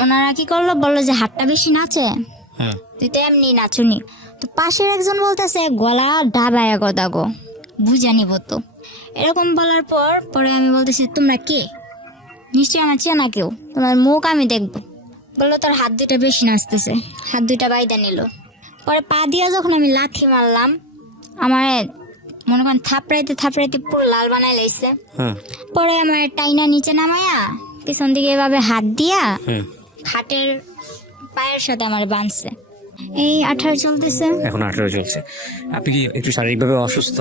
ওনারা কি করলো, বললো যে হাতটা বেশি নাচে, তুই তো এমনি নাচুনি। তো পাশের একজন বলতেছে গলা ডাবায়া কথা গো, বুঝা নিব তো। এরকম বলার পরে আমি বলতেছি তোমরা কে, নিশ্চয়ই আমার চেনা কেউ, তোমার মুখ আমি দেখবো। বললো তোর হাত দুইটা বেশি নাচতেছে, হাত দুইটা বাইদা নিল। পরে পা দিয়া যখন আমি লাথি মারলাম, আমার মনে করেন থাপড়াইতে থাপড়াইতে পুরো লাল বানাই লাইছে। পরে আমার টাইনা নিচে নামায়া পিছন দিকে এভাবে হাত দিয়া খাটের পায়ের সাথে আমার বাঁধছে। এই 18 চলতেছে, এখন 18 চলছে। আপনি কি একটু শারীরিকভাবে অসুস্থ?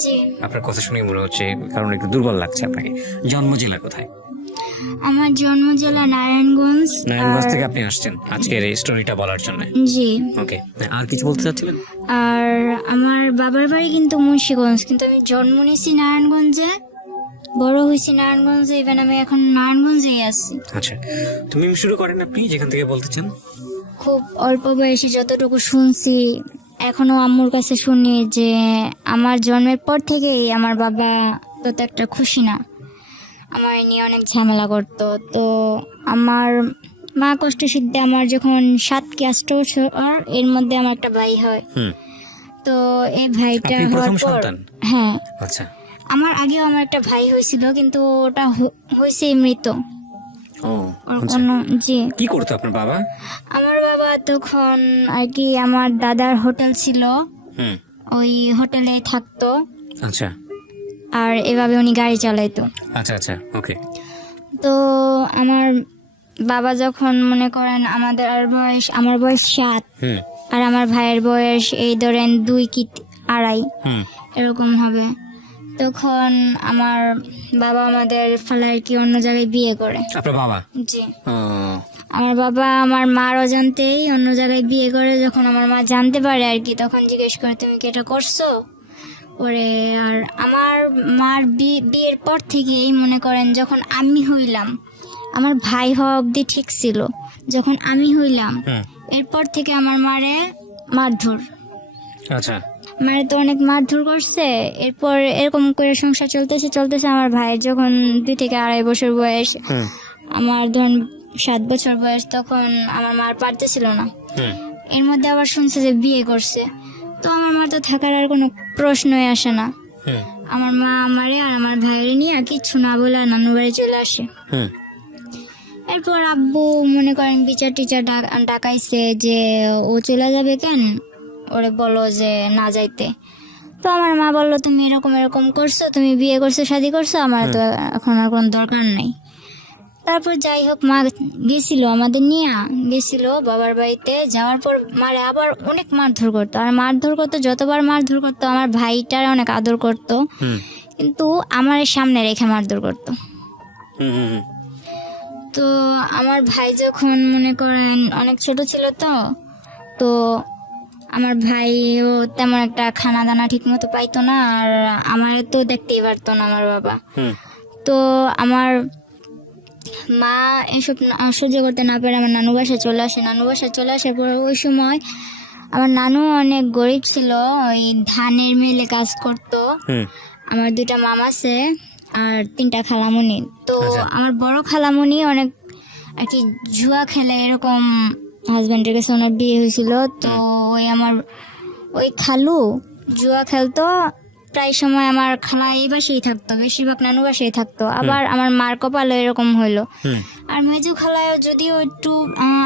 জি। আপনার কথা শুনে মনে হচ্ছে, কারণ একটু দুর্বল লাগছে আপনাকে। জন্ম জেলা কোথায়? আমার জন্ম জেলা নারায়ণগঞ্জ। নারায়ণগঞ্জ থেকে আপনি আসছেন আজকের এই স্টোরিটা বলার জন্য? জি। ওকে, আর কিছু বলতে চাচ্ছিলেন? আর আমার বাবার বাড়ি কিন্তু মুন্সিগঞ্জ, কিন্তু আমি জন্ম নিয়েছি নারায়ণগঞ্জে, বড় হয়েছি নারায়ণগঞ্জে, ইভেন আমি এখন নারায়ণগঞ্জেই আছি। আচ্ছা, তুমি শুরু করেন আপনি যেখান থেকে বলতে চান। খুব অল্প বয়সে যতটুকু শুনছি, এখনো আম্মুর কাছে শুনি যে আমার জন্মের পর থেকেই আমার বাবা তত একটা খুশি না, আমার নিয়ে অনেক ঝামেলা করতো। তো আমার মা কষ্ট সিদ্ধে আমার যখন 7 কি 8 বছর, এর মধ্যে আমার একটা ভাই হয়। তো এই ভাইটা আপনি হওয়ার প্রথম পর, সন্তান? হ্যাঁ, আচ্ছা। আমার আগেও আমার একটা ভাই হয়েছিল, কিন্তু ওটা হয়েছে মৃত। ও ওর আচ্ছা। কোনো, জি। কি করতো আপনার বাবা? আমার বাবা তখন আর কি আমার দাদার হোটেল ছিল, ওই হোটেলে থাকতো। আচ্ছা আর এভাবে উনি গাড়ি চালাইতো। আচ্ছা আচ্ছা, ওকে। তো আমার বাবা যখন মনে করেন আমার বয়স 7, আর আমার ভাইয়ের বয়স এই ধরেন 2 কি 2.5 এরকম হবে, তখন আমার বাবা আমাদের ফেলায় কি অন্য জায়গায় বিয়ে করে। আপনার বাবা? জি। আমার বাবা আমার মার অজান্তেই অন্য জায়গায় বিয়ে করে। যখন আমার মা জানতে পারে আর কি, তখন জিজ্ঞেস করে তুমি কি এটা করছো ওরে। আর আমার মার বিয়ের পর থেকেই মনে করেন যখন আমি হইলাম, আমার ভাই হওয়া অবধি ঠিক ছিল, যখন আমি হইলাম এরপর থেকে আমার মারে মারধর। আচ্ছা। মারে তো অনেক মারধর করছে। এরপর এরকম করে সংসার চলতেছে। আমার ভাইয়ের যখন 2 থেকে 2.5 বছর বয়স, আমার ধরুন 7 বছর বয়স, তখন আমার মার পারতেছিল না। এর মধ্যে আবার শুনছে যে বিয়ে করছে। তো আমার মা তো থাকার আর কোনো প্রশ্নই আসে না। আমার মা আমারে আর আমার ভাইয়ের নিয়ে কিচ্ছু না বলে নানু বাড়ি চলে আসে। এরপর আব্বু মনে করেন বিচার টিচার ডাকাইছে যে ও চলে যাবে কেন, ওরে বলো যে না যাইতে। তো আমার মা বললো তুমি এরকম করছো, তুমি বিয়ে করছো, শাদী করছো, আমার তো এখন আর কোনো দরকার নাই। তারপর যাই হোক, মা গেছিল, আমাদের নিয়ে গেছিল বাবার বাড়িতে। যাওয়ার পর মারে আবার অনেক মারধর করতো, আর মারধর করতো, যতবার মারধর করতো আমার ভাইটার অনেক আদর করতো, কিন্তু আমার সামনে রেখে মারধর করতো। তো আমার ভাই যখন মনে করেন অনেক ছোট ছিল, তো আমার ভাইও তেমন একটা খানা দানা ঠিক মতো পাইতো না, আর আমার তো দেখতেই পারতো না আমার বাবা। তো আমার মা এসব সহ্য করতে না পেরে আমার নানু বাসায় চলে আসে। নানু বাসায় চলে আসার পর ওই সময় আমার নানু অনেক গরিব ছিল, ওই ধানের মিলে কাজ করতো। আমার 2টা মামা আছে আর 3টা খালামণি। তো আমার বড় খালামণি অনেক আর কি জুয়া খেলে, এরকম হাজব্যান্ডের কাছে ওনার বিয়ে হয়েছিল। তো ওই খালু জুয়া খেলতো, প্রায় সময় আমার খালা এই বাসেই থাকতো, বেশিরভাগ নানু বাসেই থাকতো। আবার আমার মার কপালে এরকম হইলো। আর মেজু খালায় যদিও একটু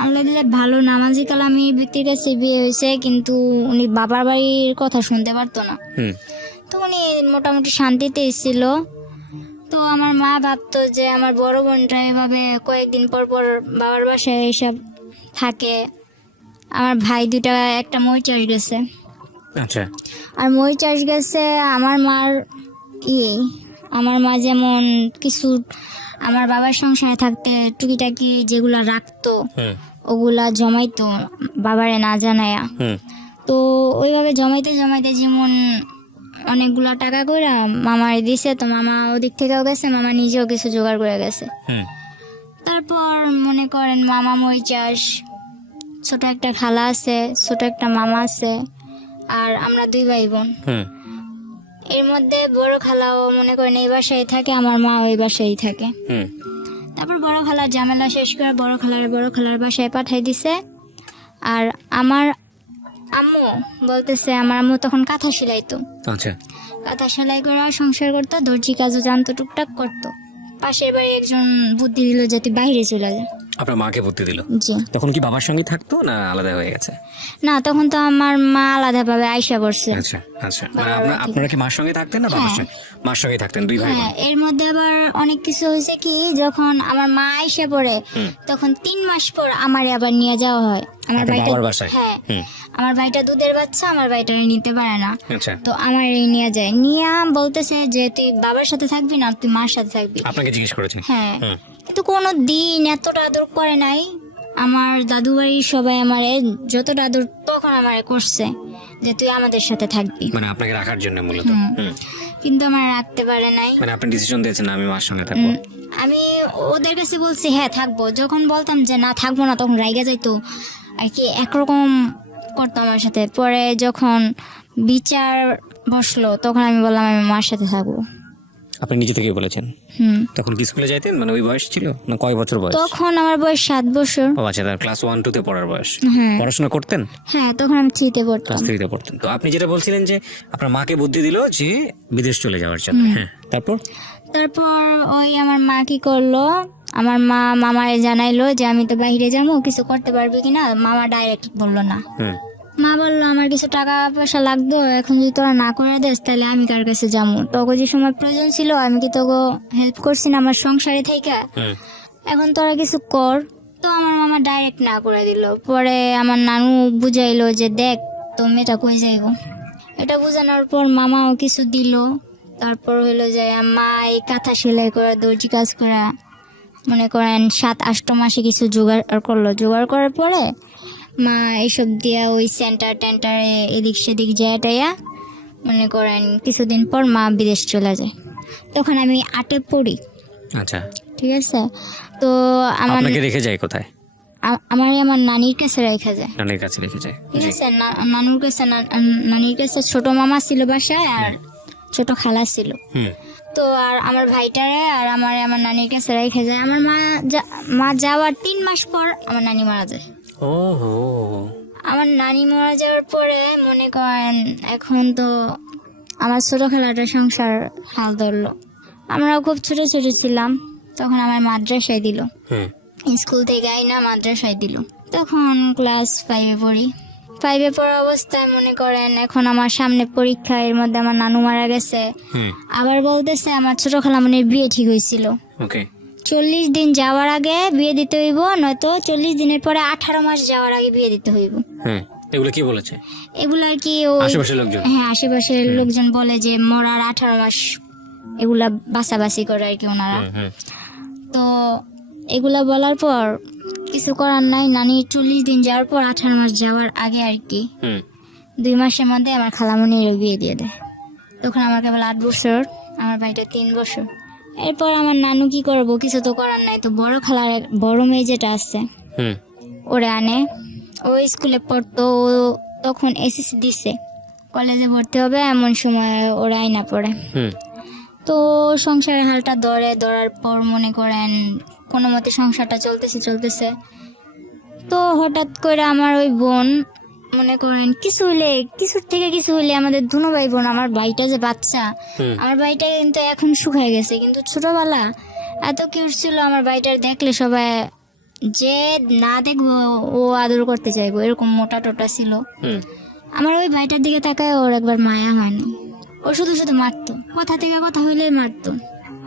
আল্লাহ দিলে ভালো নামাজি কালামি ব্যক্তির কাছে বিয়ে হয়েছে, কিন্তু উনি বাবার বাড়ির কথা শুনতে পারতো না। তো উনি মোটামুটি শান্তিতেই ছিল। তো আমার মা ভাবতো যে আমার বড় বোনটা এভাবে কয়েকদিন পর পর বাবার বাসায় এইসব থাকে। আমার ভাই 2টা, একটা মই চাষ গেছে। আচ্ছা। আর মই চাষ গেছে আমার মা যেমন কিছু আমার বাবার সংসারে থাকতে টুকিটাকি যেগুলা রাখতো ওগুলা জমাইতো বাবারে না জানায়া। তো ওইভাবে জমাইতে যেমন অনেকগুলা টাকা করে মামারে দিছে। তো মামা ওদিক থেকেও গেছে, মামা নিজেও কিছু জোগাড় করে গেছে। তারপর মনে করেন মামা মই চাষ, ছোট একটা খালা আছে, ছোট একটা মামা আছে, আর আমরা 2 ভাই বোন। এর মধ্যে বড় খালাও মনে করেন এই বাসায় থাকে, আমার মা ওই বাসায় থাকে। তারপর বড় খালার ঝামেলা শেষ করে বড় খালার বাসায় পাঠাই দিছে। আর আমার আম্মু বলতেছে, আমার আম্মু তখন কাঁথা সেলাইতো, আচ্ছা কাঁথা সেলাই করে সংসার করতো, দর্জি কাজও জানতো, টুকটাক করতো। পাশের বাড়ি একজন বুদ্ধি দিল যে তুই বাইরে চলে যা। আপনার মাকে বুদ্ধি দিল? জি। তখন কি বাবার সঙ্গে থাকতো না আলাদা হয়ে গেছে? না, তখন তো আমার মা আলাদাভাবে আইসা পড়ছে। আচ্ছা আচ্ছা, মানে আপনারা কি মার সঙ্গে থাকতেন না বাবার সঙ্গে? মার সঙ্গে থাকতেন, দুই ভাই বোন। হ্যাঁ, এর মধ্যে আবার অনেক কিছু হয়েছে কি, যখন আমার মা আইসা পড়ে তখন 3 মাস পর আমারে আবার নিয়ে যাওয়া হয় আমার আপনার ভাইটা। বাবার বাসায়? হ্যাঁ, হুম। আমার ভাইটা দুধের বাচ্চা, আমার ভাইটা নিতে পারে না, আচ্ছা, তো আমার নিয়ে যায়। নিয়ে বলতেছে যে তুই বাবার সাথে থাকবি না, তুই মার সাথে থাকবি। আপনাকে জিজ্ঞেস করেছেন? হ্যাঁ, হুম। কিন্তু কোনো দিন এতটা আদর করে নাই। আমার দাদু বাড়ির সবাই আমারে যতটা আদর তখন আমারে করছে যে তুই আমাদের সাথে থাকবি, মানে আপনাকে রাখার জন্য মূলত। হুম। কিন্তু আমার রাখতে পারে নাই। মানে আপনি ডিসিশন দিয়েছেন না আমি মার সঙ্গে থাকবো? আমি ওদের কাছে বলছি হ্যাঁ থাকবো, যখন বলতাম যে না থাকবো না তখন রাইগা যাইতো আর কি, একরকম করতো আমার সাথে। পরে যখন বিচার বসলো তখন আমি বললাম আমি মার সাথে থাকবো। আপনি নিজে থেকে বলেছেন? তখন কি স্কুলে যাইতেন? মানে ওই বয়স ছিল না? কয় বছর বয়স? তখন আমার বয়স 7 বছর। ও আচ্ছা, ক্লাস 1-2 তে পড়ার বয়স। হ্যাঁ পড়াশোনা করতেন? হ্যাঁ, তখন আমি 3 তে পড়তাম। ক্লাস 3 তে পড়তেন। তো আপনি যেটা বলছিলেন যে আপনার মাকে বুদ্ধি দিল যে বিদেশ চলে যাওয়ার জন্য, হ্যাঁ, তারপর ওই আমার মা কি করলো, আমার মা মামারে জানাইলো যে আমি তো বাইরে যাবো, কিছু করতে পারবি কিনা। মামা ডাইরেক্ট বললো না। হুম। মা বললো আমার কিছু টাকা পয়সা লাগতো, এখন যদি তোরা না করে দেস তাহলে আমি কার কাছে যাবো। তোকে যে সময় প্রয়োজন ছিল আমি কি তোকে হেল্প করছি না আমার সংসারে থেকে, হুম। এখন তোরা কিছু কর। তো আমার মামা ডাইরেক্ট না করে দিল। পরে আমার নানু বুঝাইলো যে দেখ তো মেয়েটা কই যাইব। এটা বোঝানোর পর মামাও কিছু দিল। তারপর হইলো যে মা এই কাঁথা সেলাই করা, দর্জি কাজ করা, মনে করেন 7-8 মাসে কিছু জোগাড় করলো। জোগাড় করার পরে মা এইসব দিয়া ওই সেন্টারে এদিক সেদিক যায় টাইয়া, মনে করেন কিছুদিন পর মা বিদেশ চলে যায়। তখন আমি 8-এ পড়ি। আচ্ছা, ঠিক আছে। তো আমার আপনাকে রেখে যায় কোথায়? আমার নানির কাছে রেখে যায়। নানির কাছে রেখে যায়। ঠিক আছে, নানির কাছে ছোট মামা ছিল বাসায় আর ছোট খালা ছিল। হুম। তো আর আমার ভাইটারে আর আমার নানির কাছে রেখে যায়। আমার মা যাওয়ার 3 মাস পর আমার নানি মারা যায়। ওহো। আমার নানি মারা যাওয়ার পরে মনে করেন এখন তো আমার ছোট খালাটা সংসার হাল ধরলো। আমরাও খুব ছোট ছোট ছিলাম, তখন আমার মাদ্রাসায় দিল। হুম। স্কুল থেকে আইনা মাদ্রাসায় দিল। তখন ক্লাস 5-এ পড়ি। 5-এ পড়া অবস্থায় মনে করেন এখন আমার সামনে পরীক্ষা, এর মধ্যে আমার নানু মারা গেছে। হুম। আবার বলতেছে আমার ছোট খালামণির বিয়ে ঠিক হয়েছিল, ওকে। 40 দিন যাওয়ার আগে বিয়ে দিতে হইব, নয়তো 40 দিনের পরে 18 মাস যাওয়ার আগে বিয়ে দিতে হইব। হুম। এগুলো কি বলেছে এগুলো আর কি আশেপাশের লোকজন? হ্যাঁ, আশেপাশের লোকজন বলে যে মরার 18 মাস এগুলা বাছাবাছি করে আর কি ওনারা। হুম। তো এগুলা বলার পর কিছু করার নাই। নানি 40 দিন যাওয়ার পর 18 মাস যাওয়ার আগে আর কি হুম। 2 মাসের মধ্যে আমার খালামণির বিয়ে দিয়ে দেয়। তখন আমার কেবল 8 বছর, আমার ভাইটা 3 বছর। এরপর আমার নানু কি করবো, কিছু তো করার নাই। তো বড় খালার বড় মেয়ে যেটা আছে হুম। ওরে আনে, ও স্কুলে পড়তো, ও তখন এসএসসি দিছে, কলেজে ভর্তি হবে এমন সময় ওরা আইনা পড়ে। হুম। তো সংসারের হালটা ধরার পর মনে করেন কোনো মতে সংসারটা চলতেছে। তো হঠাৎ করে আমার ওই বোন মনে করেন কিছুর থেকে কিছু হইলে আমাদের দুনো ভাই বোন, আমার ভাইটা যে বাচ্চা, আমার ভাইটা কিন্তু এখন শুকায় গেছে, কিন্তু ছোটবেলা এত কিউট ছিল। আমার ভাইটার দেখলে সবাই যে না দেখবো ও আদর করতে চাইবো, এরকম মোটা টোটা ছিল। আমার ওই ভাইটার দিকে তাকায় ওর একবার মায়া হয়নি। ও শুধু শুধু মারতো, কথা থেকে কথা হইলে মারতো,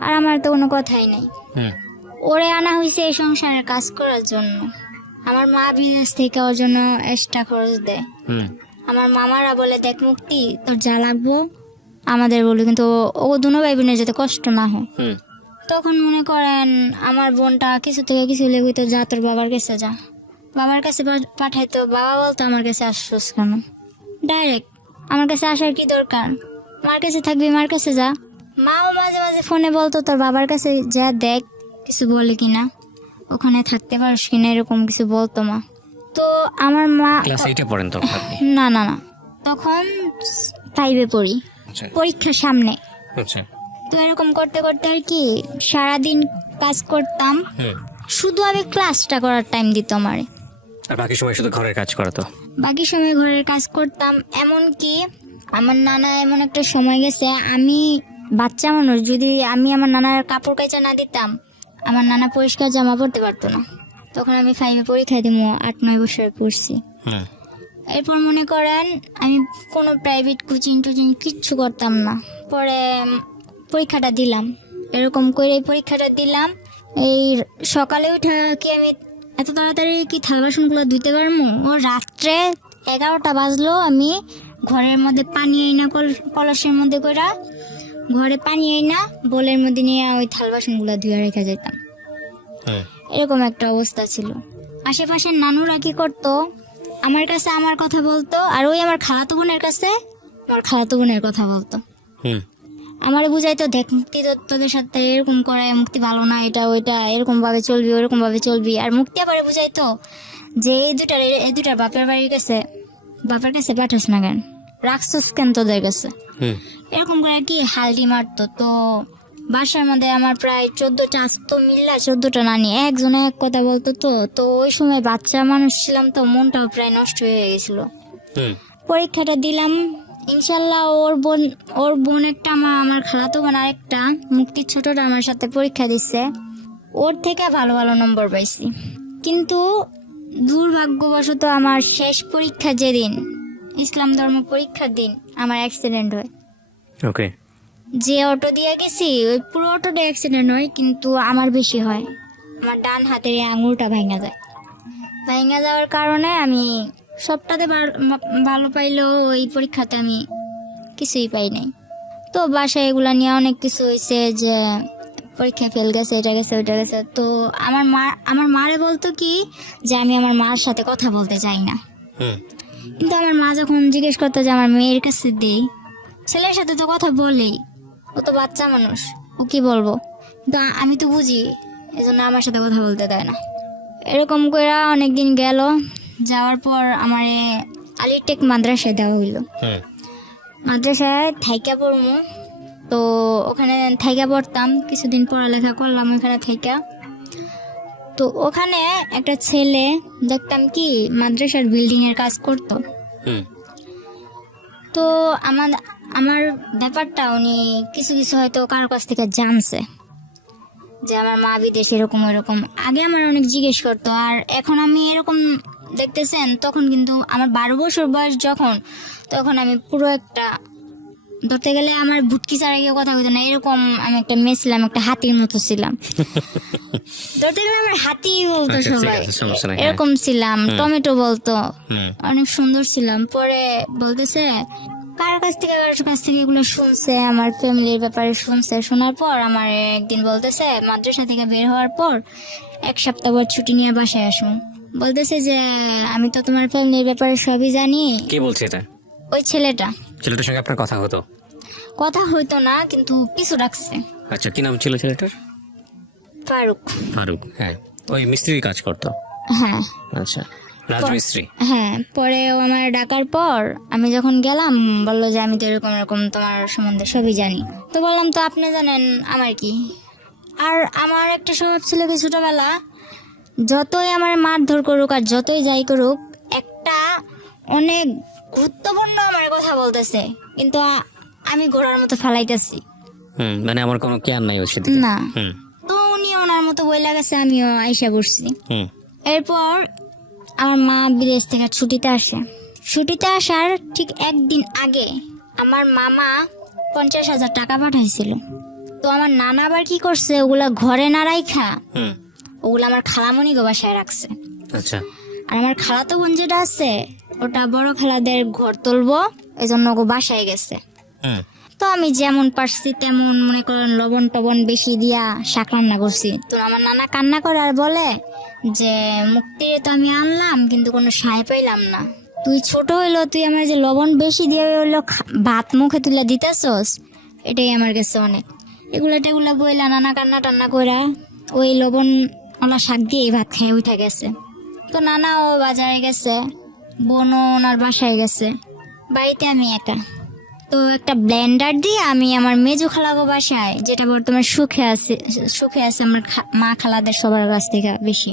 আর আমার তো কোনো কথাই নাই। ওরে আনা হয়েছে এই সংসারের কাজ করার জন্য। আমার মা বিদেশ থেকে ওর জন্য এক্সট্রা খরচ দেয়। আমার মামারা বলে দেখ মুক্তি তোর যা লাগবো আমাদের বলি, কিন্তু ও দুনো ভাই বোনের যাতে কষ্ট না হয়। তখন মনে করেন আমার বোনটা কিছু থেকে কিছু লেগে তো যা তোর বাবার কাছে যা, বাবার কাছে পাঠাইতো। বাবা বলতো আমার কাছে আসছোস কেন, ডাইরেক্ট আমার কাছে আসার কি দরকার, মার কাছে থাকবি মার কাছে যা। মাও মাঝে মাঝে ফোনে বলতো তোর বাবার কাছে যা দেখ কিছু বলে কিনা, ওখানে থাকতে পারিস কিনা, এরকম কিছু বলতো মা। তো আমার মা ক্লাস 8-এ পড়েন তখন আপনি? না তখন 5-এ পড়ি, আচ্ছা। পরীক্ষার সামনে। আচ্ছা। তো এরকম করতে করতে আর কি সারাদিন কাজ করতাম, শুধু আমি ক্লাসটা করার টাইম দিত আমারে। আর বাকি সময় শুধু ঘরের কাজ করা তো? বাকি সময় ঘরের কাজ করতাম। এমনকি আমার নানা এমন একটা সময় গেছে, আমি বাচ্চা মানুষ, যদি আমি আমার নানার কাপড় কাচা না দিতাম, আমার নানা পরিষ্কার জামা পরতে পারতো না। তখন আমি 5-এ পরীক্ষা দিব, 8-9 বছর পড়ছি। এরপর মনে করেন আমি কোনো প্রাইভেট কোচিং টোচিং কিচ্ছু করতাম না। পরে পরীক্ষাটা দিলাম, এরকম করে পরীক্ষাটা দিলাম। এই সকালে উঠে কি আমি এত তাড়াতাড়ি কি থালা বাসনগুলো ধুইতে পারবো? ও রাত্রে 11টা বাজলো, আমি ঘরের মধ্যে পানি আই না, কলসের মধ্যে করে ঘরে পানি আই না, বোলের মধ্যে নিয়ে ওই থালা বাসনগুলো ধুয়ে রেখে যেতাম। এরকম একটা অবস্থা ছিল। আশেপাশের নানুরা কি করতো, আমার কাছে আমার কথা বলতো, আর ওই আমার খালাতো বোনের কাছে আমার খালাতো বোনের কথা বলতো। আমারে বুঝাইতো, দেখ মুক্তি তোদের সাথে এরকম করায় মুক্তি ভালো না, এটা ওইটা এরকম ভাবে চলবি, ওইরকম ভাবে চলবি। আর মুক্তি আবার বুঝাইতো যে এই দুটার বাপের বাড়ির কাছে, বাপের কাছে পাঠাস না কেন, রাখছিস কেন তোদের কাছে, এরকম করে আর কি হালটি মারতো। তো বাসার মধ্যে আমার প্রায় 14টা আসতো, মিল্লা 14টা নানি, একজনে এক কথা বলতো। তো ওই সময় বাচ্চা মানুষ ছিলাম, তো মনটাও প্রায় নষ্ট হয়ে গেছিল। পরীক্ষাটা দিলাম, ইনশাল্লাহ ওর বোন একটা, আমার খালাতো বোন আরেকটা, মুক্তির ছোটটা আমার সাথে পরীক্ষা দিচ্ছে, ওর থেকে ভালো ভালো নম্বর পাইছি। কিন্তু দুর্ভাগ্যবশত আমার শেষ পরীক্ষা যেদিন, ইসলাম ধর্ম পরীক্ষার দিন, আমার অ্যাক্সিডেন্ট হয়। ওকে। যে অটো দিয়ে গেছি ওই পুরো অটোটা অ্যাক্সিডেন্ট হয়, কিন্তু আমার বেশি হয়। আমার ডান হাতের এই আঙুলটা ভেঙে যায়। ভেঙে যাওয়ার কারণে আমি সবটাতে ভালো পাইলেও ওই পরীক্ষাতে আমি কিছুই পাই নাই। তো বাসায় এগুলা নিয়ে অনেক কিছু হয়েছে, যে পরীক্ষায় ফেল গেছে, এটা গেছে ওইটা গেছে। তো আমার মারে বলতো কি যে আমি আমার মার সাথে কথা বলতে চাই না। কিন্তু আমার মা যখন জিজ্ঞেস করতো যে আমার মেয়ের কাছে দেই, ছেলের সাথে তো কথা বলেই, ও তো বাচ্চা মানুষ, ও কি বলবো। কিন্তু আমি তো বুঝি, এজন্য আমার সাথে কথা বলতে দেয় না। এরকম করে অনেকদিন গেল, যাওয়ার পর আমার আলিটেক মাদ্রাসায় দেওয়া হইলো। মাদ্রাসায় থাইকা পড়বো, তো ওখানে থাইকা পড়তাম, কিছুদিন পড়ালেখা করলাম ওখানে থাইকা। তো ওখানে একটা ছেলে দেখতাম কি মাদ্রাসার বিল্ডিং এর কাজ করতো। তো আমার ব্যাপারটা উনি কিছু কিছু হয়তো কারোর কাছ থেকে জানছে, যে আমার মা বিদেশ এরকম এরকম। আগে আমার অনেক জিজ্ঞেস করতো, আর এখন আমি এরকম দেখতেছেন, তখন কিন্তু আমার 12 বছর বয়স তখন আমি পুরো একটা, ধরতে গেলে আমার ভুটকি ছাড়া কেউ কথা বলতো না, এরকম আমি একটা মেয়ে ছিলাম, একটা হাতির মতো ছিলাম। ধরতে গেলে আমার হাতি বলতো সবাই, এরকম ছিলাম। টমেটো বলতো, অনেক সুন্দর ছিলাম। পরে বলতেছে কার কাছ থেকে এগুলো শুনছে, আমার ফ্যামিলির ব্যাপারে শুনছে। শোনার পর আমার একদিন বলতেছে, মাদ্রাসা থেকে বের হওয়ার পর 1 সপ্তাহ পর ছুটি নিয়ে বাসায় আসুন। বলতেছে যে আমি তো তোমার ফ্যামিলির ব্যাপারে সবই জানি। কে বলছে এটা? ওই ছেলেটার সঙ্গে আপনার কথা হতো? কথা হইতো না, কিন্তু পিছু রাখছে। আচ্ছা, কি নাম ছিল ছেলেটার? ফারুক। হ্যাঁ, ওই মিস্ত্রির কাজ করতো? হ্যাঁ। আচ্ছা, রাজমিস্ত্রি। হ্যাঁ। পরে ও আমার ডাকার পর আমি যখন গেলাম, বললো যে আমি তো এরকম এরকম তোমার সম্বন্ধে সবই জানি। তো বললাম তো আপনি জানেন আমার কি। আর আমার একটা স্বভাব ছিল কি, ছোটবেলা যতই আমার মারধর করুক আর যতই যাই করুক, একটা অনেক গুরুত্বপূর্ণ আমার কথা বলতেছে, কিন্তু আমি ঘোড়ার মতো ফালাইতেছি। মানে আমার কোনো কেয়ার নাই ওর সাথে না। তো উনি ওনার মতো বইলা গেছে, আমিও আইসা বসছি। এরপর আমার মা বিদেশ থেকে ছুটিতে আসে। ছুটিতে আসার ঠিক 1 দিন আগে আমার মামা 50,000 টাকা পাঠাইছিল। তো আমার নানা আবার কি করছে, ওগুলা ঘরে না রাইখা ওগুলা আমার খালামণি গো বাসায় রাখছে। আচ্ছা। আর আমার খালাতো বোন যেটা আছে, ওটা বড় খালাদের ঘর তুলবো, এজন্য ওগো বাসায় গেছে। তো আমি যেমন পারছি তেমন মনে করেন লবণ টবণ বেশি দিয়া শাক রান্না করছি। তো আমার নানা কান্না করে আর বলে যে মুক্তিরে তো আমি আনলাম, কিন্তু কোনো সায় পাইলাম না। তুই ছোট হইলো, তুই আমার যে লবণ বেশি দিয়ে হইলো ভাত মুখে তুলে দিতেছস, এটাই আমার কাছে অনেক। এগুলা বইলা নানা কান্না টান্না কইরা ওই লবণ ওলা শাক দিয়ে ভাত খেয়ে উঠে গেছে। তো নানাও বাজারে গেছে, বোনও ওনার বাসায় গেছে, বাড়িতে আমি একা। তো একটা ব্লেন্ডার দিয়ে আমি আমার মেজো খালাগো বাসায়, যেটা বর্তমানে সুখে আছে আমার মা খালাদের সবার কাছ থেকে বেশি,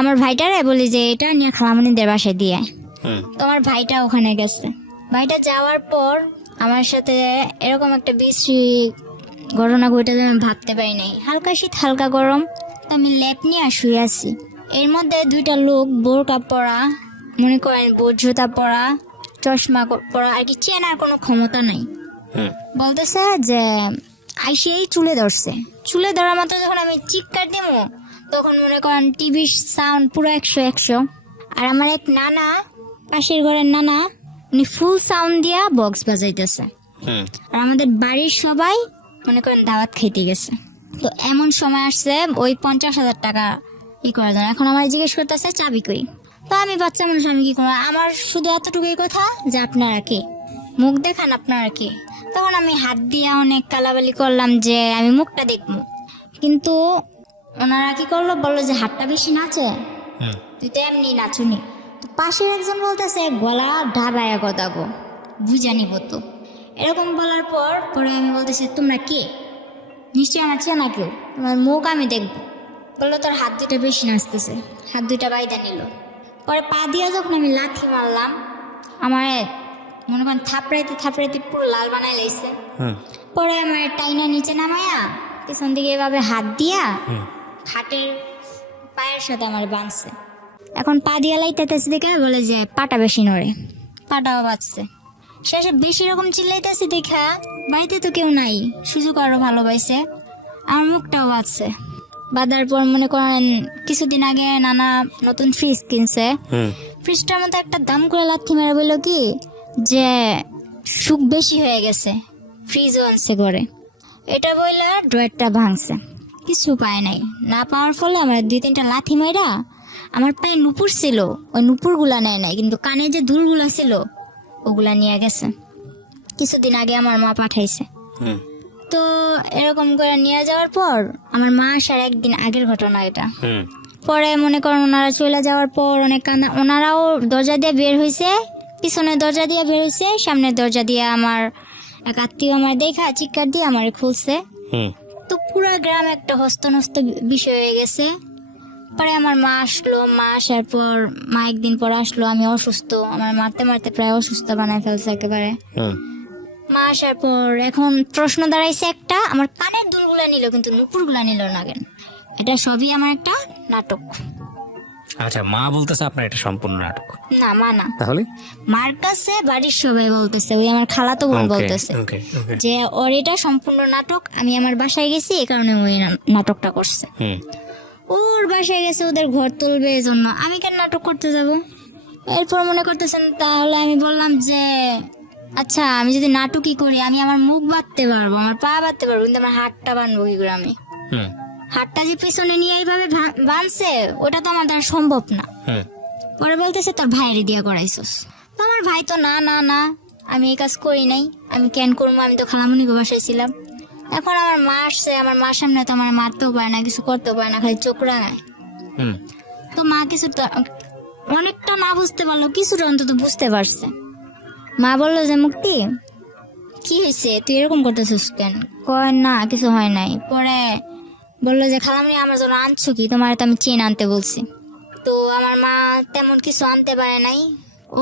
আমার ভাইটারে বলি যে এটা নিয়ে খালামণিদের বাসায় দিয়ে আয়। তো আমার ভাইটা ওখানে গেছে। ভাইটা যাওয়ার পর আমার সাথে এরকম একটা বিশ্রী ঘটনা ঘটে যে আমি ভাবতে পারি নাই। হালকা শীত হালকা গরম, তো আমি লেপ নিয়ে শুয়ে আছি। এর মধ্যে দুইটা লোক বোরকা পরা, মনে করেন বোট জুতা পরা, চশমা পরা, আর কি চেনার কোনো ক্ষমতা নাই, বলতেছে যে আইসেই চুলে ধরছে। চুলে ধরার মাত্র যখন আমি চিৎকার দিব, তখন মনে করেন টিভির সাউন্ড পুরো 100। আর আমার এক নানা, পাশের ঘরের নানা, উনি ফুল সাউন্ড দিয়া বক্স বাজাইতেছে। আর আমাদের বাড়ির সবাই মনে করেন দাওয়াত খাইতে গেছে। তো এমন সময় আসছে ওই 50,000 টাকা করার জন্য। এখন আমার জিজ্ঞেস করতেছে চাবি কই। তো আমি বাচ্চা মানুষ, আমি কি করবো, আমার শুধু এতটুকুই কথা যে আপনারা কে, মুখ দেখান আপনারা কে। তখন আমি হাত দিয়ে অনেক কালাবালি করলাম যে আমি মুখটা দেখবো, কিন্তু ওনারা কি করলো, বললো যে হাতটা বেশি নাচে, তুই তো এমনি নাচুনি। তো পাশের একজন বলতেছে গলা ঢাবায়া কথা গো, বুঝা নিব তো। এরকম বলার পরে আমি বলতেছি তোমরা কে, নিশ্চয়ই আমার চেনা কেউ, তোমার মুখ আমি দেখবো। বললো তোর হাত দুইটা বেশি নাচতেছে, হাত দুইটা বাইদা নিল। পরে পা দিয়া যখন আমি লাথি মারলাম, আমার মনে করেন থাপড়াইতে পুরো লাল বানাই লাইছে। পরে আমার টাইনা নিচে নামায়া পিছন দিকে এভাবে হাত দিয়া খাটের পায়ের সাথে আমার বাঁধছে। এখন পা দিয়া লাইতেছে দেখে বলে যে পাটা বেশি নড়ে, পাটাও বাঁচছে। শেষে বেশি রকম চিল্লাইতেছে দেখা বাড়িতে তো কেউ নাই, সুযোগ আরো ভালোবাসে, আমার মুখটাও বাঁচছে। বাঁধার পর মনে করেন কিছুদিন আগে নানা নতুন ফ্রিজ কিনছে, ফ্রিজটার মধ্যে একটা দাম করে লাথি মেরে বললো কি যে সুখ বেশি হয়ে গেছে, ফ্রিজও আনছে করে। এটা বললে ড্রয়ারটা ভাঙছে, কিছু পায় নাই। না পাওয়ার ফলে আমার 2-3টা লাথি মাইরা আমার পায়ে নুপুর ছিল, ওই নুপুরগুলা নেয় নাই, কিন্তু কানে যে ধুলগুলা ছিল ওগুলা নিয়ে গেছে। কিছুদিন আগে আমার মা পাঠাইছে। তো এরকম করে নিয়ে যাওয়ার পর আমার মা আসার একদিন আগের ঘটনা এটা। পরে মনে করেন ওনারা চলে যাওয়ার পর অনেক কান্না, ওনারাও দরজা দিয়ে বের হয়েছে, পিছনের দরজা দিয়ে বের হয়েছে, সামনের দরজা দিয়ে আমার এক আত্মীয় আমার দেখা চিৎকার দিয়ে আমার খুলছে। তো পুরো গ্রাম একটা হস্তনস্ত বিষয় হয়ে গেছে। পরে আমার মা আসলো, মা আসার পর মা একদিন পর আসলো, আমি অসুস্থ, আমার মারতে মারতে প্রায় অসুস্থ বানায় ফেলছে একেবারে। মা আসার পর এখন প্রশ্ন দাঁড়াইছে একটা, আমার কানের দুলগুলা নিল কিন্তু নুপুরগুলা নিল না কেন? এটা সবই আমার একটা নাটক। আচ্ছা, মা বলতেছে আপনার এটা সম্পূর্ণ নাটক? না, মা না, তাহলে মার কাছে বাড়ির সবাই বলতেছে, ওই আমার খালাতো বোন বলতেছে যে ওর এটা সম্পূর্ণ নাটক, আমি আমার বাসায় গেছি এই কারণে ওই নাটকটা করছে। ওর বাসায় গেছে ওদের ঘর তুলবে এই জন্য, আমি কেন নাটক করতে যাব? এরপর মনে করতেছেন, তাহলে আমি বললাম যে আচ্ছা আমি যদি নাটকই করি, আমি আমার মুখ বাঁধতে পারবো, আমার পা বাঁধতে পারবো, কিন্তু আমার হাতটা বাঁধবো কি করে? আমি হাতটা যে পিছনে নিয়ে এইভাবে বাঁধছে, ওটা তো আমার দ্বারা সম্ভব না। পরে বলতেছে তোর ভাইয়ের দিয়া করাইছস। তো আমার ভাই তো না না না, আমি এই কাজ করি নাই, আমি কেন করবো, আমি তো খালামুনি বাসায় ছিলাম। এখন আমার মা আসছে, আমার মার সামনে তো আমার মারতেও পারে না, কিছু করতেও পারে না, খালি চোখ রাঙায়। তো মা কিছু অনেকটা না বুঝতে পারলো, কিছুটা অন্তত বুঝতে পারছে। মা বললো যে মুক্তি কি হয়েছে, তুই এরকম করতেছিস কেন? কয় না কিছু হয় নাই। পরে বললো যে খালামুনি আমার জন্য আনছো কি, তোমার তো আমি চেন আনতে বলছি। তো আমার মা তেমন কিছু আনতে পারে নাই।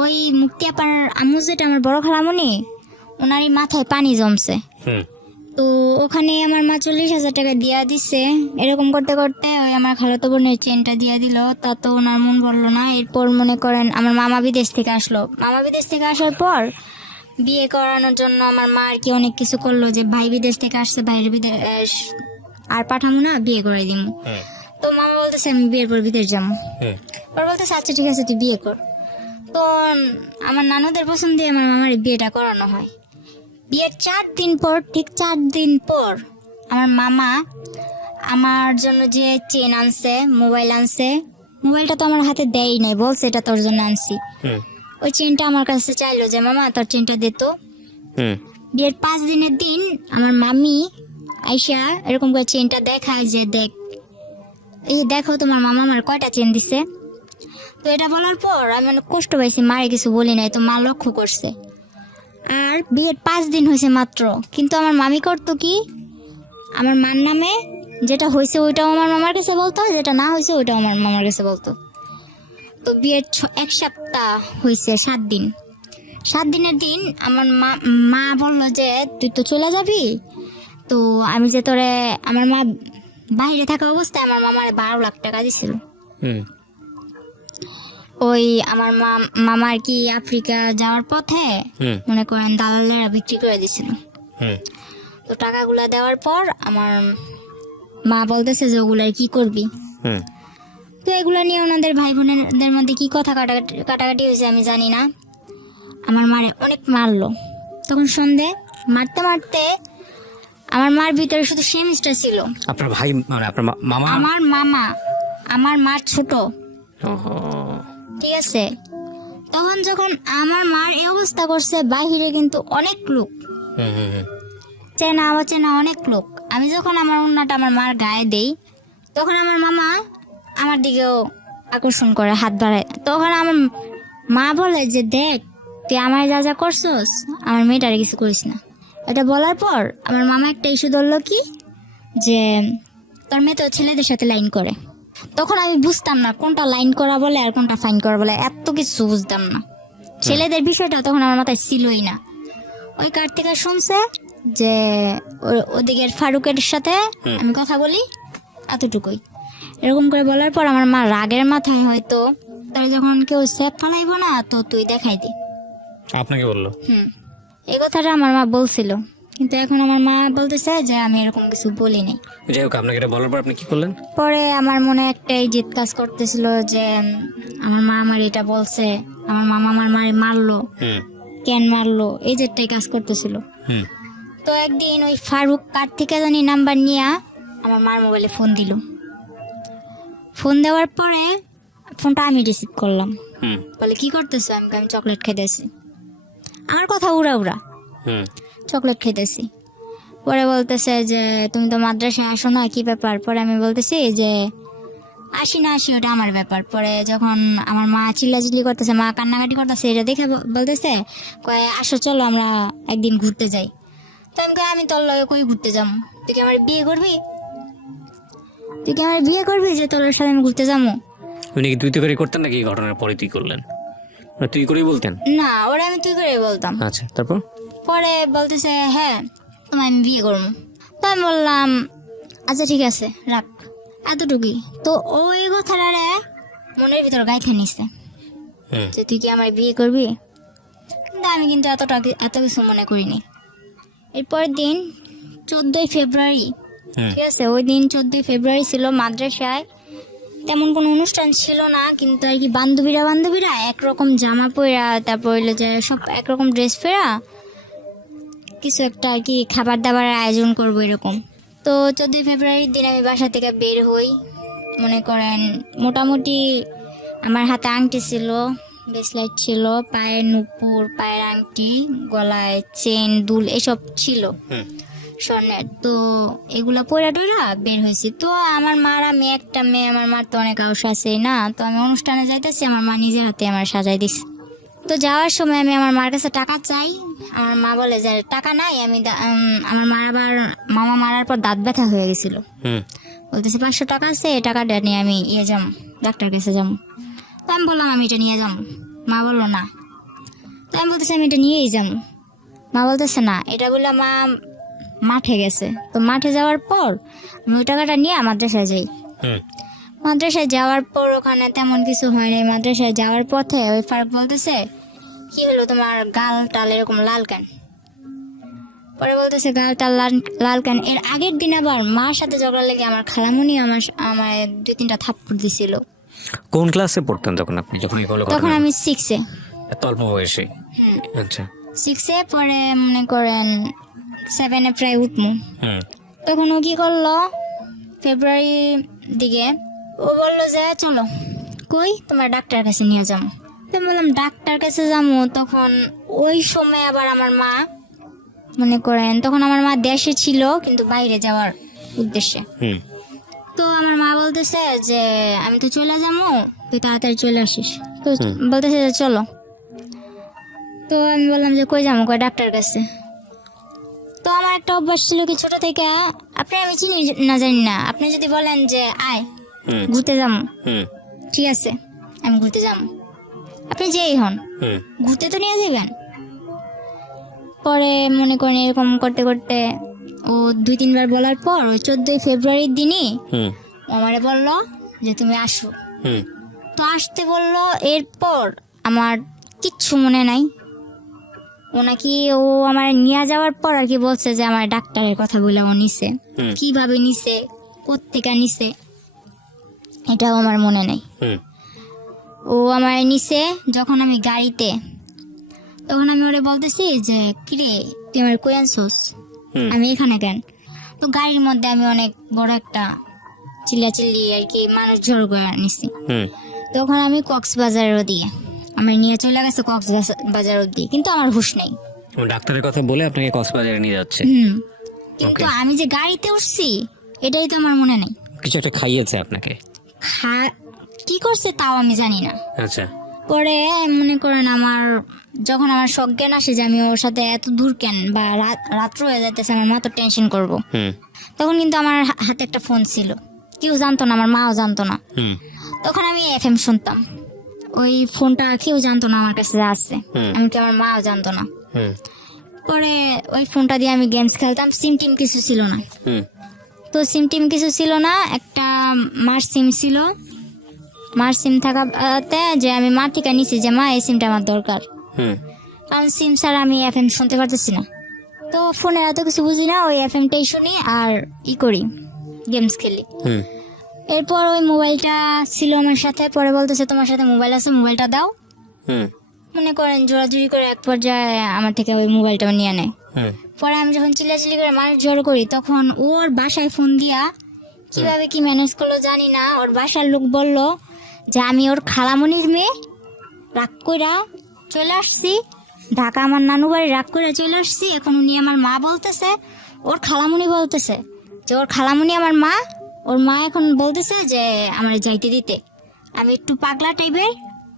ওই মুক্তি আপার আম্মু যেটা আমার বড় খালামুনি, ওনারই মাথায় পানি জমছে। তো ওখানে আমার মা 40,000 টাকা দিয়া দিছে। এরকম করতে করতে ওই আমার খালাতো বোনের চেনটা দিয়া দিল, তা তো ওনার মন বললো না। এরপর মনে করেন আমার মামা বিদেশ থেকে আসলো, মামা বিদেশ থেকে আসার পর বিয়ে করানোর জন্য আমার মা আর কি অনেক কিছু করলো, যে ভাই বিদেশ থেকে আসছে, ভাইয়ের বিদেশ আর পাঠাবো না, বিয়ে করে দিব। তো মামা বলতেছে আমি বিয়ের পর বিদেশ যাবো। ওরা বলতেছে আচ্ছা ঠিক আছে তুই বিয়ে কর। তো আমার নানুদের পছন্দ দিয়ে আমার মামার বিয়েটা করানো হয়। বিয়ের 4 দিন পর, ঠিক 4 দিন পর আমার মামা আমার জন্য যে চেন আনছে, মোবাইল আনছে, মোবাইলটা তো আমার হাতে দেয় নাই, বলছে এটা তোর জন্য আনছি। ওই চেনটা আমার কাছে চাইলো যে মামা তোর চেনটা দে তো। বিয়ের 5 দিনের দিন আমার মামি আইসা এরকম করে চেনটা দেখায় যে দেখ, এই দেখো তোমার মামা আমার কয়টা চেন দিছে। তো এটা বলার পর আমি অনেক কষ্ট পাইছি, মারে কিছু বলি নাই, তো মা লক্ষ্য করছে। আর বিয়ের 5 দিন হয়েছে মাত্র, কিন্তু আমার মামি করতো কি, আমার মার নামে যেটা হয়েছে ওইটাও আমার মামার কাছে বলতো, যেটা না হয়েছে ওইটাও আমার মামার কাছে বলতো। তো বিয়ের 1 সপ্তাহ হয়েছে, 7 দিন। 7 দিনের দিন আমার মা বললো যে তুই তো চলে যাবি, তো আমি যে তোরে, আমার মা বাইরে থাকা অবস্থায় আমার মামার 12 লাখ টাকা দিছিল। হুম ওই আমার মামা আর কি আফ্রিকা যাওয়ার পথে হুম মনে করেন দালালেরা বিক্রি করে দিছিল। হুম তো টাকাগুলো দেওয়ার পর আমার মা বলতেছে যে ওগুলার কি করবি। হুম তো এগুলো নিয়ে ওনাদের ভাই বোনেদের মধ্যে কি কথা কাটাকাটি হয়েছে আমি জানি না। আমার মারে অনেক মারলো। তখন সন্ধে মারতে মারতে আমার মার ভিতরে শুধু সেমিস্টার ছিল। আপনার ভাই মানে আপনার মামা? আমার মামা, আমার মার ছোট, ওহো। ঠিক আছে। তখন যখন আমার মার এই অবস্থা করছে, বাহিরে কিন্তু অনেক লোক, হুম হুম হুম চেনা অচেনা অনেক লোক। আমি যখন আমার উন্নাটা আমার মার গায়ে দেই, তখন আমার মামা আমার দিকেও আকর্ষণ করে, হাত বাড়ায়। তখন আমার মা বলে যে দেখ তুই আমার যা যা করছস, আমার মেয়েটারে কিছু করিস না। এটা বলার পর আমার মামা একটা ইস্যু ধরলো কি, যে তোর মেয়ে তো ছেলেদের সাথে লাইন করে। তখন আমি বুঝতাম না কোনটা লাইন করা বলে আর কোনটা ফাইন করা বলে, এত কিছু বুঝতাম না। ছেলেদের বিষয়টা তখন আমার মাথায় ছিলই না। ওই কার থেকে শুনছে যে ওদিকের ফারুকের সাথে আমি কথা বলি, এতটুকুই। এরকম করে বলার পর আমার মা রাগের মাথায় হয়তো তারা যখন কেউ সেফ ফালাইব না তো তুই দেখাই দে। আপনাকে বললো? এই কথাটা আমার মা বলছিল, কিন্তু এখন আমার মা বলতেছে যে আমি এরকম কিছু বলি নাই। যাই হোক, আপনাকে এটা বলার পর আপনি কি করলেন? পরে আমার মনে একটা জিদ কাজ করতেছিল যে আমার মা আমার এটা বলছে, আমার মামা আমার মারে মারলো, হুম কেন মারলো, এই যেটাই কাজ করতেছিল। হুম তো একদিন ওই ফারুক কার থেকে জানি নাম্বার নিয়ে আমার মার মোবাইলে ফোন দিল। ফোন দেওয়ার পরে ফোনটা আমি রিসিভ করলাম। হুম বলে কি করতেছো? আমি চকলেট খেতেছি। আমার কথা উড়া উড়া, হুম চকলেট খেতেছি। পরে বলতেছে যে তুমি তো মাদ্রাসায় আসো না, কি ব্যাপার? পরে আমি বলতেছি যে আসি না আসি ওটা আমার ব্যাপার। পরে যখন আমার মা চিল্লাচিল্লি করতেছে, মা কান্নাকাটি করতেছে, এটা দেখে বলতেছে কয় আসো চলো আমরা একদিন ঘুরতে যাই। তো আমি কই আমি তোর লগে কই ঘুরতে যাবো? তুই কি আমার বিয়ে করবি? তুই কি আমার বিয়ে করবি যে তোর সাথে আমি ঘুরতে যাবো? উনি কি তুই তো করে করতেন নাকি? এই ঘটনার পরে তুই করলেন? না তুই করেই বলতেন? না, ওরা আমি তুই করে বলতাম। আচ্ছা, তারপর? পরে বলতেছে হ্যাঁ তোমায় আমি বিয়ে করবো। তো আমি বললাম আচ্ছা ঠিক আছে রাখ, এতটুকুই। তো ওই কথাটা মনের ভিতর গাইতে নিচ্ছে হুম যে তুই কি আমার বিয়ে করবি। কিন্তু আমি কিন্তু এত কিছু মনে করিনি। এরপরের দিন 14ই ফেব্রুয়ারি, হুম ঠিক আছে, ওই দিন 14ই ফেব্রুয়ারি ছিল। মাদ্রাসায় তেমন কোনো অনুষ্ঠান ছিল না, কিন্তু আর কি বান্ধবীরা একরকম জামা পরা, তারপর হইলো যে সব একরকম ড্রেস পরা কিছু একটা আর কি খাবার দাবারের আয়োজন করবো এরকম। তো 14ই ফেব্রুয়ারির দিন আমি বাসা থেকে বের হই। মনে করেন মোটামুটি আমার হাতে আংটি ছিল, ব্রেসলেট ছিল, পায়ের নুপুর, পায়ের আংটি, গলায় চেন, দুল এসব ছিল হুম স্বর্ণের। তো এগুলা পয়রা টয়রা বের হয়েছি। তো আমার মার, আমি একটা মেয়ে, আমার মার তো অনেক আউস আছে না। তো আমি অনুষ্ঠানে যাইতেছি, আমার মা নিজের হাতে আমার সাজাই দিছে। তো যাওয়ার সময় আমি আমার মার কাছে টাকা চাই। আমার মা বলে যে টাকা নাই। আমার মার আবার মামা মারার পর দাঁত ব্যথা হয়ে গেছিল। হুম বলতেছে 500 টাকা আছে, এই টাকাটা নিয়ে আমি যাম, ডাক্তার কাছে যাম। তো আমি বললাম আমি এটা নিয়ে যাম। মা বললো না। তো আমি বলতেছি আমি এটা নিয়েই যাম। মা বলতেছে না। এটা বলে মা মাঠে গেছে। তো মাঠে যাওয়ার পর আমি ওই টাকাটা নিয়ে মাদ্রাসায় যাই। হুম মাদ্রাসায় যাওয়ার পর ওখানে তেমন কিছু হয়নি। মাদ্রাসায় যাওয়ার পথে ওই ফারুক বলতেছে কি হলো তোমার গাল টাল এরকম লাল কেন? পরে বলতেছে গাল টাল লাল কেন? এর আগের দিন আবার মার সাথে ঝগড়া লেগে আমার খালামুনি আমার 2-3টা থাপ্পড় দিছিল। কোন ক্লাসে পড়তেন তখন আপনি, যখন এই তখন ঘটনা? আমি 6-এ। এত অল্প বয়সে? আচ্ছা। 6-এ পরে মনে করেন 7-এ প্রায় উঠমু। হুম তখন ও কি করলো, ফেব্রুয়ারি দিকে ও বললো যে চলো কই তোমার ডাক্তার কাছে নিয়ে যাবো। তো বললাম ডাক্তার কাছে যাবো। তখন ওই সময় আবার আমার মা মনে করেন, তখন আমার মা দেশে ছিল কিন্তু বাইরে যাওয়ার উদ্দেশ্যে। হুম তো আমার মা বলতেছে যে আমি তো চলে যাবো, তুই তাড়াতাড়ি চলে আসিস। তো বলতেছে যে চলো। তো তো আমি বললাম যে কই যাবো, কই ডাক্তার কাছে। তো আমার একটা অভ্যাস ছিল কি ছোট থেকে, আপনি আমি চিনি না জানি না, আপনি যদি বলেন যে আয় হুম ঘুরতে যাবো, হুম ঠিক আছে আমি ঘুরতে যাবো, আপনি যেই হন হুম ঘুরতে তো নিয়ে যাবেন। পরে মনে করেন এরকম করতে করতে ও 2-3 বার বলার পর ওই 14ই ফেব্রুয়ারির দিনই হুম ও আমারে বললো যে তুমি আসো। হুম তো আসতে বললো, এরপর আমার কিচ্ছু মনে নাই। ও নাকি ও আমার নিয়ে যাওয়ার পর আর কি বলছে যে আমার ডাক্তারের কথা বলে ও নিছে, হুম কিভাবে নিছে, কোত্থেকে নিছে এটাও আমার মনে নেই। হুম ও আমার নিছে যখন আমি গাড়িতে, তখন আমি ওরে বলতেছি যে কিরে তুই আমার কই আনছোস, হুম আমি এখানে কেন। তো গাড়ির মধ্যে আমি অনেক বড় একটা চিল্লাচিল্লি আর কি মানুষ জড়ো করে নিছি। হুম তখন আমি কক্সবাজারের ওদিকে আমার নিয়ে চলে গেছে, কক্সবাজার অব্দি, কিন্তু আমার হুঁশ নেই। ও ডাক্তারের কথা বলে আপনাকে কক্সবাজারে নিয়ে যাচ্ছে। কিন্তু Okay. আমি যে গাড়িতে উঠছি এটাই তো আমার মনে নেই। কিছু একটা খাইয়েছে আপনাকে। কি করছে তাও আমি জানি না। আচ্ছা। পরে মনে করেন আমার যখন আমার সজ্ঞান আসে যে আমি ওর সাথে এত দূর কেন, বা রাত্র হয়ে যাইতেছে, আমার মা তো টেনশন করবো, হুম তখন কিন্তু আমার হাতে একটা ফোন ছিল, কেউ জানতো না, আমার মাও জানতো না। হুম তখন আমি FM শুনতাম, ওই ফোনটা কেউ জানতো না আমার কাছে আছে, হুম। এমনকি আমার মাও জানতো না। হুম পরে ওই ফোনটা দিয়ে আমি গেমস খেলতাম, সিম টিম কিছু ছিল না। হুম তো সিম টিম কিছু ছিল না, একটা মার সিম ছিল। মার সিম থাকাতে যে আমি মার থেকে নিছি যে মা এই সিমটা আমার দরকার, হুম কারণ সিম ছাড়া আমি FM শুনতে পারতেছি না। তো ফোনে এত কিছু বুঝি না, ওই FMটাই শুনি আর করি, গেমস খেলি। হুম এরপর ওই মোবাইলটা ছিল আমার সাথে, পরে বলতেছে তোমার সাথে মোবাইল আছে, মোবাইলটা দাও। হুম মনে করেন জোরাজুরি করে এক পর্যায়ে আমার থেকে ওই মোবাইলটা নিয়ে নেয়। হুম পরে আমি যখন চিল্লাচিল্লি করে মানুষ জড়ো করি, তখন ওর বাসায় ফোন দিয়া কিভাবে কি ম্যানেজ করলো জানি না, ওর বাসার লোক বলল যে আমি ওর খালামণির মেয়ে, রাগ কইরা চলে আসছি ঢাকা, আমার নানু বাড়ি, রাগ কইরা চলে আসছি। এখন উনি আমার মা বলতেছে, ওর খালামণি বলতেছে যে ওর খালামণি আমার মা, ওর মা এখন বলতেছে যে আমার যাইতে দিতে। আমি একটু পাগলা টাইপের,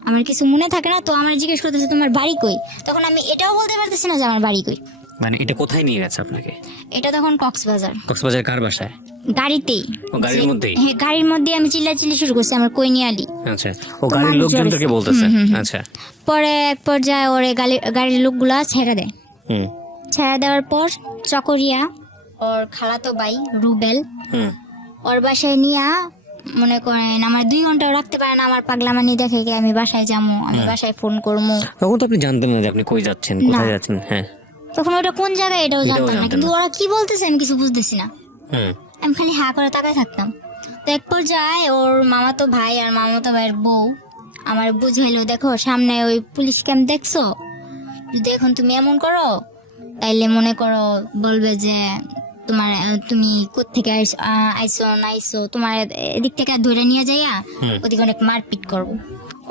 আমার কিছু মনে থাকে না, তো আমার জিজ্ঞেস করতেছে তোমার বাড়ি কই। তখন আমি এটাও বলতে পারতেছি না যে আমার বাড়ি কই। মানে এটা কোথায় নিয়ে গেছে আপনাকে? এটা তখন কক্সবাজার, কক্সবাজার কার বাসায়? গাড়িতেই। ও গাড়ির মধ্যেই? হ্যাঁ, গাড়ির মধ্যে আমি চিল্লাচিল্লি শুরু করছি আমার কই নিয়ে আলি। আচ্ছা, ও গাড়ির লোকজনকে বলতেছে। আচ্ছা। পরে এক পর্যায়ে ওরে গাড়ির লোকগুলা ছেড়ে দেয়। হুম ছেড়ে দেওয়ার পর চকরিয়া ওর খালাতো ভাই রুবেল হুম ওর বাসায় নিয়ে, মনে করেন আমার 2 ঘন্টাও রাখতে পারে না, আমার পাগলামানি দেখে কি আমি বাসায় যাবো, আমি বাসায় ফোন করবো। তখন তো আপনি জানতেন না যে আপনি কই যাচ্ছেন, কোথায় যাচ্ছেন। হ্যাঁ, তখন ওটা কোন জায়গায় এটাও এটাও জানতাম না, জানতেন কিন্তু না। ওরা কি বলতেছে আমি কিছু বুঝতেছি না। হুম আমি খালি হা করে তাকায় থাকতাম। তো এক পর্যায়ে ওর মামাতো ভাই আর মামাতো ভাইয়ের বউ আমার বুঝাইলো, দেখো সামনে ওই পুলিশ ক্যাম্প দেখছো, যদি এখন তুমি এমন করো তাইলে মনে করো বলবে যে তোমার তুমি কোত্থেকে আইসো না আইসো, তোমার এদিক থেকে ধরে নিয়ে যাইয়া ওদিকে অনেক মারপিট করবো।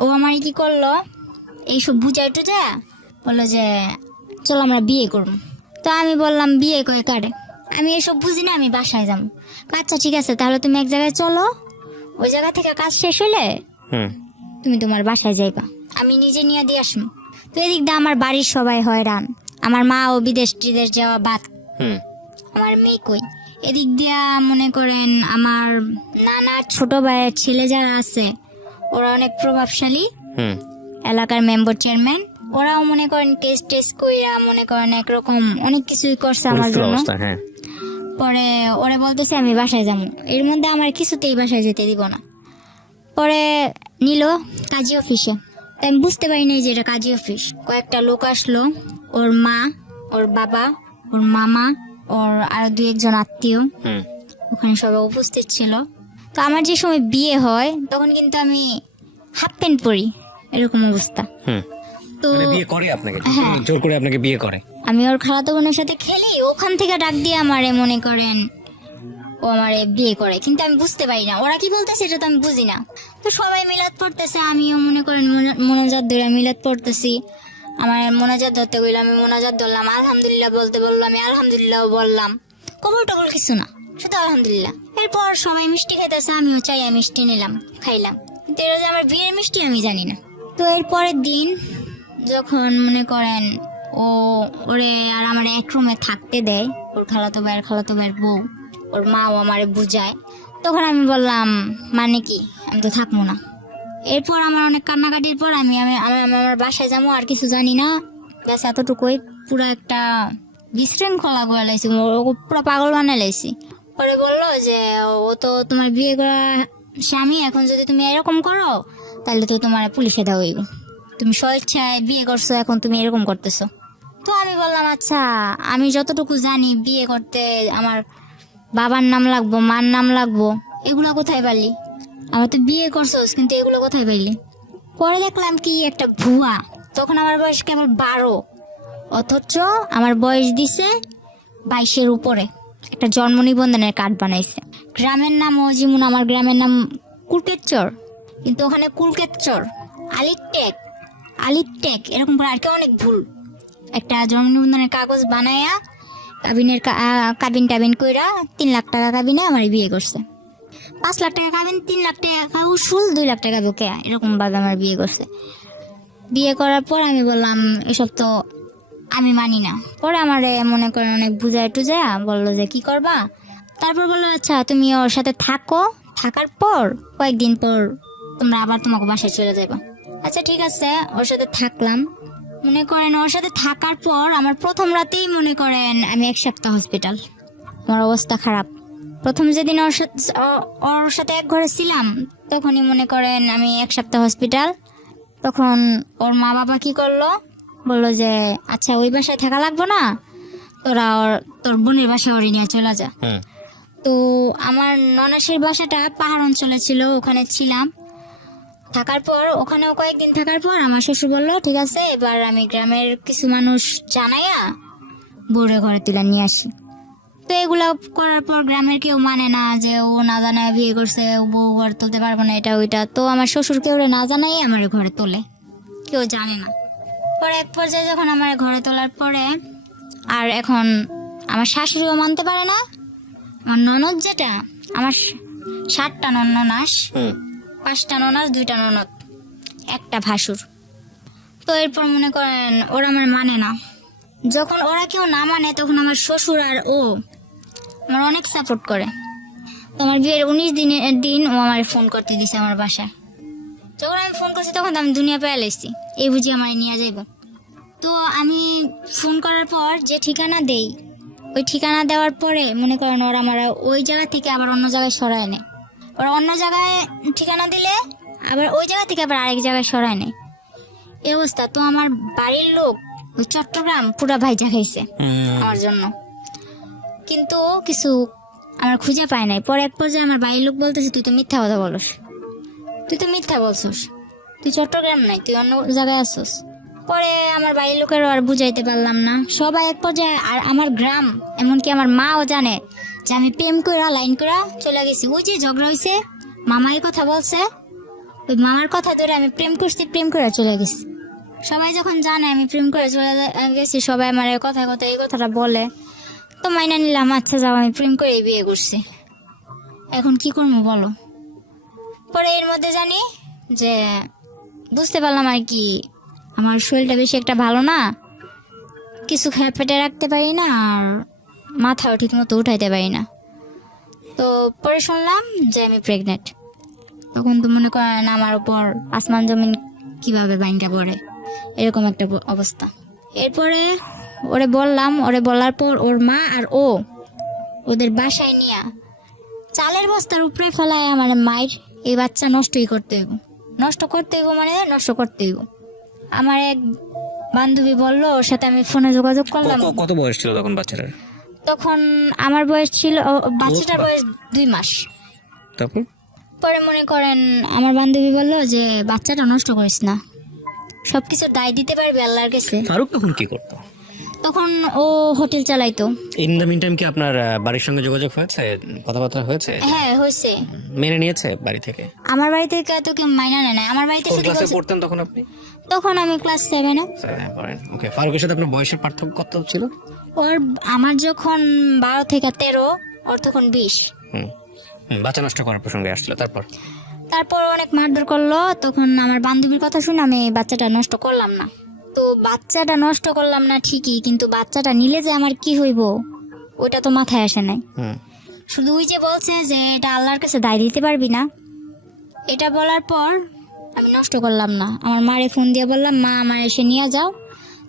ও আমার কি করলো, এইসব বুঝাই টুজা বললো যে চলো আমরা বিয়ে করবো। তো আমি বললাম বিয়ে করে কারে, আমি এসব বুঝি না, আমি বাসায় যাবো। আচ্ছা ঠিক আছে, তাহলে তুমি এক জায়গায় চলো, ওই জায়গা থেকে কাজ শেষ হলে হুম তুমি তোমার বাসায় যাইবা, আমি নিজে নিয়ে দিয়ে আসবো। তো এদিক দিয়ে আমার বাড়ির সবাই হয়রান, আমার মা ও বিদেশ টিদেশ যাওয়া বাদ, হুম আমার মেয়ে কই। এদিক দিয়া মনে করেন আমার নানা ছোট ভাইয়ের ছেলে যারা আছে ওরা অনেক প্রভাবশালী, হুম এলাকার মেম্বার চেয়ারম্যান, ওরাও মনে করেন কেস টেস কইরা মনে করেন একরকম অনেক কিছুই করছে আমার পরিস্থিতির জন্য। অবস্থা। হ্যাঁ, পরে ওরা বলতেছে আমি বাসায় যাবো, এর মধ্যে আমার কিছুতেই বাসায় যেতে দিব না। পরে নিল কাজী অফিসে, আমি বুঝতে পারি নাই যে এটা কাজী অফিস। কয়েকটা লোক আসলো, ওর মা, ওর বাবা, ওর মামা, ওর আরো 2-1 জন আত্মীয় হুম ওখানে সবাই উপস্থিত ছিল। তো আমার যে সময় বিয়ে হয় তখন কিন্তু আমি হাফ প্যান্ট পরি, এরকম অবস্থা। হুম তো মানে বিয়ে করে আপনাকে, হ্যাঁ। জোর করে আপনাকে বিয়ে করে? আমি ওর খালাতো বোনের সাথে খেলি, ওখান থেকে ডাক দিয়ে আমারে মনে করেন ও আমারে বিয়ে করে, কিন্তু আমি বুঝতে পারি না ওরা কি বলতেছে, এটা তো আমি বুঝি না। তো সবাই মিলাদ পড়তেছে, আমিও মনে করেন মোনাজাত ধরে মিলাদ পড়তেছি। আমার মোনাজাত ধরতে গেলে আমি মোনাজাত ধরলাম, আলহামদুলিল্লাহ বলতে বললো, আমি আলহামদুলিল্লাহ বললাম, কবুল টবুল কিছু না, শুধু আলহামদুলিল্লাহ। এরপর সবাই মিষ্টি খেতেছে, আমিও চাই মিষ্টি নিলাম, খাইলাম, কিন্তু এটা যে আমার বিয়ের মিষ্টি আমি জানি না। তো এর পরের দিন যখন মনে করেন ও ওরে আর আমার এক রুমে থাকতে দেয়, ওর খালাতো ভাইয়ের বউ, ওর মাও আমারে বুঝায়, তখন আমি বললাম মানে কি, আমি তো থাকবো না। এরপর আমার অনেক কান্নাকাটির পর আমি আমি আমি আমি আমার বাসায় যাবো, আর কিছু জানি না, ব্যাস এতটুকুই। পুরো একটা বিশৃঙ্খলা করে লাইছি, পুরো পাগল বানাই লাইছি। পরে বললো যে ও তো তোমার বিয়ে করা স্বামী, এখন যদি তুমি এরকম করো তাহলে তো তোমার পুলিশে দেওয়া হইব, তুমি স্বেচ্ছায় বিয়ে করছো, এখন তুমি এরকম করতেছো। তো আমি বললাম আচ্ছা, আমি যতটুকু জানি বিয়ে করতে আমার বাবার নাম লাগবো, মার নাম লাগবো, এগুলো কোথায় পারলি? আমার তো বিয়ে করছোস, কিন্তু এগুলো কোথায় পাইলি? পরে দেখলাম কি একটা ভুয়া। তখন আমার বয়স কেবল 12, অথচ আমার বয়স দিছে 22-এর উপরে। একটা জন্ম নিবন্ধনের কার্ড বানাইছে, গ্রামের নাম ও যেমন আমার গ্রামের নাম কুলকেতচর, কিন্তু ওখানে কুলকেতচর, আলিটেক এরকম করে আর কি অনেক ভুল। একটা জন্ম নিবন্ধনের কাগজ বানায়া কাবিন টাবিন কইরা 3 লাখ টাকা কাবিনে আমার বিয়ে করছে। 5 লাখ টাকা কাবিন, 3 লাখ টাকা উসুল, 2 লাখ টাকা বোকে, এরকম ভাবে আমার বিয়ে করছে। বিয়ে করার পর আমি বললাম এসব তো আমি মানি না। পরে আমার মনে করেন অনেক বুঝায় টুজায়া বললো যে কি করবা। তারপর বললো আচ্ছা তুমি ওর সাথে থাকো, থাকার পর কয়েকদিন পর তোমরা আবার তোমাকে বাসায় চলে যাবা। আচ্ছা ঠিক আছে, ওর সাথে থাকলাম। মনে করেন ওর সাথে থাকার পর আমার প্রথম রাতেই মনে করেন আমি 1 সপ্তাহ হসপিটাল, আমার অবস্থা খারাপ। প্রথম যেদিন ওর সাথে এক ঘরে ছিলাম, তখনই মনে করেন আমি 1 সপ্তাহ হসপিটাল। তখন ওর মা বাবা কি করলো, বললো যে আচ্ছা ওই বাসায় থাকা লাগবো না, তোর বোনের বাসায় ওরে নিয়ে চলে যা। তো আমার ননাসের বাসাটা পাহাড় অঞ্চলে ছিল, ওখানে ছিলাম। থাকার পর ওখানেও কয়েকদিন থাকার পর আমার শ্বশুর বললো ঠিক আছে, এবার আমি গ্রামের কিছু মানুষ জানাইয়া বউরে ঘরে তুলে নিয়ে আসি। তো এগুলো করার পর গ্রামের কেউ মানে না, যে ও না জানায় বিয়ে করছে, ও বউ ঘর তুলতে পারবো না, এটা ওইটা। তো আমার শ্বশুর কেউ না জানাই আমার ঘরে তোলে, কেউ জানে না। পরে এক পর্যায়ে যখন আমার ঘরে তোলার পরে, আর এখন আমার শাশুড়িও মানতে পারে না। আমার ননদ যেটা, আমার 7টা ননাস, 5টা ননাস, 2টা ননদ, 1টা ভাসুর। তো এরপর মনে করেন ওরা আমার মানে না। যখন ওরা কেউ না মানে তখন আমার শ্বশুর আর ও আমার অনেক সাপোর্ট করে। তো আমার বিয়ের 19 দিনের দিন ও আমার ফোন করতে দিছে আমার বাসায়। যখন আমি ফোন করছি তখন তো আমি দুনিয়া পেয়ে এসেছি, এই বুঝি আমার নিয়ে যাইব। তো আমি ফোন করার পর যে ঠিকানা দেই, ওই ঠিকানা দেওয়ার পরে মনে করেন ওরা আমার ওই জায়গা থেকে আবার অন্য জায়গায় সরায় নেয়। ওরা অন্য জায়গায় ঠিকানা দিলে আবার ওই জায়গা থেকে আবার আরেক জায়গায় সরায় নেয়, এই অবস্থা। তো আমার বাড়ির লোক ওই চট্টগ্রাম পুরা ভাইজা খাইছে আমার জন্য, কিন্তু কিছু আমার খুঁজে পায় নাই। পরে এক পর্যায়ে আমার বাড়ির লোক বলতেছে তুই তো মিথ্যা কথা বলস, তুই তো মিথ্যা বলছিস, তুই চট্টগ্রাম নাই, তুই অন্য জায়গায় আসছিস। পরে আমার বাড়ির লোকেরও আর বুঝাইতে পারলাম না, সবাই এক পর্যায়ে। আর আমার গ্রাম, এমনকি আমার মাও জানে যে আমি প্রেম করা লাইন করা চলে গেছি। ওই যে ঝগড়া হয়েছে, মামাই কথা বলছে, ওই মামার কথা ধরে আমি প্রেম করছি, প্রেম করে চলে গেছি। সবাই যখন জানে আমি প্রেম করে চলে গেছি, সবাই আমার কথা এই কথাটা বলে। তো মাইনা নিলাম, আচ্ছা যাও, আমি প্রেম করে বিয়ে করছি, এখন কি করবো বলো। পরে এর মধ্যে জানি যে বুঝতে পারলাম আর কি আমার শরীরটা বেশি একটা ভালো না, কিছু খেয়ে পেটে রাখতে পারি না, আর মাথাও ঠিক মতো উঠাইতে পারি না। তো পরে শুনলাম যে আমি প্রেগনেন্ট। তখন তো মনে করেন আমার উপর আসমান জমিন কিভাবে বাইনটা পড়ে, এরকম একটা অবস্থা। এরপরে ওরে বললাম, ওরে বলার পর ওর মা আর ওদের বাসায় নিয়ে চালের বস্তার উপরে ফেলায় আমার মায়ের এই বাচ্চা নষ্ট করতে হইব। আমার এক বান্ধবী বললো, ওর সাথে আমি ফোনে যোগাযোগ করলাম। কত বয়স ছিল তখন বাচ্চাটার? তখন আমার বয়স ছিল, বাচ্চাটার বয়স 2 মাস। তারপর পরে মনে করেন আমার বান্ধবী বললো যে বাচ্চাটা নষ্ট করিস না, সবকিছু দায় দিতে পারবি আল্লাহর কাছে। ফারুক তখন কি করতো? তখন ও হোটেল চালাইতো। ইন দ্য মিন টাইম কি আপনার বাড়ির সঙ্গে যোগাযোগ হয়েছে, কথাবার্তা হয়েছে? হ্যাঁ হয়েছে। মেনে নিয়েছে বাড়ি থেকে? আমার বাড়ি থেকে তো কেউ মাইনা নেয় না, আমার বাড়িতে কোন শুধু ক্লাসে বলছে- পড়তেন তখন আপনি? তখন আমি ক্লাস 7-এ। ওকে, ফারুকের সাথে আপনার বয়সের পার্থক্য কত ছিল? ওর আমার যখন 12 থেকে 13, ওর তখন 20। বাচ্চা নষ্ট করার প্রসঙ্গে আসছিল। তারপর অনেক মারধর করলো। তখন আমার বান্ধবীর কথা শুনে আমি বাচ্চাটা নষ্ট করলাম না, তো বাচ্চাটা নষ্ট করলাম না ঠিকই, কিন্তু বাচ্চাটা নিলে যে আমার কি হইব ওটা তো মাথায় আসে নাই। হুম শুধু ওই যে বলছে যে এটা আল্লাহর কাছে দায় দিতে পারবি না, এটা বলার পর আমি নষ্ট করলাম না। আমার মারে ফোন দিয়ে বললাম, মা আমার এসে নিয়ে যাও।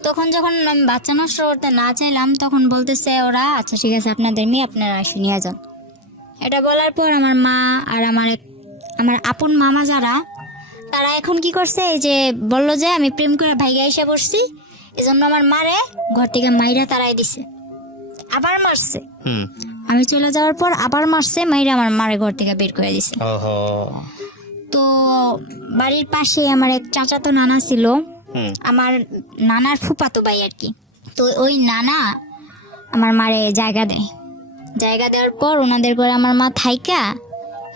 তখন যখন আমি বাচ্চা নষ্ট করতে না চাইলাম তখন বলতেছে ওরা, আচ্ছা ঠিক আছে আপনাদের মেয়ে আপনারা এসে নিয়ে যান। এটা বলার পর আমার মা আর আমার আপন মামা যারা, তারা এখন কি করছে, এই যে বললো যে আমি প্রেম করে ভাইগা এসে পড়ছি, এই জন্য আমার মারে ঘর থেকে মাইরা তারাই দিছে, আবার মারছে। হুম আমি চলে যাওয়ার পর আবার মারছে, মাইরা আমার মারে ঘর থেকে বের করে দিছে। ওহো তো বাড়ির পাশে আমার এক চাচাতো নানা ছিল, হুম আমার নানার ফুফাতো ভাই আর কি। তো ওই নানা আমার মারে জায়গা দেয়, জায়গা দেওয়ার পর ওনাদের করে আমার মা থাইকা,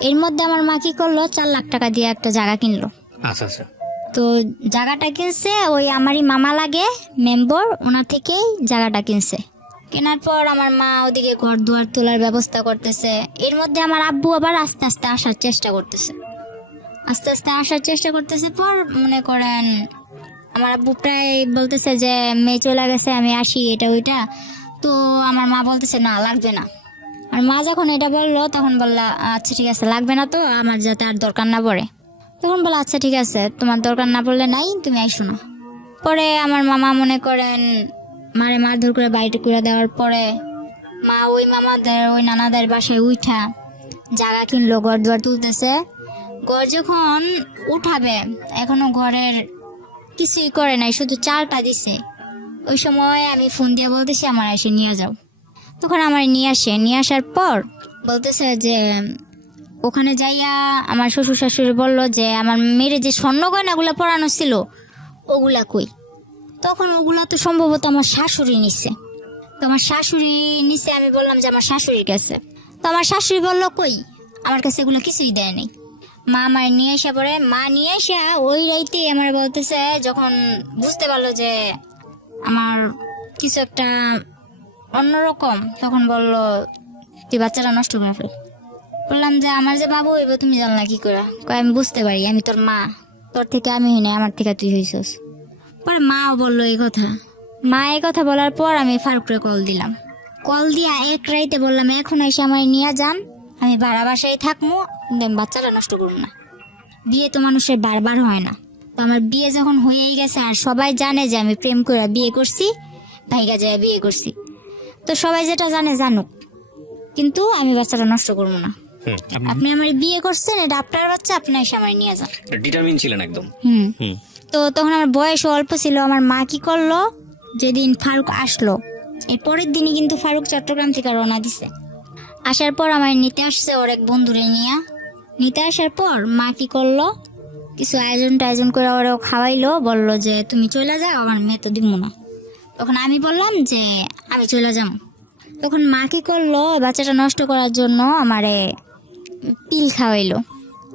এর মধ্যে আমার মা কি করলো, 4 লাখ টাকা দিয়ে একটা জায়গা কিনলো। আচ্ছা আচ্ছা তো জায়গাটা কিনছে ওই আমারই মামা লাগে মেম্বর, ওনার থেকেই জায়গাটা কিনছে। কেনার পর আমার মা ওদিকে ঘর দুয়ার তোলার ব্যবস্থা করতেছে। এর মধ্যে আমার আব্বু আবার আস্তে আস্তে আসার চেষ্টা করতেছে, আস্তে আস্তে আসার চেষ্টা করতেছে। পর মনে করেন আমার আব্বু প্রায় বলতেছে যে মেয়ে চলে গেছে আমি আসি এটা ওইটা। তো আমার মা বলতেছে না লাগবে না। আর মা যখন এটা বললো তখন বললা, আচ্ছা ঠিক আছে লাগবে না, তো আমার যাতে আর দরকার না পড়ে। তখন বললো আচ্ছা ঠিক আছে তোমার দরকার না পড়লে নাই, তুমি আইসো না। পরে আমার মামা মনে করেন মারে মারধর করে বাড়িতে করে দেওয়ার পরে মা ওই মামাদের ওই নানাদের বাসায় উঠা জায়গা কিনলো, ঘর দুয়ার তুলতেছে। ঘর যখন উঠাবে এখনো ঘরের কিছুই করে নাই, শুধু চালটা দিছে। ওই সময় আমি ফোন দিয়ে বলতেছি আমার এসে নিয়ে যাও। তখন আমার নিয়ে আসে, নিয়ে আসার পর বলতেছে যে ওখানে যাইয়া আমার শ্বশুর শাশুড়ি বললো যে আমার মেয়ের যে স্বর্ণ গয়নাগুলো পরানো ছিল ওগুলা কই। তখন ওগুলা তো সম্ভবত আমার শাশুড়ি নিচ্ছে। তো আমার শাশুড়ি নিচ্ছে, আমি বললাম যে আমার শাশুড়ির কাছে। তো আমার শাশুড়ি বললো কই, আমার কাছে এগুলো কিছুই দেয় নাই। মা আমার নিয়ে এসে পরে, মা নিয়ে এসে ওই রাইতে আমার বলতেছে, যখন বুঝতে পারলো যে আমার কিছু একটা অন্যরকম, তখন বললো তুই বাচ্চাটা নষ্ট করে ফেল। বললাম যে আমার যে বাবু এবার তুমি জানো না কি করে। কয় আমি বুঝতে পারি, আমি তোর মা, তোর থেকে আমি হই না, আমার থেকে তুই হইছস। পরে মাও বললো এই কথা। মা এই কথা বলার পর আমি ফারুকরে কল দিলাম। কল দিয়া এক রাইতে বললাম এখন এসে আমার নিয়ে যান, আমি ভাড়া বাসায় থাকবো, কিন্তু আমি বাচ্চাটা নষ্ট করবো না। বিয়ে তো মানুষের বারবার হয় না। তো আমার বিয়ে যখন হয়েই গেছে আর সবাই জানে যে আমি প্রেম করে বিয়ে করছি, ভাইগা যায় বিয়ে করছি, তো সবাই যেটা জানে জানুক, কিন্তু আমি বাচ্চাটা নষ্ট করবো না। আপনি আমার বিয়ে করছেন, এটা আপনার বাচ্চা, আপনি এসে আমার নিয়ে যান। ডিটারমিন ছিলেন একদম। হুম। হুম তো তখন আমার বয়স অল্প ছিল। আমার মা কি করলো, যেদিন ফারুক আসলো এর পরের দিনই কিন্তু ফারুক চট্টগ্রাম থেকে রওনা দিছে। আসার পর আমার নিতে আসছে ওর এক বন্ধুরে নিয়ে। নিতে আসার পর মা কি করলো, কিছু আয়োজন করে ওরাও খাওয়াইলো, বললো যে তুমি চলে যাও, আমার মেয়ে তো দিব না। তখন আমি বললাম যে আমি চলে যাবো। তখন মা কি করলো, বাচ্চাটা নষ্ট করার জন্য আমারে পিল খাওয়াইলো।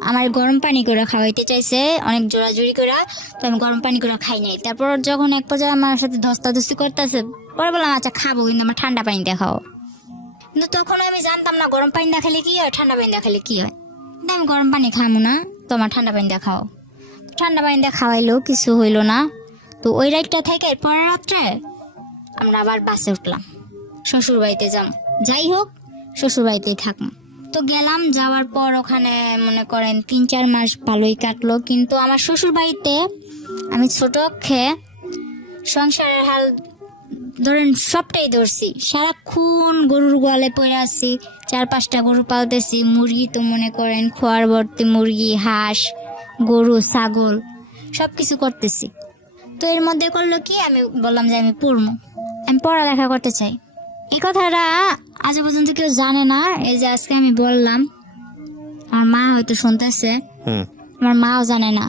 আমার গরম পানি করে খাওয়াইতে চাইছে অনেক জোরাজুরি করে, তো আমি গরম পানি করে খাই নাই। তারপর যখন এক পর্যায়ে আমার সাথে ধস্তাধস্তি করতেছে, পরে বললাম আচ্ছা খাবো, কিন্তু আমার ঠান্ডা পানি দিয়ে খাও। কিন্তু তখন আমি জানতাম না গরম পানি দিয়ে খেলে কি হয়, ঠান্ডা পানি দিয়ে খেলে কি হয়। কিন্তু আমি গরম পানি খাবো না, তো আমার ঠান্ডা পানি দিয়ে খাও। ঠান্ডা পানি দিয়ে খাওয়াইলো, কিছু হইলো না। তো ওই রাতটা থেকে পরের রাত্রে আমরা আবার বাসে উঠলাম, শ্বশুর বাড়িতে যাম, যাই হোক শ্বশুর বাড়িতেই থাকবো। তো গেলাম, যাওয়ার পর ওখানে মনে করেন 3-4 মাস ভালোই কাটলো। কিন্তু আমার শ্বশুর বাড়িতে আমি ছোট খেয়ে সংসারের হাল ধরেন সবটাই ধরছি। সারাক্ষণ গরুর গোয়ালে পড়ে আছি, 4-5টা গরু পালতেছি, মুরগি তো মনে করেন খোয়ার ভর্তি মুরগি, হাঁস, গরু, ছাগল সব কিছু করতেছি। তো এর মধ্যে করলো কি, আমি বললাম যে আমি পড়বো, আমি পড়ালেখা করতে চাই। এই কথাটা আজ পর্যন্ত কেউ জানে না, এই যে আজকে আমি বললাম। আমার মা হয়তো শুনতেছে, আমার মাও জানে না।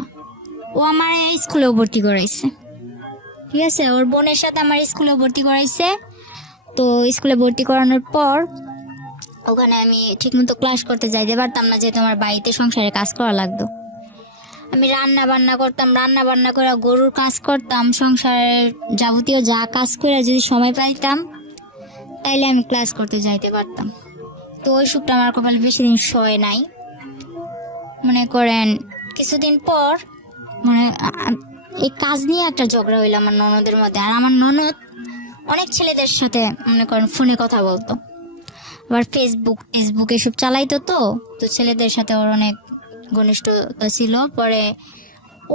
ও আমার এই স্কুলেও ভর্তি করাইছে, ঠিক আছে, ওর বোনের সাথে আমার স্কুলেও ভর্তি করাইছে। তো স্কুলে ভর্তি করানোর পর ওখানে আমি ঠিকমতো ক্লাস করতে যাইতে পারতাম না, যেহেতু আমার বাড়িতে সংসারে কাজ করা লাগতো। আমি রান্না বান্না করতাম, রান্না বান্না করে গরুর কাজ করতাম, সংসারের যাবতীয় যা কাজ করে যদি সময় পাইতাম তাইলে আমি ক্লাস করতে যাইতে পারতাম। তো ওই সুখটা আমার কপালে বেশি দিন সয় নাই। মনে করেন কিছুদিন পর মানে এই কাজ নিয়ে একটা ঝগড়া হইলো আমার ননদের মধ্যে। আর আমার ননদ অনেক ছেলেদের সাথে মনে করেন ফোনে কথা বলতো, আবার ফেসবুক এসব চালাইতো। তো তো ছেলেদের সাথে ওর অনেক ঘনিষ্ঠতা ছিল। পরে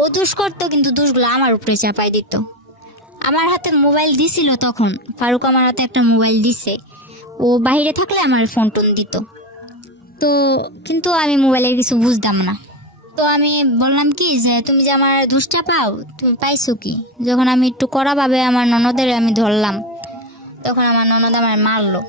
ও দোষ করতো, কিন্তু দোষগুলো আমার উপরে চাপাই দিত। আমার হাতে মোবাইল দিছিল তখন, ফারুক আমার হাতে একটা মোবাইল দিছে। ও বাইরে থাকলে আমার ফোন টোন দিত। তো কিন্তু আমি মোবাইলের কিছু বুঝতাম না। তো আমি বললাম কি যে তুমি যে আমার দোষটা পাও, তুমি পাইছো কি? যখন আমি একটু কড়া ভাবে আমার ননদের আমি ধরলাম, তখন আমার ননদ আমার মারলো।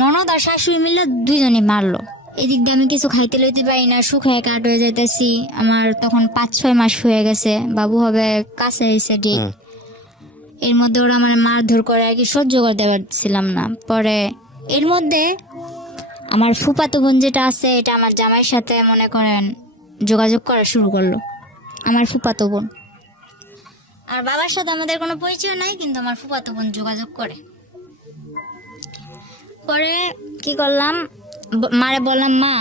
ননদ আর শাশুড়ি মিলে দুইজনই মারলো। এদিক দিয়ে আমি কিছু খাইতে লইতে পারি না, শুকায় কাঠ হয়ে যাইতেছি। আমার তখন 5-6 মাস হয়ে গেছে, বাবু হবে কাছে এসে ডেট। এর মধ্যে ওরা আমার মারধর করে আর কি, সহ্য করতে পারছিলাম না। পরে এর মধ্যে আমার ফুফাতো বোন যেটা আছে, এটা আমার জামাইয়ের সাথে মনে করেন যোগাযোগ করা শুরু করলো, আমার ফুফাতো বোন। আর বাবার সাথে আমাদের কোনো পরিচয় নাই, কিন্তু আমার ফুফাতো বোন যোগাযোগ করে। পরে কি করলাম, মারে বললাম মা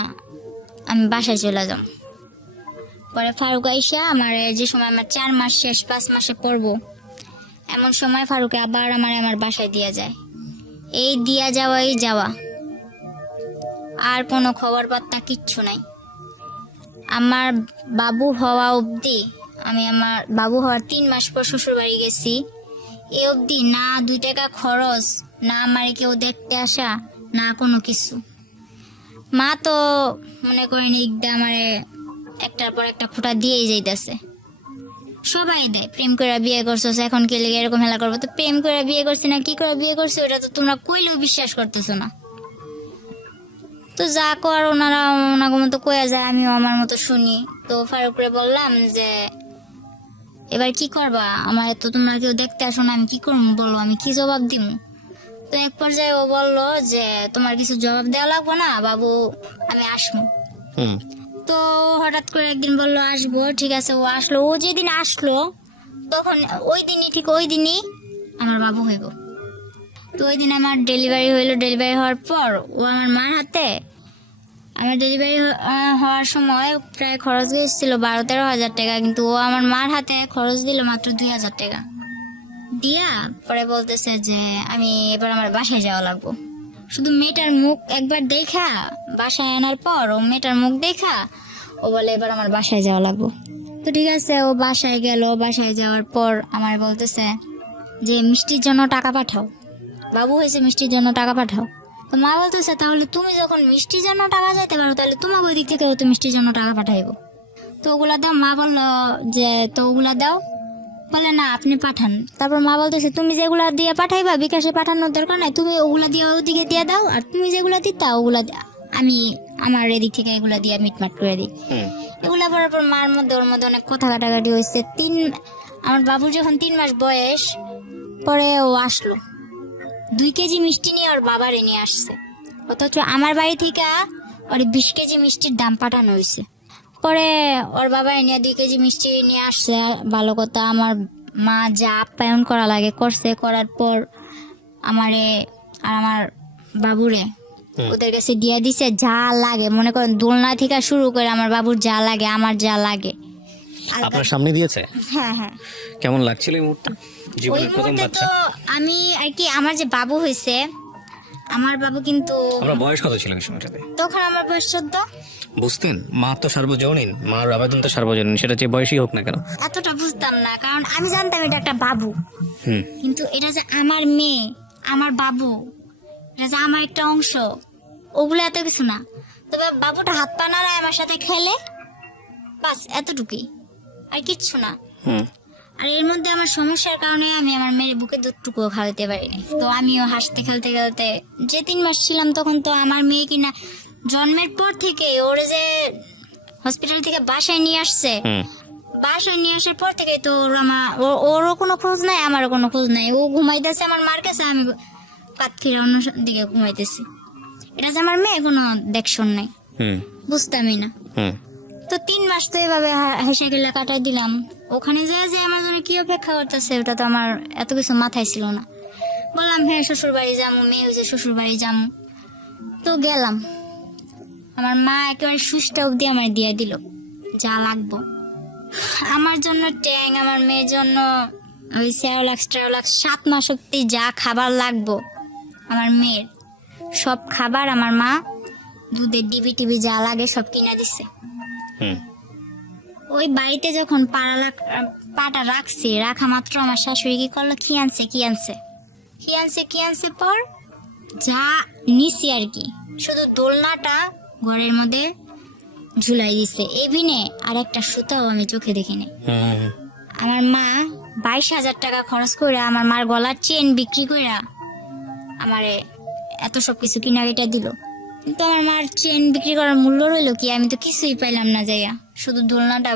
আমি বাসায় চলে যাব। পরে ফারুক আইসা আমার যে সময় আমার 4 মাস শেষ 5 মাসে পড়বো, এমন সময় ফারুকে আবার আমার বাসায় দিয়া যায়। এই দিয়া যাওয়াই যাওয়া, আর কোনো খবর পাত্তা কিচ্ছু নাই। আমার বাবু হওয়া অবধি, আমি আমার বাবু হওয়ার 3 মাস পর শ্বশুর বাড়ি গেছি, এ অবধি না 2 টাকা খরচ, না আমার কেউ দেখতে আসা, না কোনো কিছু। মা তো মনে করেন ইকদা আমারে একটার পর একটা খোঁটা দিয়েই যাইতেছে। সবাই দেয়, প্রেম করে বিয়ে করছো, এখন কে লেগে এরকম হেলা করবো? তো প্রেম করে বিয়ে করছি না কি করে বিয়ে করছি, ওটা তো তোমরা কইলেও বিশ্বাস করতেছো না। তো যা কর ওনারা ওনার মতো কয়ে যায়, আমিও আমার মতো শুনি। তো ফারুকরে বললাম যে এবার কি করবা, আমার তো তোমরা কেউ দেখতে আসো না, আমি কি করবো বলো, আমি কি জবাব দিব? তো এক পর্যায়ে ও বললো যে তোমার কিছু জবাব দেওয়া লাগবে না বাবু, আমি আসবো। তো হঠাৎ করে একদিন বললো আসবো, ঠিক আছে ও আসলো। ও যেদিন আসলো তখন ওই দিনই আমার বাবু হইব। তো ওই দিন আমার ডেলিভারি হইলো। ডেলিভারি হওয়ার পর ও আমার মার হাতে, আমার ডেলিভারি হওয়ার সময় প্রায় খরচ গেছিল 12-13 হাজার টাকা, কিন্তু ও আমার মার হাতে খরচ দিল মাত্র 2,000 টাকা দিয়া। পরে বলতেছে যে আমি এবার আমার বাসায় যাওয়া লাগবো। শুধু মেয়েটার মুখ একবার দেখা, বাসায় আনার পর ও মেয়েটার মুখ দেখা ও বলে এবার আমার বাসায় যাওয়া লাগবো। তো ঠিক আছে, ও বাসায় গেল। বাসায় যাওয়ার পর আমার বলতেছে যে মিষ্টির জন্য টাকা পাঠাও, বাবু হয়েছে মিষ্টির জন্য টাকা পাঠাও। তো মা বলতেছে তাহলে তুমি যখন মিষ্টির জন্য টাকা চাইতে পারো, তাহলে তোমাকে ওই দিক থেকে তো মিষ্টির জন্য টাকা পাঠাইবো। তো ওগুলা দাও। মা বললো যে তো ওগুলা দাও, বলে না আপনি পাঠান। তারপর মা বলতেছে তুমি যেগুলা দিয়ে পাঠাইবা বিকাশে পাঠানোর দরকার নাই, তুমি ওগুলা দিয়ে ওদিকে দিয়ে দাও, আর তুমি যেগুলা দিতা ওগুলা আমি আমার এদিক থেকে এগুলা দিয়ে মিটমাট করে দিই। এগুলা করার পর মার মধ্যে ওর মধ্যে অনেক কথা কাটাকাটি হয়েছে। আমার বাবুর যখন 3 মাস বয়স, পরে ও আসলো 2 কেজি মিষ্টি নিয়ে ওর বাবারে নিয়ে আসছে, অথচ আমার বাড়ি থেকে ওর 20 কেজি মিষ্টির দাম পাঠানো হয়েছে। পরে ওর বাবা নিয়ে 2 কেজি মিষ্টি নিয়ে আসছে, ভালো কথা। আমার মা যা আপ্যায়ন করা লাগে করছে, করার পর আমারে আর আমার বাবুরে ওদের কাছে দিয়ে দিছে যা লাগে, মনে করেন দোলনা থেকে শুরু করে আমার বাবুর যা লাগে, আমার যা লাগে আপনার সামনে দিয়েছে? হ্যাঁ হ্যাঁ। কেমন লাগছিল এই মুহূর্তে? ওই জীবনের প্রথম মুহূর্তে বাচ্চা। তো আমি আর কি, আমার যে বাবু হয়েছে, আমার বাবু কিন্তু আমরা বয়স কত ছিল এই সময়টাতে? তখন আমার বয়স 14। বুঝতেন মা তো সার্বজনীন, মার আবেদন তো সার্বজনীন, সেটা যে বয়সই হোক না কেন। এতটা বুঝতাম না, কারণ আমি জানতাম এটা একটা বাবু, হুম। কিন্তু এটা যে আমার মেয়ে, আমার বাবু, এটা যে আমার একটা অংশ, ওগুলো এত কিছু না। তবে বাবুটা হাত পা নাড়ায় আমার সাথে খেলে, বাস এতটুকুই, আর কিচ্ছু না। হুম। আর এর মধ্যে আমার সমস্যার কারণে আমি আমার মেয়ের বুকে দুধটুকুও খাওয়াতে পারিনি। তো আমিও হাসতে খেলতে খেলতে যে 3 মাস ছিলাম, তখন তো আমার মেয়ে কিনা জন্মের পর থেকে ওরে যে হসপিটাল থেকে বাসায় নিয়ে আসছে, বাসায় নিয়ে আসার পর থেকে তো ওরও কোনো খোঁজ নাই, আমারও কোনো খোঁজ নাই। ও ঘুমাইতেছে আমার মার কাছে, আমি পাত ফিরে অন্য দিকে ঘুমাইতেছি। এটা যে আমার মেয়ে, কোনো দেখশন নাই, বুঝতামই না। তো 3 মাস তো এভাবে হেসে গেলে কাটাই দিলাম। ওখানে যায় যে আমার জন্য কি অপেক্ষা করতেছে ওটা তো আমার এত কিছু মাথায় ছিল না। বললাম হ্যাঁ শ্বশুর বাড়ি যাবো, মেয়ে হয়েছে শ্বশুর বাড়ি যাবো। তো গেলাম, আমার মা একেবারে সুচটা অব্দি আমার দিয়ে দিল যা লাগবো। আমার জন্য ট্যাং, আমার মেয়ের জন্য ওই সেরোলাক্স 7 মাস অব্দি যা খাবার লাগবো আমার মেয়ের সব খাবার আমার মা দুধের ডিবি টিবি যা লাগে সব কিনে দিছে। হুম ওই বাড়িতে যখন পাটা রাখছি, রাখা মাত্র আমার শাশুড়ি কি করলো, কি আনছে পর যা নিছি আর কি, শুধু দোলনাটা ঘরের মধ্যে ঝুলাই দিছে, এভিনে আর একটা সুতাও আমি চোখে দেখিনি। হুম আমার মা 22,000 টাকা খরচ করে আমার মার গলার চেন বিক্রি করে আমারে এত সব কিছু কিনা কেটে দিল, কিন্তু আমার মার চেন বিক্রি করার মূল্য রইলো কি, আমি তো কিছুই পাইলাম না যাইয়া, শুধু দোলনাটা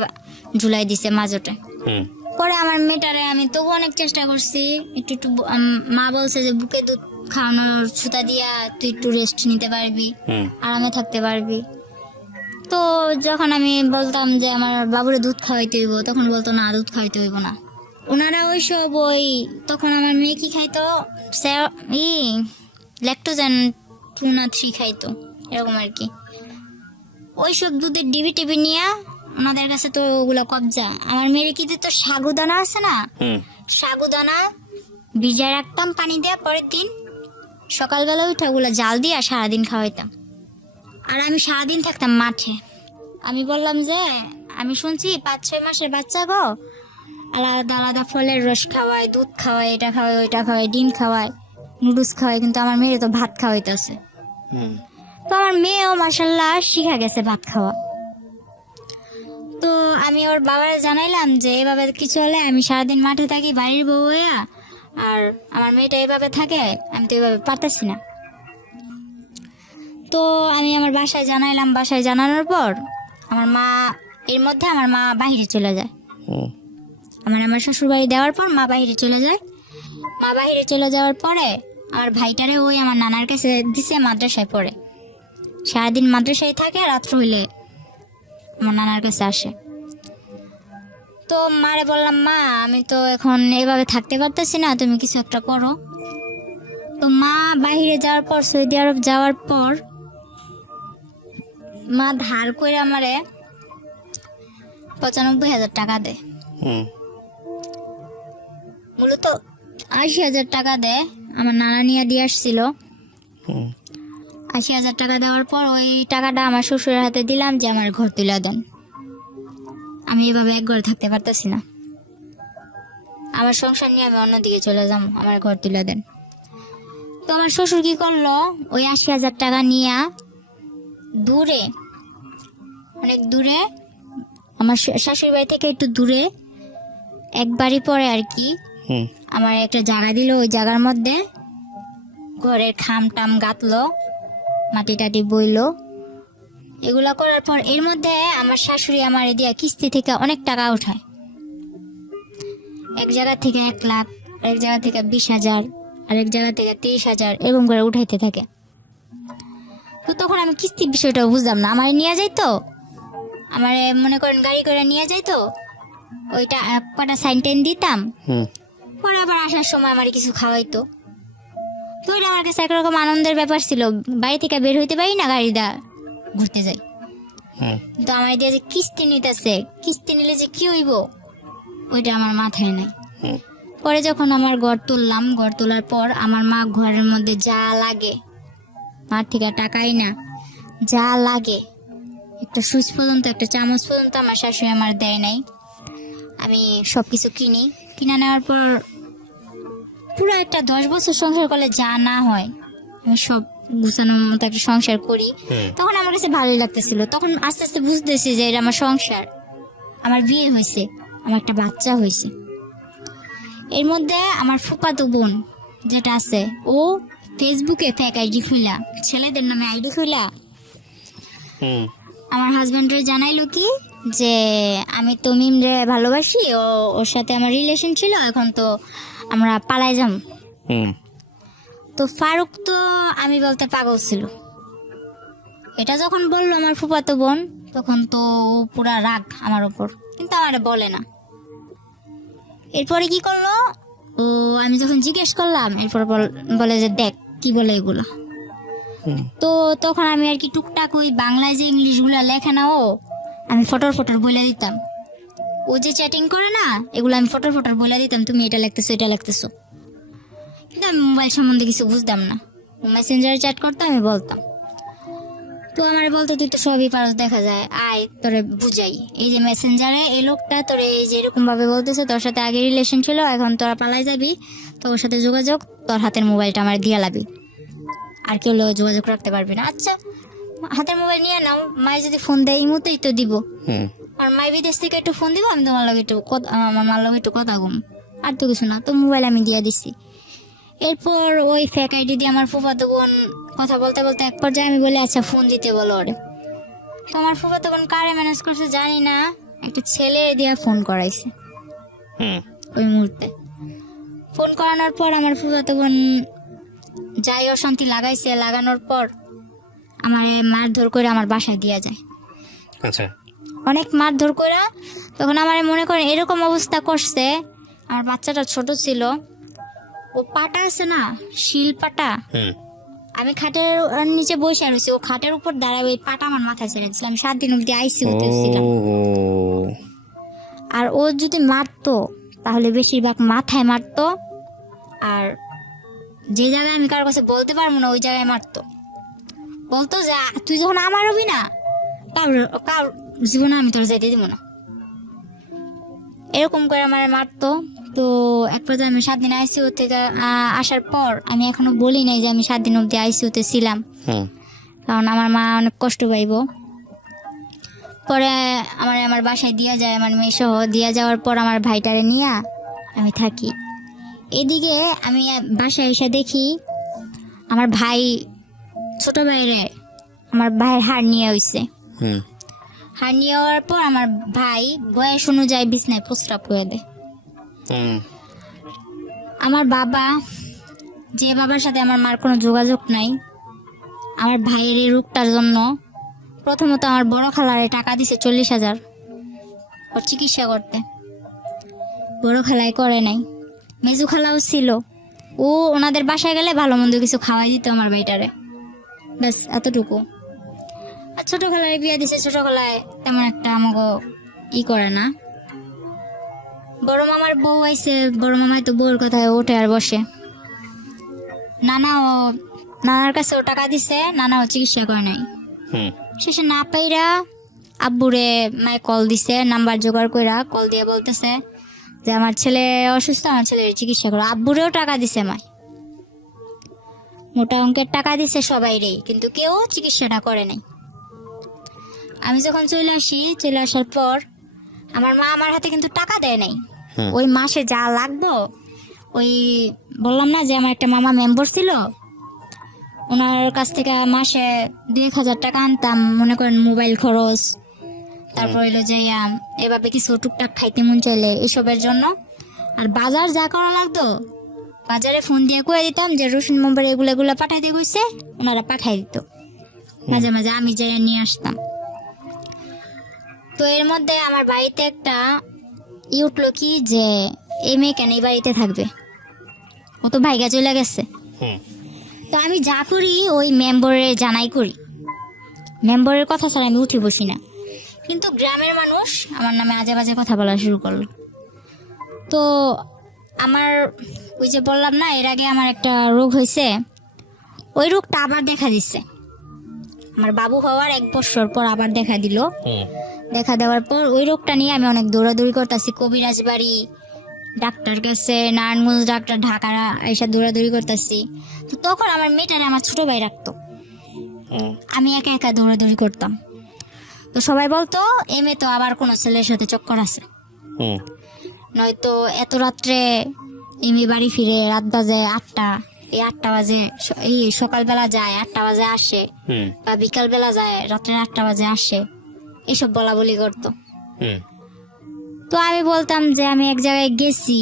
ঝুলাই দিছে মাঝোটে। হুম পরে আমার মেয়েটারে আমি তবু অনেক চেষ্টা করছি, একটু মা বলছে যে বুকে দুধ খাওয়ানোর সুতা দিয়া তুই একটু রেস্ট নিতে পারবি, হুম আরামে থাকতে পারবি। তো যখন আমি বলতাম যে আমার বাবুরে দুধ খাওয়াইতে হইব, তখন বলতো না দুধ খাওয়াইতে হইব না। ওনারা ওইসব তখন আমার মেয়ে কি খাইতো, ল্যাকটোজেন 2 না 3 খাইতো এরকম আর কি। ওইসব দুধের ডিবি টিবি নিয়ে ওনাদের কাছে তো ওগুলো কবজা। আমার মেয়ের কি দিত, সাগুদানা আছে না, হুম সাগুদানা ভিজায় রাখতাম পানি দিয়ে, পরের দিন সকালবেলা উঠে ওগুলো জাল দিয়ে সারাদিন খাওয়াইতাম। আর আমি সারাদিন থাকতাম মাঠে। আমি বললাম যে আমি শুনছি 5-6 মাসের বাচ্চা গো আলাদা আলাদা ফলের রস খাওয়ায়, দুধ খাওয়ায়, এটা খাওয়ায়, ওইটা খাওয়ায়, ডিম খাওয়ায়, নুডলস খাওয়ায়, কিন্তু আমার মেয়ে তো ভাত খাওয়াইতেছে। হুম তো আমার মেয়েও মাশাল্লাহ শিখা গেছে ভাত খাওয়া। তো আমি ওর বাবারে জানাইলাম যে এভাবে কিছু হলে আমি সারাদিন মাঠে থাকি বাড়ির বউ হইয়া, আর আমার মেয়েটা এভাবে থাকে, আমি তো এভাবে পারতেছি না। তো আমি আমার বাসায় জানাইলাম, বাসায় জানানোর পর আমার মা বাইরে চলে যায়। হুম আমার শ্বশুর বাড়ি দেওয়ার পর মা বাইরে চলে যায়। মা বাইরে চলে যাওয়ার পরে আমার ভাইটারে ওই আমার নানার কাছে দিছে, মাদ্রাসায় পড়ে, সারাদিন মাদ্রাসায় থাকে, রাত্র হইলে আমার নানার কাছে আসে। তো মারে বললাম মা আমি তো এখন এভাবে থাকতে পারতেছি না, তুমি কিছু একটা করো। তো মা বাইরে যাওয়ার পর, সৌদি আরব যাওয়ার পর মা ধার করে আমারে 95,000 টাকা দেয়, হুম মূলত 80,000 টাকা দেয়, আমার নানা নিয়ে দিয়ে আসছিল। হুম 80,000 টাকা দেওয়ার পর ওই টাকাটা আমার শ্বশুরের হাতে দিলাম যে আমার ঘর তুলে দেন, আমি এভাবে এক ঘরে থাকতে পারতেছি না, আমার সংসার নিয়ে আমি অন্যদিকে চলে যাব, আমার ঘর তুলে দেন। তো আমার শ্বশুর কি করলো, ওই 80,000 টাকা নিয়ে দূরে, অনেক দূরে, আমার শাশুড়ি বাড়ি থেকে একটু দূরে এক বাড়ি পরে আর কি, হুম আমার একটা জায়গা দিল, ওই জায়গার মধ্যে ঘরের খাম টাম গাঁথলো, মাটি টাটি বইলো, এগুলা করার পর এর মধ্যে আমার শাশুড়ি আমার দিয়া কিস্তি থেকে অনেক টাকা উঠায়, এক জায়গা থেকে 1 লাখ, আরেক জায়গা থেকে 20,000, আরেক জায়গা থেকে 30,000, এরকম করে উঠাইতে থাকে। তো তখন আমি কিস্তির বিষয়টা বুঝলাম না, আমার নিয়ে যাইতো, আমার মনে করেন গাড়ি করে নিয়ে যাইতো, ওইটা কটা সাইন টাইন দিতাম, হুম পরে আবার আসার সময় আমার কিছু খাওয়াইতো। তো এটা আমার কাছে একরকম আনন্দের ব্যাপার ছিল, বাড়ি থেকে বের হইতে পারি না, গাড়িটা ঘুরতে যাই। হুম তো আমার দিয়ে যে কিস্তি নিতেছে, কিস্তি নিলে যে কি হইব ওইটা আমার মাথায় নাই। হুম পরে যখন আমার ঘর তুললাম, ঘর তোলার পর আমার মা ঘরের মধ্যে যা লাগে, মার থেকে টাকাই না, যা লাগে একটা সুইচ পর্যন্ত, একটা চামচ পর্যন্ত আমার শাশুড়ি আমার দেয় নাই। আমি সব কিছু কিনে নেওয়ার পর পুরো একটা 10 বছর সংসার করলে যা না হয়, আমি সব গুছানোর মতো একটা সংসার করি। হুম তখন আমার কাছে ভালোই লাগতেছিল। তখন আস্তে আস্তে বুঝতেছি যে এটা আমার সংসার, আমার বিয়ে হয়েছে, আমার একটা বাচ্চা হয়েছে। এর মধ্যে আমার ফুফাতো বোন যেটা আছে, ও ফেসবুকে ফেক আইডি খুলা, ছেলেদের নামে আইডি খুলা হুম আমার হাজব্যান্ডের জানাইলো কি যে আমি তো মিমরে ভালোবাসি, ওর সাথে আমার রিলেশন ছিল, এখন তো আমরা পালাই যাম। হুম তো ফারুক তো আমি বলতে পাগল ছিল। এটা যখন বললো আমার ফুফাতো বোন, তখন তো ও পুরা রাগ আমার উপর, কিন্তু আমারে বলে না। এরপরে কি করলো, আমি যখন জিজ্ঞেস করলাম, এরপর বলে যে দেখ কি বলে এগুলো। হুম তো তখন আমি আর কি টুকটাক ওই বাংলায় যে ইংলিশ গুলা লেখে না, আমি ফটর ফটর বলে দিতাম। ও যে চ্যাটিং করে না, এগুলো আমি ফটোর বলে দিতাম, তুমি এটা লিখতেছো এটা লিখতেছো, কিন্তু আমি মোবাইল সম্বন্ধে কিছু বুঝতাম না। ও মেসেঞ্জারে চ্যাট করতো, আমি বলতাম। তো আমার বলতো তুই তো সবই পারস, দেখা যায়, আয় তোরে বুঝাই। এই যে মেসেঞ্জারে এই লোকটা তোরে এই যে এরকম ভাবে বলতেছে, তোর সাথে আগে রিলেশন ছিল, এখন তোরা পালাই যাবি, তো ওর সাথে যোগাযোগ, তোর হাতের মোবাইলটা আমার দিয়া লাবি, আর কেউ যোগাযোগ রাখতে পারবি না। আচ্ছা, হাতের মোবাইল নিয়ে নাও, মাই যদি ফোন দেয় এই মুহূর্তেই তো দিব, আর মাই বিদেশ থেকে একটু ফোন দিব, আমি তোমার লগে একটু আমার মার লগে একটু কথা কম, আর তো কিছু না। তো মোবাইল আমি দিয়ে দিছি। এরপর ওই ফেক আইডি দিয়ে আমার ফুফাতো বোন কথা বলতে বলতে এক পর্যায়ে আমি বলি আচ্ছা ফোন দিতে বলো ওরে। তো আমার ফুফাতো বোন কারে ম্যানেজ করছে জানি না, একটা ছেলে দিয়ে ফোন করাইছে। ওই মুহূর্তে ফোন করানোর পর আমার ফুফাতো বোন যাই অশান্তি লাগাইছে, লাগানোর পর আমার মারধর করে আমার বাসায় দিয়া যায়। আচ্ছা, অনেক মারধর করে। তখন আমার মনে করেন এরকম অবস্থা করছে, আমার বাচ্চাটা ছোট ছিল, ও পাটা আছে না, শিল পাটা, আমি খাটের নিচে বসে রয়েছি, ও খাটের উপর দাঁড়ায় ওই পাটা আমার মাথায় ছেড়ে দিচ্ছিল। আমি 7 দিন অব্দি আইসিইউতে ছিলাম। আর ও যদি মারতো তাহলে বেশিরভাগ মাথায় মারতো, আর যে জায়গায় আমি কারোর কাছে বলতে পারবো না ওই জায়গায় মারতো। বলতো যে তুই যখন আমার হবি না, কার জীবনে আমি তোর যেতে দিব না, এরকম করে আমার মারতো। তো এক পর্যায়ে আমি 7 দিন আইসিইউ থেকে আসার পর আমি এখনো বলি নাই যে আমি 7 দিন অব্দি আইসিইউতে ছিলাম, কারণ আমার মা অনেক কষ্ট পাইব। পরে আমার বাসায় দিয়া যায়, আমার মেয়ে সহ দিয়া যাওয়ার পর আমার ভাইটারে নিয়ে আমি থাকি। এদিকে আমি বাসায় এসে দেখি আমার ভাই, ছোট ভাইরে আমার ভাইয়ের হাড় নিয়ে হইছে। হাড় নিয়ে হওয়ার পর আমার ভাই বয়স অনুযায়ী বিছনায় প্রস্রাব করে দেয়। আমার বাবা, যে বাবার সাথে আমার মার কোনো যোগাযোগ নাই, আমার ভাইয়ের এই রোগটার জন্য প্রথমত আমার বড় খালারে টাকা দিছে 40,000 ওর চিকিৎসা করতে। বড় খালাই করে নাই, মেজু খালাও ছিল, ও ওনাদের বাসায় গেলে ভালো মন্দ কিছু খাওয়াই দিত আমার ভাইটারে, ব্যাস এতটুকু। আর ছোট খালায় বিয়ে দিছে, ছোট খালায় তেমন একটা আমাকে করে না। বড় মামার বউ আইছে, বড় মামাই তো বউর কথায় ওঠে আর বসে। নানার কাছে ও টাকা দিছে, নানাও চিকিৎসা করে নাই। শেষে না পাইরা আব্বুরে মায় কল দিছে, নাম্বার জোগাড় কইরা কল দিয়ে বলতেছে যে আমার ছেলে অসুস্থ, আমার ছেলের চিকিৎসা করো। আব্বুরেও টাকা দিছে মায়, মোটা অঙ্কের টাকা দিছে সবাইরে, কিন্তু কেউ চিকিৎসাটা করে নাই। আমি যখন চলে আসার পর আমার মা আমার হাতে কিন্তু টাকা দেয় নাই। ওই মাসে যা লাগতো, ওই বললাম না যে আমার একটা মামা মেম্বার ছিল, ওনার কাছ থেকে মাসে 2,000 টাকা আনতাম, মনে করেন মোবাইল খরচ, তারপর হইলো যে এভাবে কিছু টুকটাক খাইতে মন চাইলে এসবের জন্য। আর বাজার যা করা লাগতো বাজারে ফোন দিয়ে কয়ে দিতাম যে রসুন মোবাইল এগুলো পাঠাই দিয়ে গেছে, ওনারা পাঠাই দিত। মাঝে মাঝে আমি যাই নিয়ে আসতাম। তো এর মধ্যে আমার বাড়িতে একটা উঠলো কি যে এই মেয়ে কেন এই বাড়িতে থাকবে, ও তো ভাইগা চলে গেছে। তো আমি যা করি ওই মেম্বরে জানাই করি, মেম্বরের কথা ছাড়া আমি উঠে বসি না। কিন্তু গ্রামের মানুষ আমার নামে আজে বাজে কথা বলা শুরু করলো। তো আমার ওই যে বললাম না এর আগে আমার একটা রোগ হয়েছে, ওই রোগটা আবার দেখা দিচ্ছে। আমার বাবু হওয়ার 1 বছর পর আবার দেখা দিল। দেখা দেওয়ার পর ওই রোগটা নিয়ে আমি অনেক দৌড়াদৌড়ি করতেছি, কবিরাজ বাড়ি, ডাক্তার কাছে, নারায়ণগঞ্জ ডাক্তার, ঢাকা এসে দৌড়াদৌড়ি করতেছি। তো তখন আমার মেয়েটারে আমার ছোট ভাই রাখতো, আমি একা একা দৌড়াদৌড়ি করতাম। তো সবাই বলতো এ মেয়ে তো আবার কোনো ছেলের সাথে চক্কর আছে, নয়তো এত রাত্রে এই মেয়ে বাড়ি ফিরে, রাত বাজে 8টা, এই 8টা বাজে, এই সকালবেলা যায় 8টা বাজে আসে, বা বিকাল বেলা যায় রাত্রে 8টা বাজে আসে, এসব বলা বলি করতো। তো আমি বলতাম যে আমি এক জায়গায় গেছি,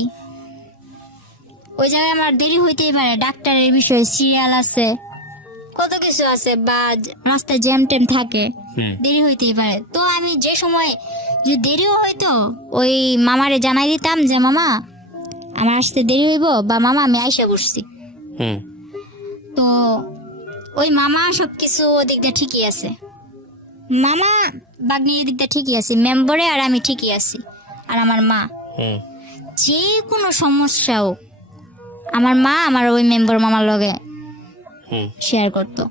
ওই জায়গায় আমার দেরি হইতেই পারে, ডাক্তারের বিষয়ে সিরিয়াল আছে, কত কিছু আছে, বা রাস্তায় জ্যাম ট্যাম থাকে, দেরি হইতেই পারে। তো আমি যে সময় যে দেরিও হইতো ওই মামারে জানাই দিতাম যে মামা আমার আসতে দেরি হইব, বা মামা আমি আইসা বসছি। তো ওই মামা সবকিছু ওদিক দিয়ে ঠিকই আছে, মামা বাগনির দিক দিয়ে ঠিকই আছে, মেম্বরে আর আমি ঠিকই আছি। আর আমার মা, হুম যে কোনো সমস্যা হোক আমার মা আমার ওই মেম্বার মামার লগে হুম শেয়ার করতো।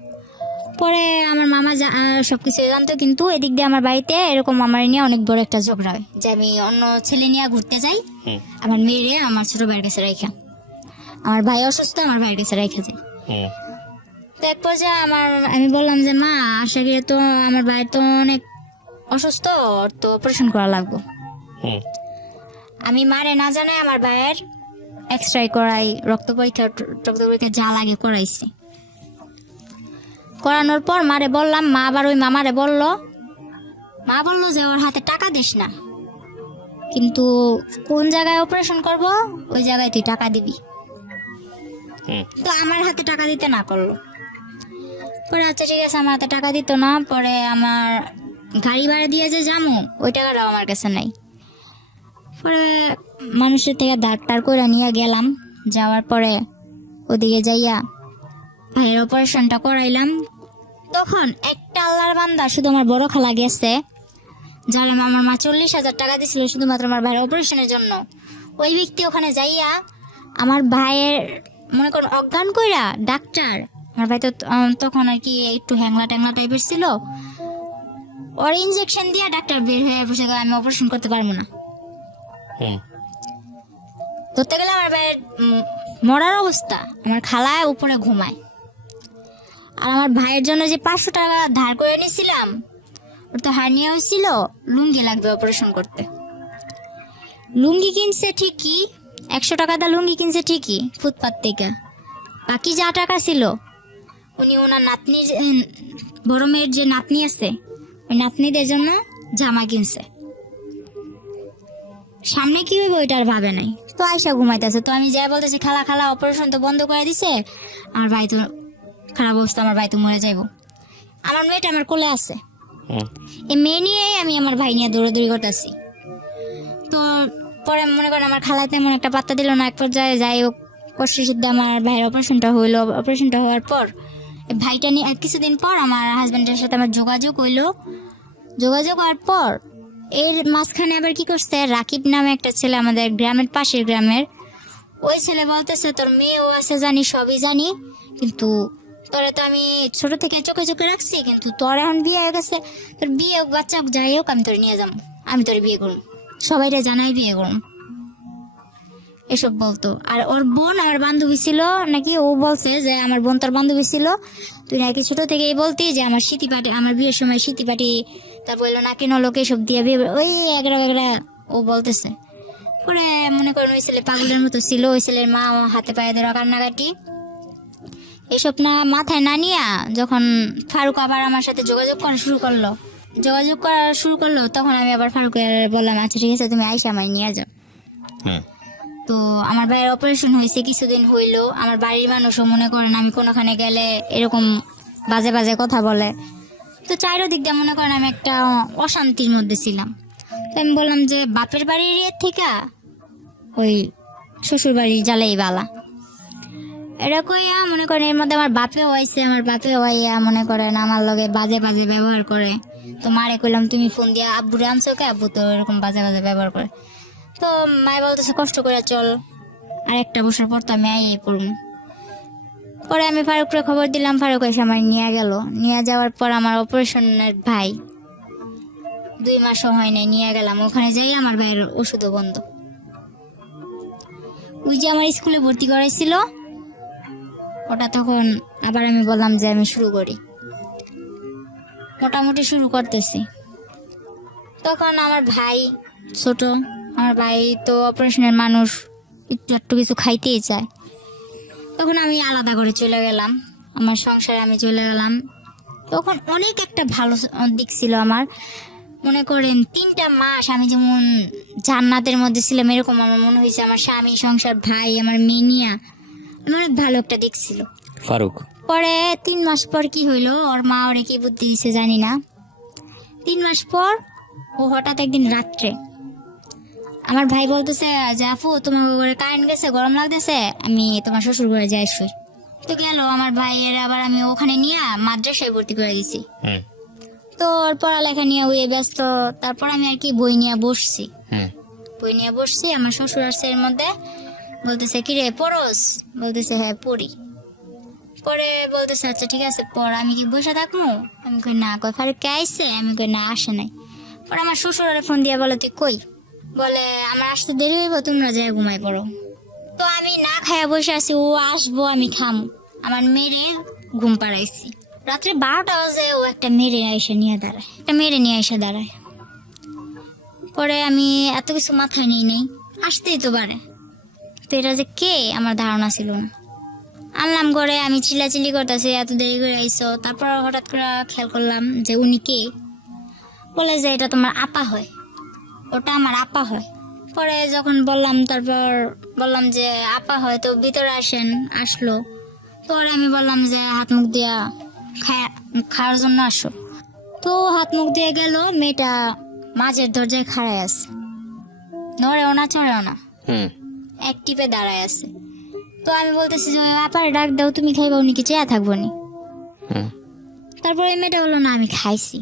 পরে আমার মামা সবকিছু জানতো, কিন্তু এদিক দিয়ে আমার বাড়িতে এরকম আমার নিয়ে অনেক বড় একটা ঝগড়া হয় যে আমি অন্য ছেলে নিয়ে ঘুরতে যাই, হুম আমার মেয়েরে আমার ছোট ভাইয়ের কাছে রাখা, আমার ভাই অসুস্থ আমার ভাইয়ের কাছে রেখে যাই। হুম তো এক পর্যায়ে আমি বললাম যে মা আশা করি তো আমার ভাই তো অনেক অসুস্থ, ওর তো অপারেশন করা লাগবে। হুম আমি মারে না জানাই আমার ভাইয়ের এক্সরে করাই, রক্ত পরীক্ষা যা লাগে করাইছি। করানোর পর মারে বললাম, মা আবার ওই মামারে বললো, মা বললো যে ওর হাতে টাকা দিস না, কিন্তু কোন জায়গায় অপারেশন করব ওই জায়গায় তুই টাকা দিবি। হুম তো আমার হাতে টাকা দিতে না করলো। পরে আচ্ছা ঠিক আছে, আমার হাতে টাকা দিত না। পরে আমার গাড়ি ভাড়া দিয়ে যে যাবো ওই টাকাটাও আমার কাছে নাই। পরে মানুষের থেকে ডাক্তার করে নিয়ে গেলাম, যাওয়ার পরে ওদিকে যাইয়া ভাইয়ের অপারেশনটা করাইলাম। তখন একটা আল্লাহর বান্দা শুধু আমার বড় খালা গেছে, যার আমার মা 40,000 টাকা দিছিল শুধুমাত্র আমার ভাইয়ের অপারেশনের জন্য। ওই ব্যক্তি ওখানে যাইয়া আমার ভাইয়ের মনে করুন অজ্ঞান কইরা ডাক্তার, আমার ভাই তো তখন আর কি একটু হ্যাংলা ট্যাংলা টাইপের ছিল, ওর ইনজেকশন দিয়া ডাক্তার বের হয়ে বসে গেল, আমি অপারেশন করতে পারবো না। হুম ধরতে গেলে আমার ভাইয়ের মরার অবস্থা, আমার খালায় উপরে ঘুমায়। আর আমার ভাইয়ের জন্য যে 500 টাকা ধার করে নিয়েছিলাম, ওর তো হার্নিয়া হয়েছিল, লুঙ্গি লাগবে অপারেশন করতে। লুঙ্গি কিনছে ঠিকই, 100 টাকা দা লুঙ্গি কিনছে ঠিকই ফুটপাত থেকে, বাকি যা টাকা ছিল উনি ওনার নাতনির বড় মেয়ের যে নাতনি আছে ওই নাতনিদের জন্য জামা কিনছে। সামনে কি হইব ওইটা আর ভাবে নাই। তো আয়সা ঘুমাইতেছে, তো আমি যাই বলতেছি খালা খালা অপারেশন তো বন্ধ করে দিছে, আমার ভাই তো খারাপ অবস্থা, আমার ভাই তো মরে যাইব। আমার মেয়েটা আমার কোলে আছে, হুম এই মেয়ে নিয়েই আমি আমার ভাই নিয়ে দৌড়াদৌড়ি করতেছি। তো পরে মনে করেন আমার খালা তেমন একটা পাত্তা দিল না। এক পর্যায়ে যাই হোক কষ্ট সিদ্ধ আমার ভাইয়ের অপারেশনটা হইলো। অপারেশনটা হওয়ার পর ভাইটা নিয়ে কিছুদিন পর আমার হাজব্যান্ডের সাথে আমার যোগাযোগ হইলো। যোগাযোগ হওয়ার পর এর মাঝখানে আবার কি করছে, রাকিব নামে একটা ছেলে আমাদের গ্রামের পাশের গ্রামের, ওই ছেলে বলতেছে তোর মেয়েও আছে জানি, সবই জানি, কিন্তু তোরে তো আমি ছোট থেকে চোখে চোখে রাখছি, কিন্তু তোর এখন বিয়ে হয়ে গেছে, তোর বিয়ে হোক বাচ্চা হোক যাই হোক আমি তোর নিয়ে যাবো, আমি তোর বিয়ে করুন, সবাইটা জানাই বিয়ে করুন, এসব বলতো। আর ওর বোন আমার বান্ধবী ছিল নাকি, ও বলছে যে আমার বোন তোর বান্ধবী ছিল, তুই নাকি ছোট থেকেই বলতি যে আমার স্মৃতি পাটি, আমার বিয়ের সময় স্মৃতি পাটি, তা বললো নাকি নলোকে এসব দিয়ে বিয়ে, ওই এগরা বেগরা ও বলতেছে। পরে মনে করেন ওই ছেলে পাগলের মতো ছিল, ওই ছেলের মা হাতে পায়ে ধরা কান্নাকাটি, এসব না মাথায় না নিয়া যখন ফারুক আবার আমার সাথে যোগাযোগ করা শুরু করলো, তখন আমি আবার ফারুকের বললাম আচ্ছা ঠিক আছে তুমি আইসা আমায় নিয়ে যাও। হুম তো আমার ভাইয়ের অপারেশন হয়েছে কিছুদিন হইলো, আমার বাড়ির মানুষও মনে করেন আমি কোনোখানে গেলে এরকম বাজে বাজে কথা বলে, তো চারিদিক দিয়ে মনে করেন আমি একটা অশান্তির মধ্যে ছিলাম। তো আমি বললাম যে বাপের বাড়ির ইয়ে থেকে ওই শ্বশুর বাড়ির জ্বালাই বালা, এটা কইয়া মনে করেন এর মধ্যে আমার বাপেও হয়েছে, আমার বাপেও হইয়া মনে করেন আমার লগে বাজে বাজে ব্যবহার করে। তো মারে কইলাম তুমি ফোন দিয়া আব্বুরে আনছো কে, আব্বু তো এরকম বাজে বাজে ব্যবহার করে। তো মায়ে বলতেছে কষ্ট করে চল, আর একটা বছর পর তো আমি আইয়ে পড়ব। পরে আমি ফারুককে খবর দিলাম, ফারুক এসে আমার নিয়ে গেল। নিয়ে যাওয়ার পর আমার অপারেশনের ভাই 2 মাসও হয় নাই, নিয়ে গেলাম ওখানে যাই, আমার ভাইয়ের ওষুধও বন্ধ। ওই যে আমার স্কুলে ভর্তি করাইছিল ওটা, তখন আবার আমি বললাম যে আমি শুরু করি, মোটামুটি শুরু করতেছি। তখন আমার ভাই ছোট, আমার ভাই তো অপারেশনের মানুষ, একটু কিছু খাইতেই চায়। তখন আমি আলাদা করে চলে গেলাম, আমার সংসারে আমি চলে গেলাম। তখন অনেক একটা ভালো দিক ছিল আমার, মনে করেন 3টা মাস আমি যেমন জান্নাতের মধ্যে ছিলাম, এরকম আমার মনে হয়েছে। আমার স্বামী, সংসার, ভাই, আমার মেনিয়া, অনেক ভালো একটা দিক ছিল। ফারুক পরে 3 মাস পর কি হইলো, ওর মা ওরে কি বুদ্ধি দিছে জানি না, 3 মাস পর ও হঠাৎ একদিন রাত্রে আমার ভাই বলতেছে যে আপু তোমার ঘরে কারেন্ট গেছে, গরম লাগতেছে, আমি তোমার শ্বশুর ঘরে যাই শুই। তো গেল আমার ভাইয়ের, আবার আমি ওখানে নিয়ে মাদ্রাসায় ভর্তি করে গেছি। হুম তো ওর পড়ালেখা নিয়ে ওই ব্যস্ত, তারপর আমি আর কি বই নিয়ে বসছি। হুম বই নিয়ে বসছি, আমার শ্বশুর আসছে এর মধ্যে, বলতেছে কি রে পড়স? বলতেছে হ্যাঁ পড়ি। পরে বলতেছে আচ্ছা ঠিক আছে পড়, আমি কি বসে থাকবো? আমি কই না। কই ফারুক কে আইছে? আমি কই না আসে নাই। পরে আমার শ্বশুর ফোন দিয়ে বলে তুই কই? বলে আমার আসতে দেরি হইব, তোমরা যাই ঘুমাই পড়ো। তো আমি না খাইয়া বসে আছি, ও আসবো আমি খামু। আমার মেরে ঘুম পাড়াইছি। রাত্রে 12টা বাজে ও একটা মেরে এসে দাঁড়ায়। পরে আমি এত কিছু মাথায় নিই নেই, আসতেই তো পারে। তো এটা যে কে আমার ধারণা ছিল না। আনলাম ঘরে, আমি চিল্লাচিল্লি করতেছি এত দেরি করে আইসো। তারপর হঠাৎ করে খেয়াল করলাম যে উনি কে। বলে যে এটা তোমার আপা হয়, ওটা আমার আপা হয়। পরে যখন বললাম, তারপর বললাম যে আপা হয় তো ভিতরে আসেন। আসলো। পরে আমি বললাম যে হাত মুখ দিয়া খাওয়ার জন্য আসো। তো হাত মুখ দিয়ে গেল, মেয়েটা মাঝের দরজায় খাড়ায় আছে, নড়েও না চড়েও না, এক টিপে দাঁড়ায় আছে। তো আমি বলতেছি যে আপারে ডাক দাও, তুমি খাইবা, উনি কি চেয়া থাকবো নি? তারপরে মেয়েটা বললো না আমি খাইছি।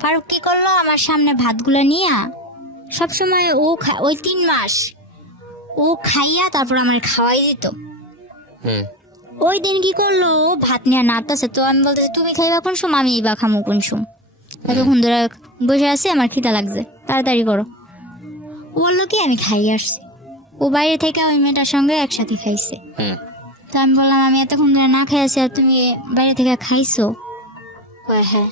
ফারুক কি করলো, আমার সামনে ভাতগুলো নিয়ে সবসময় ওই 3 মাস ও খাইয়া তারপর আমার খাওয়াই দিত। ওই দিন কি করলো, ও ভাত নিয়ে নাড়তেছে। তো আমি বলতেছি তুমি খাইবা কোন সময়, আমি বা খামো কোন সময়? এতক্ষণ ধরে বসে আছি, আমার খিদা লাগছে, তাড়াতাড়ি করো। ও বললো কি আমি খাই আসছি। ও বাইরে থেকে ওই মেয়েটার সঙ্গে একসাথে খাইছে। তো আমি বললাম আমি এতক্ষণ ধরে না খাইছি আর তুমি বাইরে থেকে খাইছো? হ্যাঁ।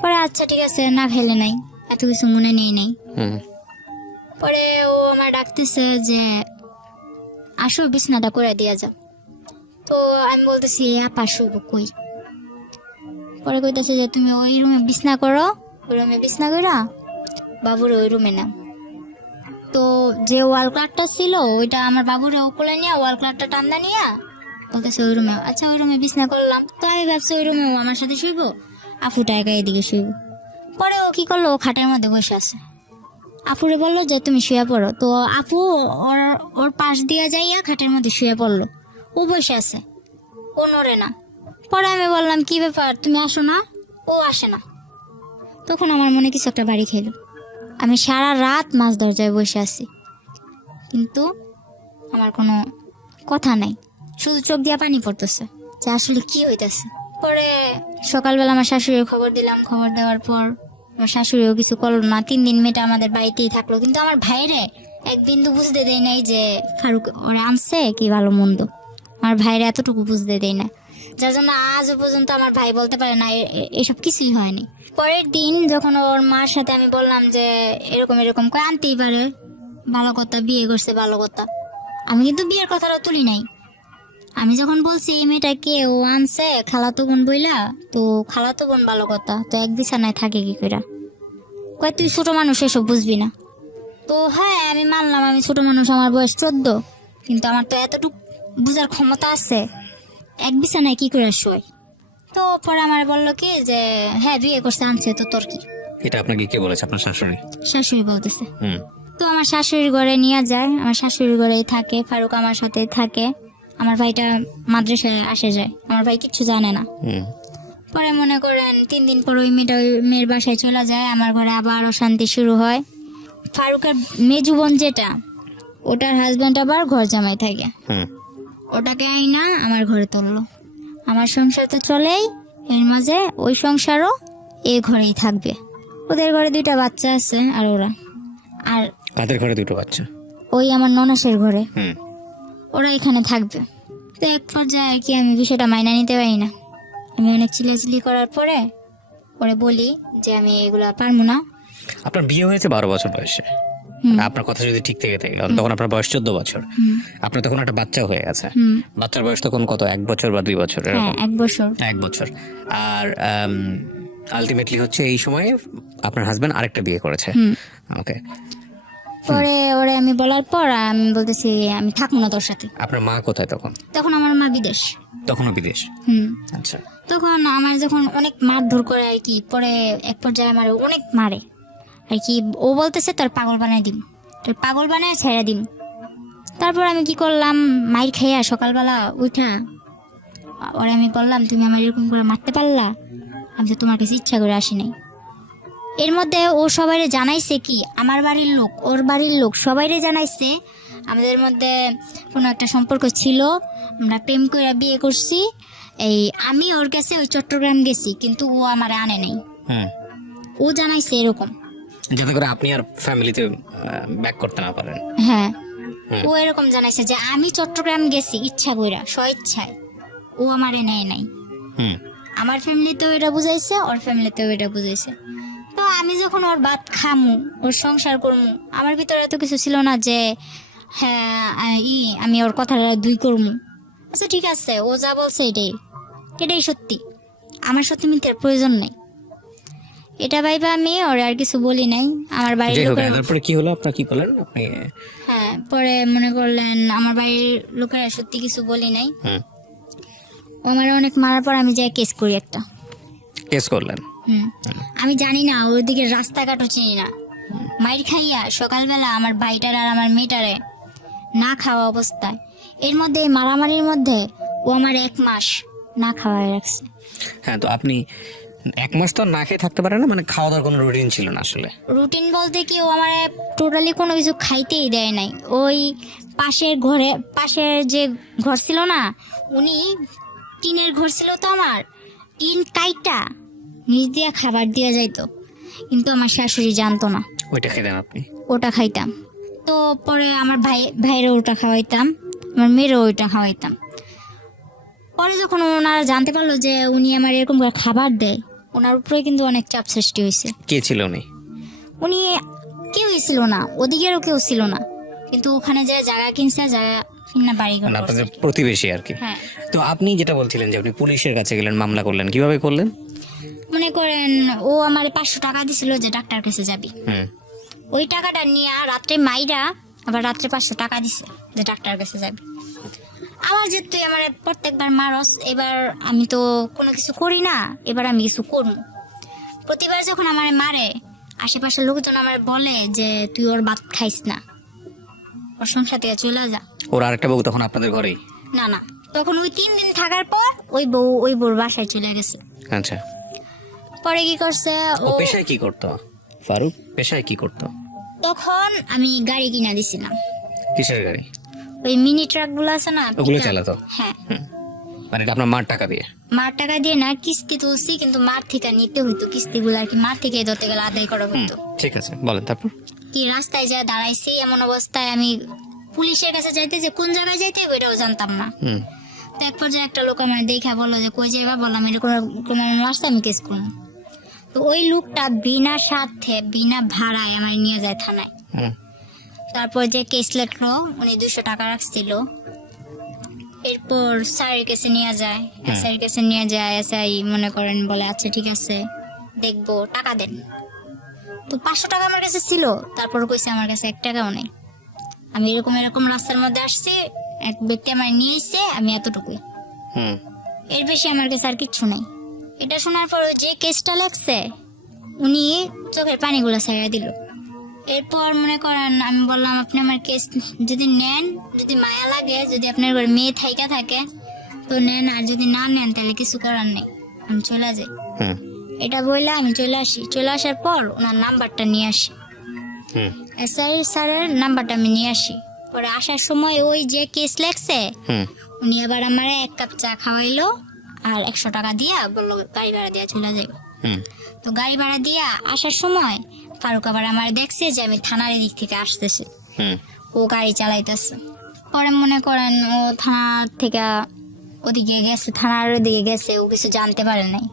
পরে আচ্ছা ঠিক আছে, না খাইলে নাই, এত কিছু মনে নেই নাই। পরে ও আমার ডাকতেছে যে আসো বিছনাটা করে দিয়া যাও। তো আমি বলতেছি আপা শুইব কই? পরে কইতেছে যে তুমি ওই রুমে বিছনা করো, ওই রুমে বিছনা কইরা বাবুরে ওই রুমে নাও। তো যে ওয়াল ক্লকটা ছিল ওইটা আমার বাবুরে উপরে নিয়ে ওয়াল ক্লকটা টান্দা নিয়ে বলতেছে ওই রুমে। আচ্ছা ওই রুমে বিছনা করলাম। তো আমি ভাবছি ওই রুমে আমার সাথে শুইব, আফুটা একা এদিকে শুইব। পরে ও কি করলো, ও খাটের মধ্যে বসে আছে। আপুরে বললো যে তুমি শুয়ে পড়ো। তো আপু ওর পাশ দিয়ে যাইয়া খাটের মধ্যে শুয়ে পড়লো। ও বসে আছে, ও নড়ে না। পরে আমি বললাম কি ব্যাপার, তুমি আসো না? ও আসে না। তখন আমার মনে কিছু একটা বাড়ি খেলো। আমি সারা রাত মাছ দরজায় বসে আছি, কিন্তু আমার কোনো কথা নাই, শুধু চোখ দিয়া পানি পড়তেছে যে আসলে কি হইতেছে। পরে সকালবেলা আমার শাশুড়ির খবর দিলাম। খবর দেওয়ার পর আমার শাশুড়িও কিছু করলো না। 3 দিন মেয়েটা আমাদের বাড়িতেই থাকলো। কিন্তু আমার ভাইরে এক বিন্দু বুঝতে দেয় নাই যে ফারুক ওরা আনছে কি ভালো মন্দ। আমার ভাইরে এতটুকু বুঝতে দেয় না, যার জন্য আজও পর্যন্ত আমার ভাই বলতে পারে না এসব কিছুই হয়নি। পরের দিন যখন ওর মার সাথে আমি বললাম যে এরকম এরকম করে আনতেই পারে, ভালো কথা, বিয়ে করছে ভালো কথা। আমি কিন্তু বিয়ের কথাটা তুলি নাই। আমি যখন বলছি এই মেয়েটা কে, ও আনছে খালাতো বোন বইলা, তো খালাতো বোন ভালো কথা, তো এক বিছানায় থাকে কি কইরা? কয় তুই ছোট মানুষ, এসব বুঝবি না। তো হ্যাঁ আমি মানলাম আমি ছোট মানুষ, আমার বয়স 14, কিন্তু আমার তো এতটুকু বুঝার ক্ষমতা আছে এক বিছানায় কি করে শোয়। তো পরে আমার বললো কি যে হ্যাঁ বিয়ে করছে, আনছে, তো তোর কি? এটা আপনাকে কে বলেছে? আপনার শাশুড়ি? শাশুড়ি বলতেছে। তো আমার শাশুড়ির ঘরে নিয়ে যায়, আমার শাশুড়ির ঘরেই থাকে, ফারুক আমার সাথে থাকে। আমার ভাইটা মাদ্রাসায় আসে যায়, আমার ভাই কিচ্ছু জানে না। পরে মনে করেন 3 দিন পর ওই মেয়েটা ওই মেয়ের বাসায় চলে যায়, আমার ঘরে আবার অশান্তি শুরু হয়। ফারুকের মেজু বোন যেটা, ওটার হাজব্যান্ড আবার ঘর জামাই থাকে, ওটাকে আইনা আমার ঘরে তুললো। আমার সংসার তো চলেই, এর মাঝে ওই সংসারও এ ঘরেই থাকবে। ওদের ঘরে 2টা বাচ্চা আছে। আর ওরা আর কাদের ঘরে 2টো বাচ্চা? ওই আমার ননাসের ঘরে, ওরা এখানে থাকবে। তো এক পর্যায়ে আর কি আমি বিষয়টা মাইনা নিতে পারি না। আমি অনেক চিল্লাচিল্লি করার পরে ওরে বলি যে আমি এগুলা পারবো না। আপনার বিয়ে হয়েছে 12 বছর বয়সে, আপনার কথা যদি ঠিক থেকে থাকে তখন আপনার বয়স 14 বছর। আপনার তখন একটা বাচ্চা হয়ে গেছে। বাচ্চার বয়স তখন কত, 1 বছর বা 2 বছর? হ্যাঁ 1 বছর। 1 বছর। আর আলটিমেটলি হচ্ছে এই সময়ে আপনার হাজবেন্ড আরেকটা বিয়ে করেছে। ওকে। পরে ওরে আমি বলার পর আমি বলতেছি আমি থাকবো না তোর সাথে। আপনার মা কোথায় তখন? তখন আমার মা বিদেশ। তখনও বিদেশ? আচ্ছা। তখন আমার যখন অনেক মারধর করে আর কি, পরে এক পর্যায়ে আমার অনেক মারে আর কি। ও বলতেছে তোর পাগল বানাই দিম, তোর পাগল বানায় ছেড়ে দিম। তারপর আমি কি করলাম, মাইর খাইয়া সকালবেলা উঠা ওরে আমি বললাম তুমি আমার এরকম করে মারতে পারলা, আমি তো তোমার কাছে ইচ্ছা করে আসি নাই। এর মধ্যে ও সবাইরে জানাইছে কি, আমার বাড়ির লোক ওর বাড়ির লোক সবাইরে জানাইছে আমাদের মধ্যে কোনো একটা সম্পর্ক ছিল, আমরা প্রেম করে বিয়ে করছি। এই আমি ওর কাছে ওই চট্টগ্রাম গেছি, কিন্তু ও আমারে আনে নাই। ও জানাইছে এরকম, যাতে করে আপনি আর ফ্যামিলিতে ব্যাক করতে না পারেন। হ্যাঁ ও এরকম জানাইছে যে আমি চট্টগ্রাম গেছি ইচ্ছা কইরা, স্বইচ্ছায়, ও আমারে নেয় নাই। আমার ফ্যামিলিতেও এটা বুঝাইছে, ওর ফ্যামিলিতেও এটা বুঝাইছে। তো আমি যখন ওর ভাত খামু, ওর সংসার করমু, আমার ভিতরে এত কিছু ছিল না যে হ্যাঁ আমি ওর কথাটা দুই করমু। আচ্ছা ঠিক আছে, ও যা বলছে এটাই সত্যি, আমার সত্যি মিথ্যার প্রয়োজন নেই। এটা ভাইবা আমি ওর আর কিছু বলি নাই। আমার বাড়ির লোকেরা, তারপরে কি হলো, আপনার কি করলেন আপনি? হ্যাঁ পরে মনে করলেন আমার বাড়ির লোকেরা সত্যি কিছু বলি নাই। ও আমার অনেক মারার পর আমি যাই কেস করি একটা। কেস করলেন? আমি জানি না, ওর দিকে রাস্তাঘাটও চিনি না। মাইর খাইয়া সকালবেলা আমার ভাইটার আর আমার মেয়েটারে না খাওয়া অবস্থায়, এর মধ্যে এই মারামারির মধ্যে ও আমার 1 মাস না খাওয়ায় রাখছে। হ্যাঁ, তো আপনি 1 মাস তো না খেয়ে থাকতে পারেন না, মানে খাওয়া দাওয়ার কোনো রুটিন ছিল না আসলে? রুটিন বলতে কি, ও আমার টোটালি কোনো কিছু খাইতেই দেয় নাই। ওই পাশের যে ঘর ছিল না, উনি টিনের ঘর ছিল, তো আমার টিন কাইটা নিচ দিয়া খাবার দিয়া যাইতো, কিন্তু আমার শাশুড়ি জানতো না। ওইটা খেতেন আপনি? ওটা খাইতাম। তো পরে আমার ভাইয়েরও ওটা খাওয়াইতাম, আমার মেয়েরও ওইটা খাওয়াইতাম। পরে যখন ওনারা জানতে পারলো যে উনি আমার এরকম করে খাবার দেয়, ওনার উপরে কিন্তু অনেক চাপ সৃষ্টি হয়েছে। কে ছিল উনি? উনি কেউই ছিল না, ওদিকেরও কেউ ছিল না, কিন্তু ওখানে যে জায়গা কিনছে, জায়গা কিনা বাড়ি ঘর করছে। আপনাদের প্রতিবেশী আর কি? হ্যাঁ। তো আপনি যেটা বলছিলেন যে আপনি পুলিশের কাছে গেলেন, মামলা করলেন, কিভাবে করলেন? মনে করেন ও আমার 500 টাকা দিছিল যে ডাক্তার কাছে যাবি, ওই টাকাটা নিয়ে রাত্রে মাইরা আবার রাত্রে 500 টাকা দিছে যে ডাক্তার কাছে যাবি। আমার যে তুই আমার প্রত্যেকবার মারস, এবার আমি তো কোনো কিছু করি না, এবার আমি কিছু করবো। প্রতিবার যখন আমার মারে, আশেপাশের লোকজন আমার বলে যে তুই ওর ভাত খাইস না, ওর সংসার থেকে চলে যা। ওর আরেকটা বউ তখন আপনাদের ঘরেই? না না, তখন ওই 3 দিন থাকার পর ওই বউর বাসায় চলে গেছে। আচ্ছা। পরে কি করছে, ও পেশায় কি করতো? ফারুক পেশায় কি করতো? তখন আমি গাড়ি কিনা দিছিলাম। কিসের গাড়ি? ওই মিনি ট্রাক গুলো আছে না, ওগুলো চালাতো? হ্যাঁ। মানে এটা আপনার মার টাকা দিয়ে? মার টাকা দিয়ে না, কিস্তি তুলছি, কিন্তু মার থেকে নিতে হইতো কিস্তিগুলো আর কি, মার থেকে ধরতে গেলে আদায় করা হইতো। ঠিক আছে, বলেন তারপর। কি রাস্তায় যা দাঁড়াইছি, এমন অবস্থায় আমি পুলিশের কাছে যাইতে, যে কোন জায়গায় যাইতে ওইটাও জানতাম না। তো এক পর্যায়ে একটা লোক আমার দেখা বললো যে কই যাইবা, বললাম এরকম রাস্তা, আমি কেস করবো। তো ওই লোকটা বিনা স্বার্থে বিনা ভাড়ায় আমার নিয়ে যায় থানায়। তারপর যে কেস লেখলো, উনি 200 টাকা রাখছিল। এরপর স্যারের কাছে নিয়ে যায়, স্যারের কাছে নিয়ে যায়, এসআই মনে করেন বলে আচ্ছা ঠিক আছে দেখবো, টাকা দেন। তো 500 টাকা আমার কাছে ছিল, তারপর কইছে আমার কাছে 1 টাকাও নেই। আমি এরকম রাস্তার মধ্যে আসছি, এক ব্যক্তি আমার নিয়ে এসে, আমি এতটুকুই, এর বেশি আমার কাছে আর কিচ্ছু নেই। এটা শোনার পর যে কেসটা লেখছে, উনি চোখের পানিগুলো ছাইড়া দিল। এরপর মনে করেন আমি বললাম আপনি আমার কেস যদি নেন, যদি মায়া লাগে, যদি আপনার ঘরে মেয়ে থাইকা থাকে তো নেন, আর যদি না নেন তাহলে কিছু করার নেই, আমি চলে যাই। এটা বললে আমি চলে আসি। চলে আসার পর ওনার নাম্বারটা নিয়ে আসি, এসআই স্যারের নাম্বারটা আমি নিয়ে আসি। পরে আসার সময় ওই যে কেস লেখছে, উনি আবার আমার 1 কাপ চা খাওয়াইলো, আর 100 টাকা দিয়া বললো গাড়ি ভাড়া দিয়া চলে যাইব। তো গাড়ি ভাড়া দিয়া আসার সময় ফারুক আবার আমার দেখছে যে আমি থানার দিক থেকে আসতেছি, ও গাড়ি চালাইতেছে। পরে মনে করেন ও থানা থেকে ওদিকে গেছে, থানার ওদিকে গেছে, ও কিছু জানতে পারে নাই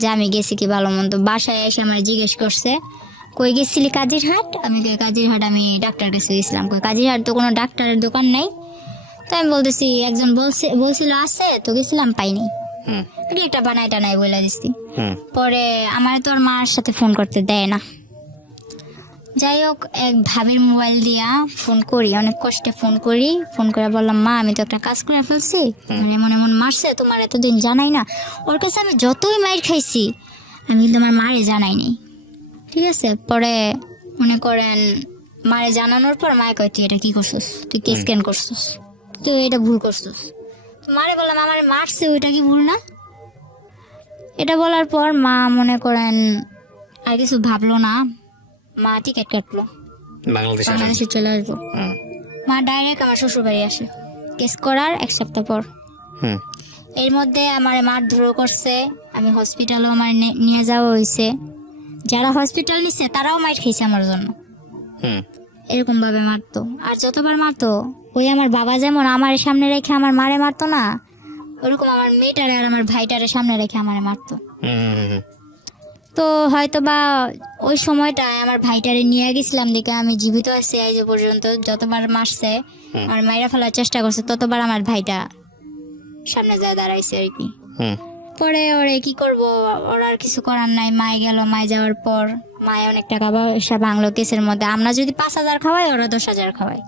যে আমি গেছি কি ভালো মন্দ। বাসায় এসে আমার জিজ্ঞেস করছে কই গেছিলি, কাজিরহাট। আমি কাজিরহাট আমি ডাক্তার কাছে গেছিলাম। কই কাজিরহাট তো কোনো ডাক্তারের দোকান নাই। তো আমি বলতেছি একজন বলছিল আছে, তো গেছিলাম পাইনি, একটা বানাই টানাই বলে দিচ্ছি। পরে আমার তো আর মার সাথে ফোন করতে দেয় না। যাই হোক, এক ভাবির মোবাইল দিয়া ফোন করি, অনেক কষ্টে ফোন করি। ফোন করে বললাম মা আমি তো একটা কাজ করে ফেলছি, এমন এমন মারছে, তোমার এতদিন জানাই না। ওর কাছে আমি যতই মাইর খাইছি, আমি কিন্তু আমার মারে জানাই নাই, ঠিক আছে। পরে মনে করেন মারে জানানোর পর মায়ে কয় তুই এটা কি করছিস, তুই কেস কেন করছিস, তুই এটা ভুল করছিস। মারে বললাম আমার মারছে, ওইটা কি ভুল না? এটা বলার পর মা মনে করেন আর কিছু ভাবলো না, মা টিকিট কাটলো, বাংলাদেশে আসেন? বাংলাদেশে চলে আসবো। হুম, মা ডাইরেক্ট আমার শ্বশুর বাড়ি আসে কেস করার 1 সপ্তাহ পর। হুম, এর মধ্যে আমার মারধর করছে, আমি হসপিটালও আমার নিয়ে যাওয়া হয়েছে, যারা হসপিটাল নিচ্ছে তারাও মাইর খেয়েছে আমার জন্য, হুম, এরকম ভাবে মারতো। আর যতবার মারতো, ওই আমার বাবা যেমন আমার সামনে রেখে আমার মারে মারতো না, ওরকম আমার মেয়েটারে আর আমার ভাইটারে সামনে রেখে আমারে মারতো। হুম, তো হয়তো বা ওই সময়টায় আমার ভাইটারে নিয়ে গেছিলাম দেখে আমি জীবিত আছি এই যে পর্যন্ত। যতবার মারছে, আমার মাইরা ফেলার চেষ্টা করছে, ততবার আমার ভাইটা সামনে যায় দাঁড়াইছে আর কি। হুম, পরে ওরে কি করব, ওর আর কিছু করার নাই। মায় গেল, মায় যাওয়ার পর মায় অনেক টাকা পয়সা ভাঙলো কেসের মধ্যে। আমরা যদি 5,000 খাওয়াই, ওরা 10,000 খাওয়াই,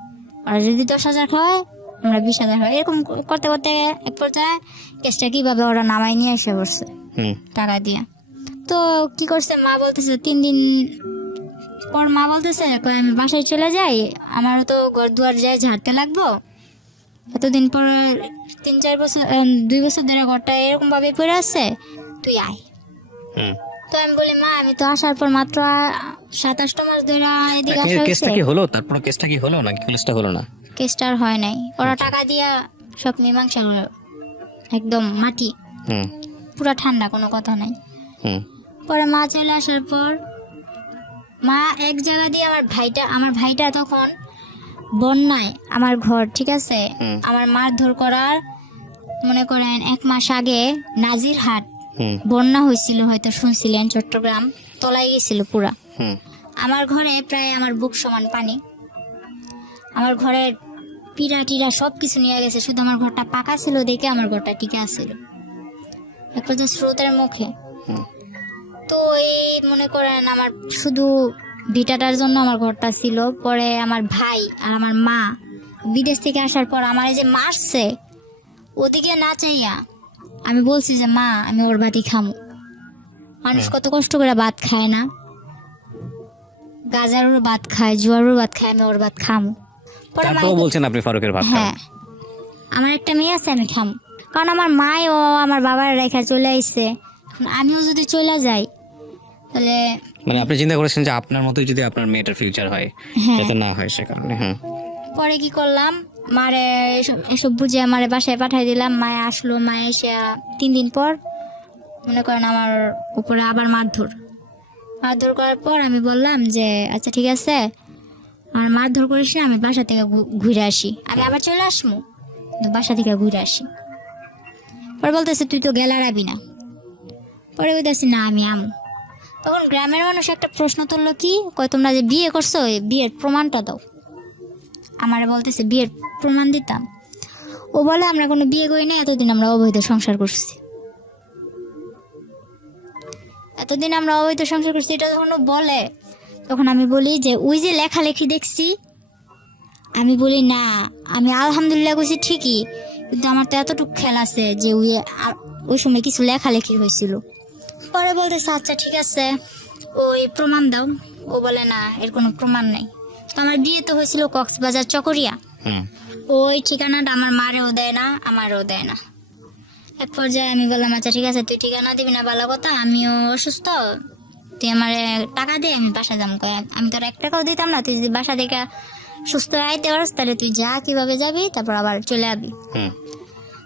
ওরা যদি 10,000 খাওয়ায়, আমরা 20,000 খাওয়াই। এরকম করতে করতে এক পর্যায়ে কেসটা কিভাবে ওরা নামাই নিয়ে এসে বসছে হুম, টাকা দিয়ে। তো কি করছে, মা বলতেছে 3 দিন পর মা বলতেছে কই আমি বাসায় চলে যাই, আমারও তো ঘর দুয়ার যায় ঝাড়তে লাগবো। এতদিন পর 3-4 বছর 2 বছর ধরে ঘরটা এরকম ভাবে পড়ে আছে, তুই আয়। হুম। তো আমি বলি মা আমি তো আসার পর মাত্র 27 মাস ধরে এদিকে আসা কেসটা হয়েছে। কি হলো? তারপর কেসটা কি হলো নাকি কেসটা হলো না? কেসটা আর হয় নাই, ওরা টাকা দিয়া সব মীমাংসা করে, একদম মাটি হুম, পুরা ঠান্ডা, কোনো কথা নাই। হুম, পরে মা চলে আসার পর মা এক জায়গা দিয়ে আমার ভাইটা তখন বন্যায় আমার ঘর, ঠিক আছে, আমার মারধর করার মনে করেন 1 মাস আগে নাজিরহাট হুম, বন্যা হয়েছিল, হয়তো শুনছিলেন, চট্টগ্রাম তলায় গেছিল পুরা। হুম, আমার ঘরে প্রায় আমার বুক সমান পানি, আমার ঘরের পিড়া টিরা সব কিছু নিয়ে গেছে, শুধু আমার ঘরটা পাকা ছিল দেখে আমার ঘরটা টিকে আসছিল এক পর্যায়ে স্রোতের মুখে। হুম। তো এই মনে করেন আমার শুধু ভিটাটার জন্য আমার ঘরটা ছিল। পরে আমার ভাই আর আমার মা বিদেশ থেকে আসার পর আমার এই যে মারছে, ওদিকে না চাইয়া আমি বলছি যে মা আমি ওর ভাতই খামো। মানুষ কত কষ্ট করে ভাত খায় না, গাজারও ভাত খায়, জুয়ারও ভাত খায়, আমি ওর ভাত খামো। পরে মা তারপরও বলছেন আপনি ফারুকের ভাত খান? হ্যাঁ, আমার একটা মেয়ে আছে, আমি খামো। কারণ আমার মায় ও আমার বাবার রেখা চলে আইছে, এখন আমিও যদি চলে যাই তাহলে মানে আপনি চিন্তা করেছেন যে আপনার মতোই যদি আপনার মেয়েটার ফিউচার হয়, হ্যাঁ। যাতে না হয় সে কারণে। হ্যাঁ, পরে কি করলাম, মারে এসব বুঝে মারে বাসায় পাঠাই দিলাম। মায়ে আসলো, মায়ে এসে 3 দিন পর মনে করেন আমার উপরে আবার মারধর করার পর আমি বললাম যে আচ্ছা ঠিক আছে, আমার মারধর করিস না, আমি বাসা থেকে ঘুরে আসি, আমি আবার চলে আসবো, কিন্তু বাসা থেকে ঘুরে আসি। পরে বলতেছে তুই তো গেলার আবি না। পরে বলতেছি না আমি আমু। তখন গ্রামের মানুষ একটা প্রশ্ন তুললো, কি কয় তোমরা যে বিয়ে করছো এই বিয়ের প্রমাণটা দাও। আমারে বলতেছে বিয়ের প্রমাণ দিতাম। ও বলে আমরা কোনো বিয়ে করি না, এতদিন আমরা অবৈধ সংসার করছি, এতদিন আমরা অবৈধ সংসার করছি। এটা যখন ও বলে তখন আমি বলি যে ওই যে লেখালেখি দেখছি, আমি বলি না আমি আলহামদুলিল্লাহ করছি ঠিকই, কিন্তু আমার তো এতটুকু খেয়াল আছে যে ওই সময় কিছু লেখালেখি হয়েছিল। পরে বলতেছে আচ্ছা ঠিক আছে ওই প্রমাণ দাও। ও বলে না এর কোনো প্রমাণ নাই। তো আমার বিয়ে তো হয়েছিল কক্সবাজার চকরিয়া, হুম, ওই ঠিকানাটা আমার মারেও দেয় না, আমারও দেয় না। এক পর্যায়ে আমি বললাম আচ্ছা ঠিক আছে তুই ঠিকানা দিবি না ভালো কথা, আমিও অসুস্থ, তুই আমার টাকা দে, আমি বাসা যাম। আমি তোর 1 টাকাও দিতাম না, তুই যদি বাসা থেকে সুস্থ আইতে পারস তাহলে তুই যা, কিভাবে যাবি, তারপর আবার চলে যাবি। হুম,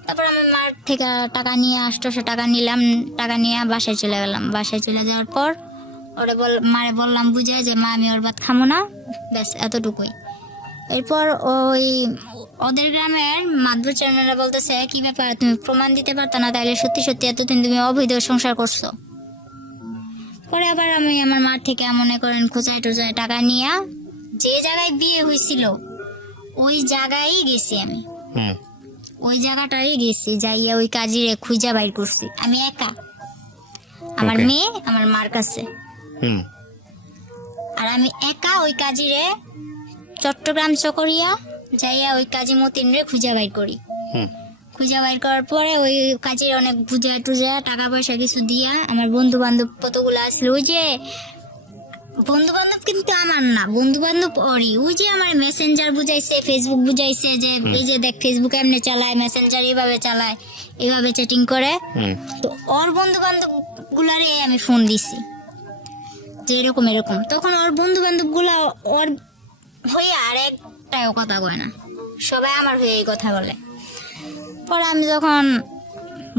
তারপর আমি মার থেকে টাকা নিয়ে 800 টাকা নিলাম, টাকা নিয়ে বাসায় চলে গেলাম। বাসায় চলে যাওয়ার পর মারে বললাম বুঝে যে মা আমি ওর ভাত খামো না, ব্যাস এতটুকুই। এরপর ওই ওদের গ্রামের মাদবর চেয়ারম্যানরা বলতেছে কি ব্যাপার তুমি প্রমাণ দিতে পারতো না, তাহলে সত্যি সত্যি এতদিন তুমি অবৈধ সংসার করছো। পরে আবার আমি আমার মার থেকে মনে করেন খোঁচায় টোচায় টাকা নিয়ে যে জায়গায় বিয়ে হয়েছিল ওই জায়গায় গেছি আমি, হুম, ওই জায়গাটাই গেছি, যাইয়া ওই কাজিরে খুঁজা বাইর করছি আমি একা, আমার Okay. মেয়ে আমার মার কাছে, হুম, আর আমি একা ওই কাজিরে চট্টগ্রাম চকরিয়া যাইয়া ওই কাজী মতিন রে খুঁজা বাইর করি। হুম, খুঁজা বাইর করার পরে ওই কাজের অনেক বুঝা টুজা টাকা পয়সা কিছু দিয়া আমার বন্ধু বান্ধব কতগুলো আসলো, ওই যে বন্ধু বান্ধব কিন্তু আমার না, বন্ধু বান্ধব ওরই, ওই যে আমার মেসেঞ্জার বুঝাইছে, ফেসবুক বুঝাইছে যে এই যে দেখ ফেসবুক এমনি চালায়, মেসেঞ্জার এইভাবে চালায়, এইভাবে চ্যাটিং করে। হুম, তো ওর বন্ধু বান্ধব গুলারে আমি ফোন দিছি। যে এরকম এরকম। তখন ওর বন্ধু বান্ধব গুলা ওর হয়ে আর একটাও কথা কয় না, সবাই আমার হয়ে এই কথা বলে। পরে আমি যখন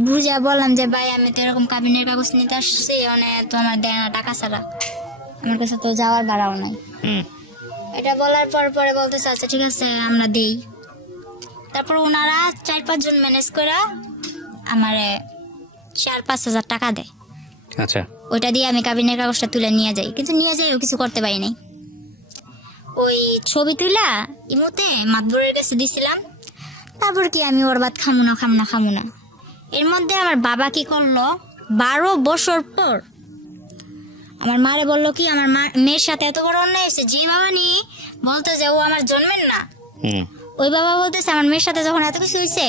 বুঝা বললাম যে ভাই আমি তো এরকম কাবিনের কাগজ নিতে আসছি, তো আমার দেয় না টাকা ছাড়া, আমার কাছে তো যাওয়ার ভাড়াও নাই। এটা বলার পরে বলতেছে আচ্ছা ঠিক আছে আমরা দেই। তারপর ওনারা 4-5 জন ম্যানেজ করে আমারে 4-5 হাজার টাকা দেয়। আচ্ছা, ওইটা দিয়ে আমি কাবিনের কাগজটা তুলে নিয়ে যাই, কিন্তু নিয়ে যাইও কিছু করতে পারি নাই। ওই ছবি তুলা ইমুতে মাতবরের কাছে দিছিলাম। তারপর কি আমি ওর বাদ খামু না। এর মধ্যে আমার বাবা কি করলো, 12 বছর পর আমার মারে বললো কি আমার মেয়ের সাথে এত বড় অন্যায় হয়েছে। যে বাবা নি বলতো যে ও আমার জন্মের না, ওই বাবা বলতেছে আমার মেয়ের সাথে যখন এত কিছু হয়েছে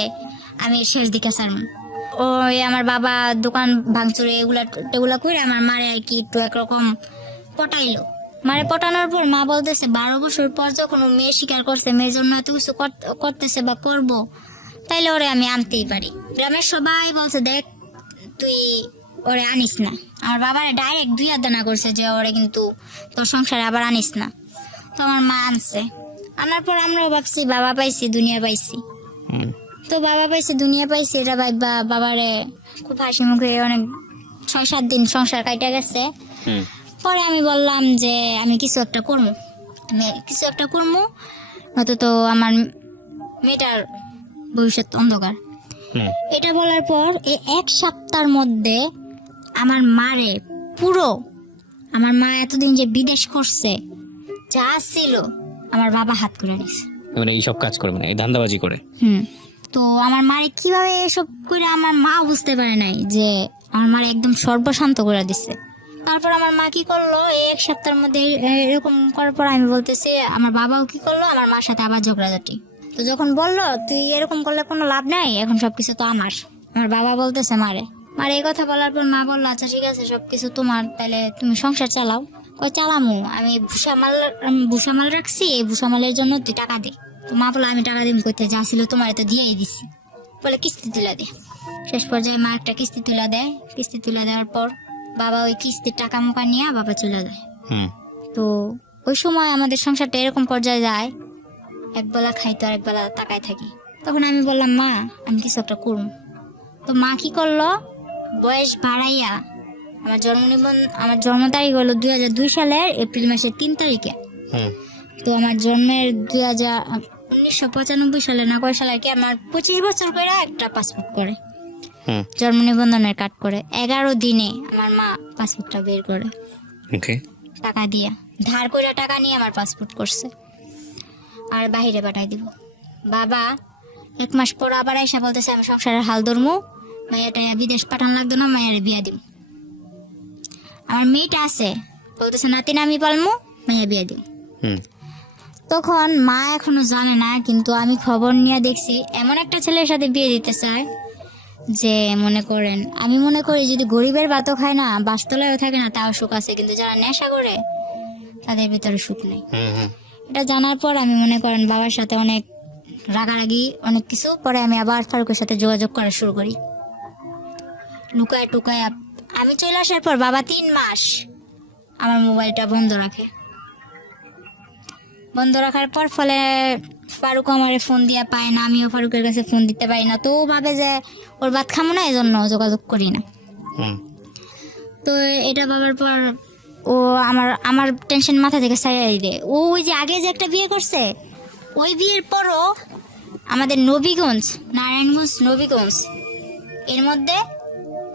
আমি শেষ দিকে ছাড়ব। ওই আমার বাবা দোকান ভাঙচুরে এগুলা করে আমার মারে আর কি একটু একরকম পটাইলো। মারে পটানোর পর মা বলতেছে 12 বছর পর যখন ও মেয়ে স্বীকার করছে, মেয়ের জন্য এত কিছু করতেছে বা করবো, তাইলে ওরে আমি আনতেই পারি। গ্রামের সবাই বলছে দেখ তুই ওরে আনিস না। আমার বাবারে ডাইরেক্ট 2 হাত দানা করছে যে ওরে কিন্তু তোর সংসারে আবার আনিস না। তো আমার মা আনছে, আনার পর আমরাও ভাবছি বাবা পাইছি দুনিয়া পাইছি। তো বাবা পাইছি দুনিয়া পাইছি এটা ভাইবা বাবারে খুব হাসি মুখে অনেক 6-7 দিন সংসার কাইটা গেছে। পরে আমি বললাম যে আমি কিছু একটা করবো, নয়তো তো আমার মেয়েটার ভবিষ্যৎ অন্ধকার। এটা বলার পর এই 1 সপ্তাহের মধ্যে আমার মারে আমার মা এতদিন যে বিদেশ করছে যা ছিল আমার বাবা হাত করে নিছে। মানে এইসব কাজ করে, মানে এই ধান্দাবাজি করে। তো আমার মারে কিভাবে এসব করে আমার মা বুঝতে পারে নাই যে আমার মারে একদম সর্বশান্ত করে দিচ্ছে। তারপর আমার মা কি করলো, এই 1 সপ্তাহের মধ্যে এরকম করার পর আমি বলতেছি, আমার বাবাও কি করলো আমার মার সাথে আবার ঝগড়াঝাটি। তো যখন বললো তুই এরকম করলে কোনো লাভ নাই, এখন সবকিছু তো আমার বাবা বলতেছে মারে এই কথা বলার পর মা বললো আচ্ছা ঠিক আছে সবকিছু তোমার, তাহলে তুমি সংসার চালাও। কই চালামু, আমি ভুষামাল রাখছি, এই ভুষামালের জন্য তুই টাকা দে। তো মা বললো আমি টাকা দিম কইতে, যা ছিল তোমার তো দিয়েই দিছি, বলে কিস্তি তুলে দে। শেষ পর্যায়ে মা একটা কিস্তি তুলে দেয়। কিস্তি তুলে দেওয়ার পর বাবা ওই কিস্তির টাকা মুকা নিয়ে বাবা চলে যায়। তো ওই সময় আমাদের সংসারটা এরকম পর্যায়ে যায়, একবেলা খাইতো আর একবেলা তাকায় থাকি। তখন আমি বললাম মা আমি কিছু একটা করবো। তো মা কি করলো, বয়স বাড়াইয়া আমার জন্ম তারিখ হলো 2002 সালের এপ্রিল মাসের 3 তারিখে। তো আমার জন্মের 1995 সালে না কয় সালে কি আমার 25 বছর করে একটা পাসপোর্ট করে, জন্ম নিবন্ধনের কার্ড করে 11 দিনে আমার মা পাসপোর্টটা বের করে টাকা দিয়া, ধার করে টাকা নিয়ে আমার পাসপোর্ট করছে আর বাহিরে পাঠাই দিব। বাবা 1 মাস পর আবার আইসা বলতেছে আমি সংসারের হাল ধরমু, মাইয়াটা বিদেশ পাঠান লাগতো না, মাইয়ারে বিয়া দিব। আমার মেয়েটা আছে বলতেছে নাতিন আমি পালমু, মাইয়া বিয়া দিব। তখন মা এখনো জানে না, কিন্তু আমি খবর নিয়ে দেখছি এমন একটা ছেলের সাথে বিয়ে দিতে চায় যে আমি মনে করি যদি গরিবের ভাতও খায় না, বাসতলায়ও থাকে না, তাও সুখ আছে, কিন্তু যারা নেশা করে তাদের ভিতরে সুখ নেই। এটা জানার পর আমি বাবার সাথে অনেক রাগারাগি অনেক কিছু। পরে আমি আবার ফারুকের সাথে যোগাযোগ করা শুরু করি, লুকায় টুকায়। আমি চলে আসার পর বাবা 3 মাস আমার মোবাইলটা বন্ধ রাখার পর ফলে ফারুক আমারে ফোন দিয়া পায় না, আমিও ফারুকের কাছে ফোন দিতে পারি না। তো ও ভাবে যে ওর ভাত খামো না, এই জন্য যোগাযোগ করি না। তো এটা ভাবার পর ও আমার টেনশন মাথা থেকে সারিয়ে দেয়। ওই যে আগে যে একটা বিয়ে করছে, ওই বিয়ের পরও আমাদের নারায়ণগঞ্জ এর মধ্যে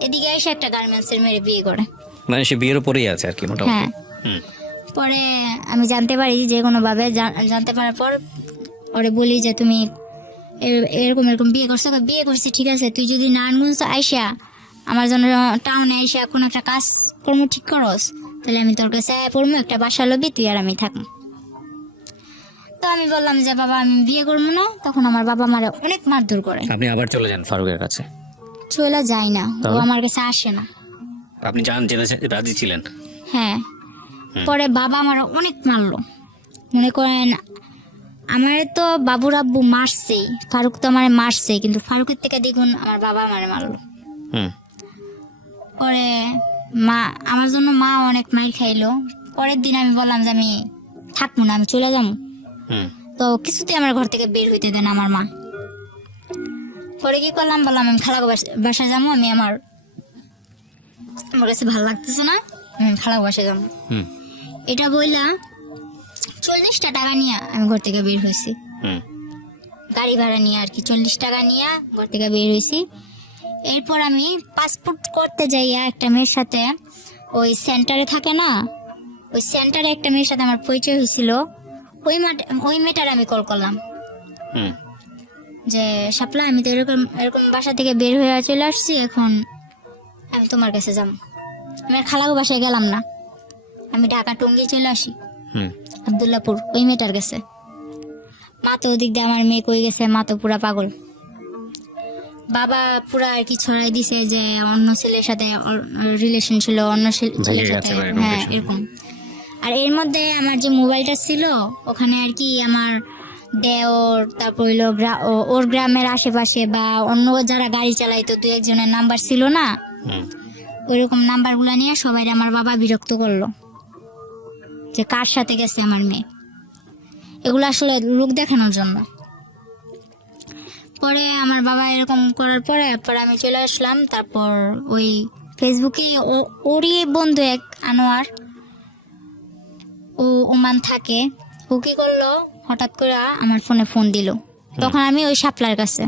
এদিকে এসে একটা গার্মেন্টসের মেয়ে বিয়ে করে, মানে সে বিয়ের উপরেই আছে আর কি মোটামুটি। হ্যাঁ। পরে আমি জানতে পারি যে কোনোভাবে, জানতে পারার পর ওরে বলি যে তুমি এরকম বিয়ে করছো। বিয়ে করছি ঠিক আছে, তুই যদি নারায়ণগঞ্জ আইসা আমার জন্য টাউনে আইসা কোনো একটা কাজ কর্ম ঠিক করস, তাহলে আমি তোর কাছে পড়বো, একটা বাসা লবি, তুই আর আমি থাকবো। তো আমি বললাম যে বাবা আমি বিয়ে করবো না। তখন আমার বাবা আমার অনেক মারধর করে। আপনি আবার চলে যান ফারুকের কাছে? চলে যাই না, ও আমার কাছে আসে না। আপনি জান যেতে রাজি ছিলেন? হ্যাঁ। পরে বাবা আমার অনেক মারলো, মনে করেন আমার তো বাবুর আব্বু মারছেই, ফারুক তো আমার মারছে, কিন্তু ফারুকের থেকে দেখুন আমার বাবা আমার মারলো। পরে মা আমার জন্য মা অনেক মাইর খাইলো। পরের দিন আমি বললাম যে আমি থাকবো না, আমি চলে যাবো। হুম তো কিছুতেই আমার ঘর থেকে বের হইতে দেন আমার মা। পরে কি করলাম, বললাম আমি খালাগো বাসায় যাবো, আমি আমার কাছে ভালো লাগতেছে না, আমি খালাগো বাসায় যাবো। হুম এটা বইলা 40টা টাকা নিয়ে আমি ঘর থেকে বের হয়েছি, হুম গাড়ি ভাড়া নিয়ে আর কি। 40 টাকা নিয়ে ঘর থেকে বের হয়েছি। এরপর আমি পাসপোর্ট করতে যাইয়া একটা মেয়ের সাথে, ওই সেন্টারে থাকে না, ওই সেন্টারে একটা মেয়ের সাথে আমার পরিচয় হয়েছিল। ওই মেয়েটার আমি কল করলাম হুম যে শাপলা, আমি তো এরকম এরকম বাসা থেকে বের হয়ে চলে আসছি, এখন আমি তোমার কাছে যাবো। আমি আর খালাগো বাসায় গেলাম না, আমি ঢাকা টঙ্গি চলে আসি, হুম আব্দুল্লাপুর, ওই মেয়েটার কাছে। মা তো ওদিক দিয়ে আমার মেয়ে কই গেছে, মা তো পুরা পাগল। বাবা পুরা আর কি ছড়াই দিছে যে অন্য ছেলের সাথে রিলেশন ছিল, অন্য ছেলের ভেঙে সাথে, গেছে বা এরকম হ্যাঁ কিছু। এরকম। আর এর মধ্যে আমার যে মোবাইলটা ছিল ওখানে আর কি আমার দেওর, তারপর হইলো ওর গ্রামের আশেপাশে বা অন্য যারা গাড়ি চালাইতো 2-1 জনের নাম্বার ছিল না, হুম ওইরকম নাম্বারগুলো নিয়ে সবাই আমার বাবা বিরক্ত করলো যে কার সাথে গেছে আমার মেয়ে। এগুলো আসলে লোক দেখানোর জন্য। পরে আমার বাবা এরকম করার পরে আমি চলে আসলাম। তারপর ওই ফেসবুকে ওরই বন্ধু এক আনোয়ার, ও ওমান থাকে, ও কি করলো, হঠাৎ করে আমার ফোনে ফোন দিল। তখন আমি ওই শাপলার কাছে,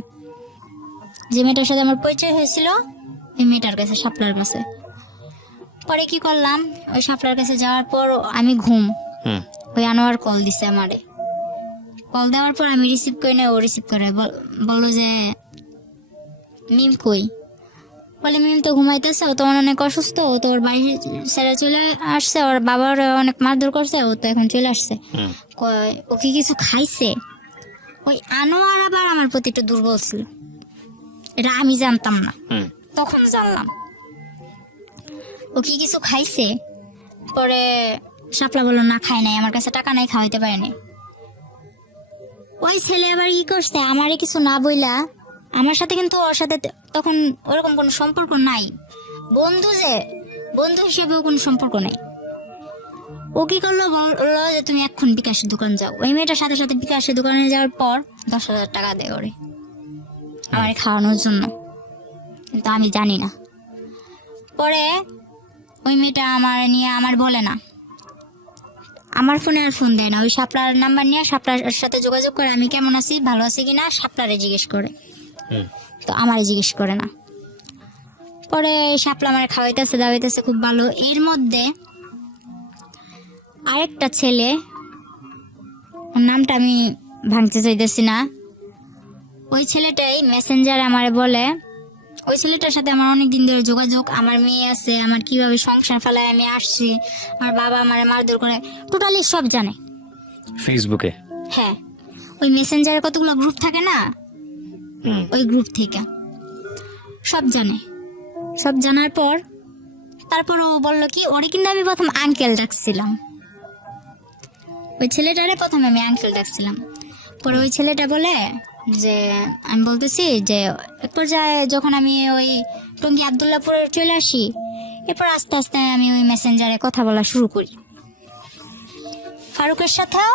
যে মেয়েটার সাথে আমার পরিচয় হয়েছিল, ওই মেয়েটার কাছে, শাপলার কাছে। পরে কি করলাম, ওই শাপলার কাছে যাওয়ার পর আমি ঘুম, হুম ওই আনোয়ার কল দিছে আমারে। কল দেওয়ার পর আমি রিসিভ করি না, ও রিসিভ করে, বললো যে মিম কই। বলে মিম তো ঘুমাইতেছে, ও তো অনেক অসুস্থ, ও তো ওর বাড়ি ছেড়ে চলে আসছে, ওর বাবার অনেক মারধর করছে, ও তো এখন চলে আসছে। হুম কয় ও কি কিছু খাইছে? ওই আনোয়ার আবার আমার প্রতি একটু দুর্বল ছিল, এটা আমি জানতাম না, হুম তখন জানলাম। ও কি কিছু খাইছে? পরে শাপলা বললো না খাই নাই, আমার কাছে টাকা নাই, খাওয়াইতে পারে নাই। ওই ছেলে আবার কি করছে, আমারে কিছু না বইলা, আমার সাথে কিন্তু ওর সাথে তখন ওরকম কোনো সম্পর্ক নাই, বন্ধু যে বন্ধু হিসেবেও কোনো সম্পর্ক নাই। ও কি করলো, বললো যে তুমি এখন বিকাশের দোকান যাও। ওই মেয়েটার সাথে সাথে বিকাশের দোকানে যাওয়ার পর 10,000 টাকা দেয় ওরে আমার খাওয়ানোর জন্য, কিন্তু আমি জানি না। পরে ওই মেয়েটা আমার নিয়ে আমার বলে না, আমার ফোনে আর ফোন দেয় না, ওই শাপলার নাম্বার নিয়ে শাপলার সাথে যোগাযোগ করে আমি কেমন আছি, ভালো আছি কিনা শাপলারে জিজ্ঞেস করে, হুম তো আমারে জিজ্ঞেস করে না। পরে শাপলা আমার খাওয়াইতেছে দাওয়াইতেছে খুব ভালো। এর মধ্যে আরেকটা ছেলে, ওর নামটা আমি ভাঙতে চাইতেছি না, ওই ছেলেটাই মেসেঞ্জারে আমারে বলে, ওই ছেলেটার সাথে আমার অনেক দিন ধরে যোগাযোগ, আমার মেয়ে আছে, আমার কিভাবে সংসার ফেলায় আমি আসছি, আমার বাবা আমারে মারধর করে, টোটালি সব জানে ফেসবুকে। হ্যাঁ, ওই মেসেঞ্জারে কতগুলো গ্রুপ থাকে না, হুম ওই গ্রুপ থেকে সব জানে। সব জানার পর তারপর ও বললো কি, ওরে কিন্তু আমি প্রথম আঙ্কেল ডাকছিলাম, ওই ছেলেটারে প্রথম আমি আঙ্কেল ডাকছিলাম। পরে ওই ছেলেটা বলে যে, আমি বলতেছি যে এক পর্যায়ে যখন আমি ওই টঙ্গী আবদুল্লাপুরে চলে আসি, এরপর আস্তে আস্তে আমি ওই মেসেঞ্জারে কথা বলা শুরু করি ফারুকের সাথেও,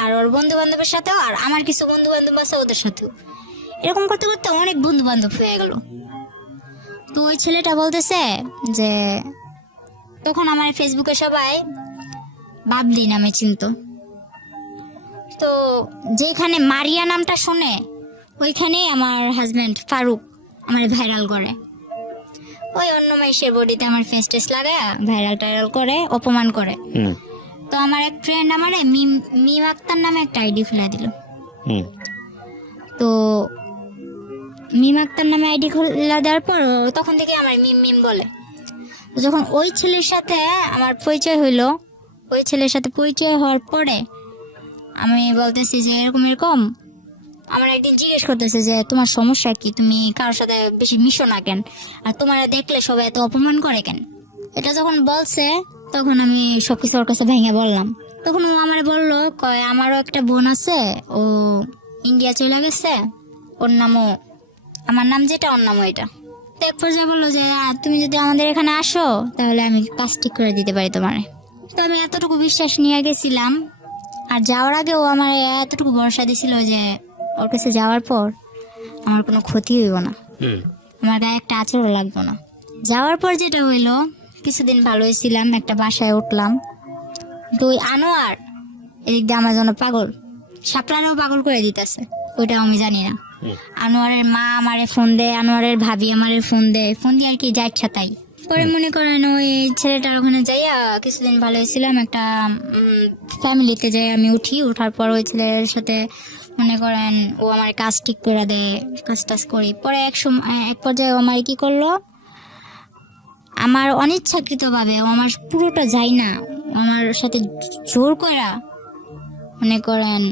আর ওর বন্ধু বান্ধবের সাথেও, আর আমার কিছু বন্ধু বান্ধব আছে ওদের সাথেও। এরকম করতে করতে অনেক বন্ধু বান্ধব হয়ে গেল। তো ওই ছেলেটা বলতেছে যে তখন আমার ফেসবুকে সবাই বাবলি নামে চিনতো, তো যেখানে মারিয়া নামটা শুনে ওইখানেই আমার হাজবেন্ড ফারুক আমার ভাইরাল করে, ওই অন্য মাইসের বডিতে আমার ফেস টেস লাগায় ভাইরাল টাইরাল করে, অপমান করে। হুম তো আমার এক ফ্রেন্ড আমারে মিম আক্তার নামে একটা আইডি খুলে দিল। হুম তো মিম আক্তার নামে আইডি খুলে দেওয়ার পর তখন থেকে আমার মিম মিম বলে। তো যখন ওই ছেলের সাথে আমার পরিচয় হইলো, ওই ছেলের সাথে পরিচয় হওয়ার পরে আমি বলতেছি যে এরকম এরকম, আমার একদিন জিজ্ঞেস করতেছে যে তোমার সমস্যা কি, তুমি কারোর সাথে বেশি মিশো না কেন, আর তোমার দেখলে সবাই এত অপমান করে কেন। এটা যখন বলছে তখন আমি সবকিছু ওর কাছে ভেঙে বললাম। তখন ও আমার বললো, কয় আমারও একটা বোন আছে, ও ইন্ডিয়া চলে গেছে, ওর নামও আমার নাম যেটা, ওর নামও এটা। তো এক পর্যায়ে বললো যে তুমি যদি আমাদের এখানে আসো তাহলে আমি কাজ ঠিক করে দিতে পারি তোমার। তো আমি এতটুকু বিশ্বাস নিয়ে গেছিলাম। আর যাওয়ার আগে ও আমার এতটুকু ভরসা দিছিল যে ওর কাছে যাওয়ার পর আমার কোনো ক্ষতি হইব না, আমার গায়ে একটা আঁচড়ও লাগবে না। যাওয়ার পর যেটা হইলো, কিছুদিন ভালো হয়েছিলাম, একটা বাসায় উঠলাম, কিন্তু ওই আনোয়ার এদিক দিয়ে আমার জন্য পাগল, সাপলানেও পাগল করে দিতেছে, ওইটাও আমি জানি না। আনোয়ারের মা আমারে ফোন দেয়, আনোয়ারের ভাবি আমারে ফোন দেয়, ফোন দিয়ে আর কি যা ইচ্ছা তাই। পরে মনে করেন ওই ছেলেটার ওখানে যাইয়া কিছুদিন ভালো হয়েছিলাম, একটা ফ্যামিলিতে যাই আমি উঠি। ওঠার পর ওই ছেলের সাথে মনে করেন ও আমার কাজ ঠিক করে দেয়, কাজ টাজ করি। পরে এক পর্যায়ে ও আমার কি করলো, আমার অনিচ্ছাকৃতভাবে ও আমার পুরোটা যাই না, আমার সাথে জোর করা মনে করেন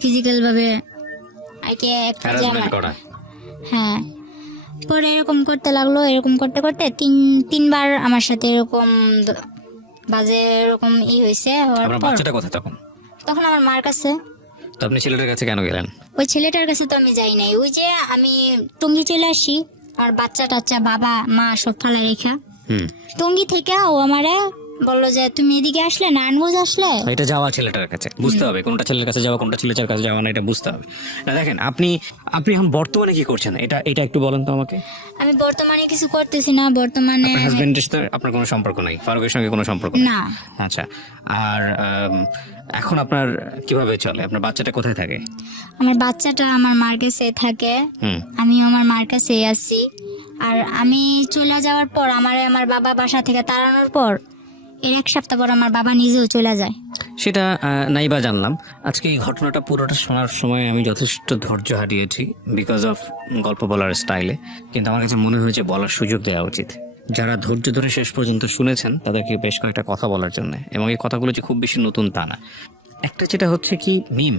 ফিজিক্যাল ভাবে আর কি এক পর্যায়ে আমার, হ্যাঁ। পরে এরকম করতে লাগলো, এরকম করতে করতে তিনবার আমার সাথে এরকম বাজে এরকম হয়েছে। তখন আমার মার কাছে। তো আপনি ছেলেটার কাছে কেন গেলেন? ওই ছেলেটার কাছে তো আমি যাই নাই, ওই যে আমি টঙ্গী চলে আসি আর বাচ্চা টাচ্চা বাবা মা সব ফালাই রেখা, টঙ্গী থেকে ও আমারে বললো যে তুমি এদিকে আসলে নারায়ণগঞ্জ আসলে। এটা যাওয়া ছেলেটার কাছে বুঝতে হবে, কোনটা ছেলের কাছে যাওয়া কোনটা ছেলেটার কাছে যাওয়া না, এটা বুঝতে হবে না। দেখেন আপনি এখন বর্তমানে কি করছেন, এটা একটু বলেন তো আমাকে। আমি বর্তমানে কিছু করতেছি না, বর্তমানে হাজবেন্ডের সাথে আপনার কোনো সম্পর্ক নাই, ফারুকের সঙ্গে কোনো সম্পর্ক না। আচ্ছা, আর এখন আপনার কিভাবে চলে? আপনার বাচ্চাটা কোথায় থাকে? আমার বাচ্চাটা আমার মার কাছে থাকে, আমি আমার মার কাছে আছি। আর আমি চলে যাওয়ার পর আমার বাবা বাসা থেকে তাড়ানোর পর এর এক সপ্তাহ পর আমার বাবা নিজেও চলে যায়। সেটা নাই বা জানলাম। আজকে এই ঘটনাটা পুরোটা শোনার সময় আমি যথেষ্ট ধৈর্য হারিয়েছি বিকজ অফ গল্প বলার স্টাইলে, কিন্তু আমার কাছে মনে হয়েছে বলার সুযোগ দেওয়া উচিত। যারা ধৈর্য ধরে শেষ পর্যন্ত শুনেছেন তাদেরকে বেশ কয়েকটা কথা বলার জন্য, এবং এই কথাগুলো যে খুব বেশি নতুন তা না। একটা যেটা হচ্ছে কি মিম,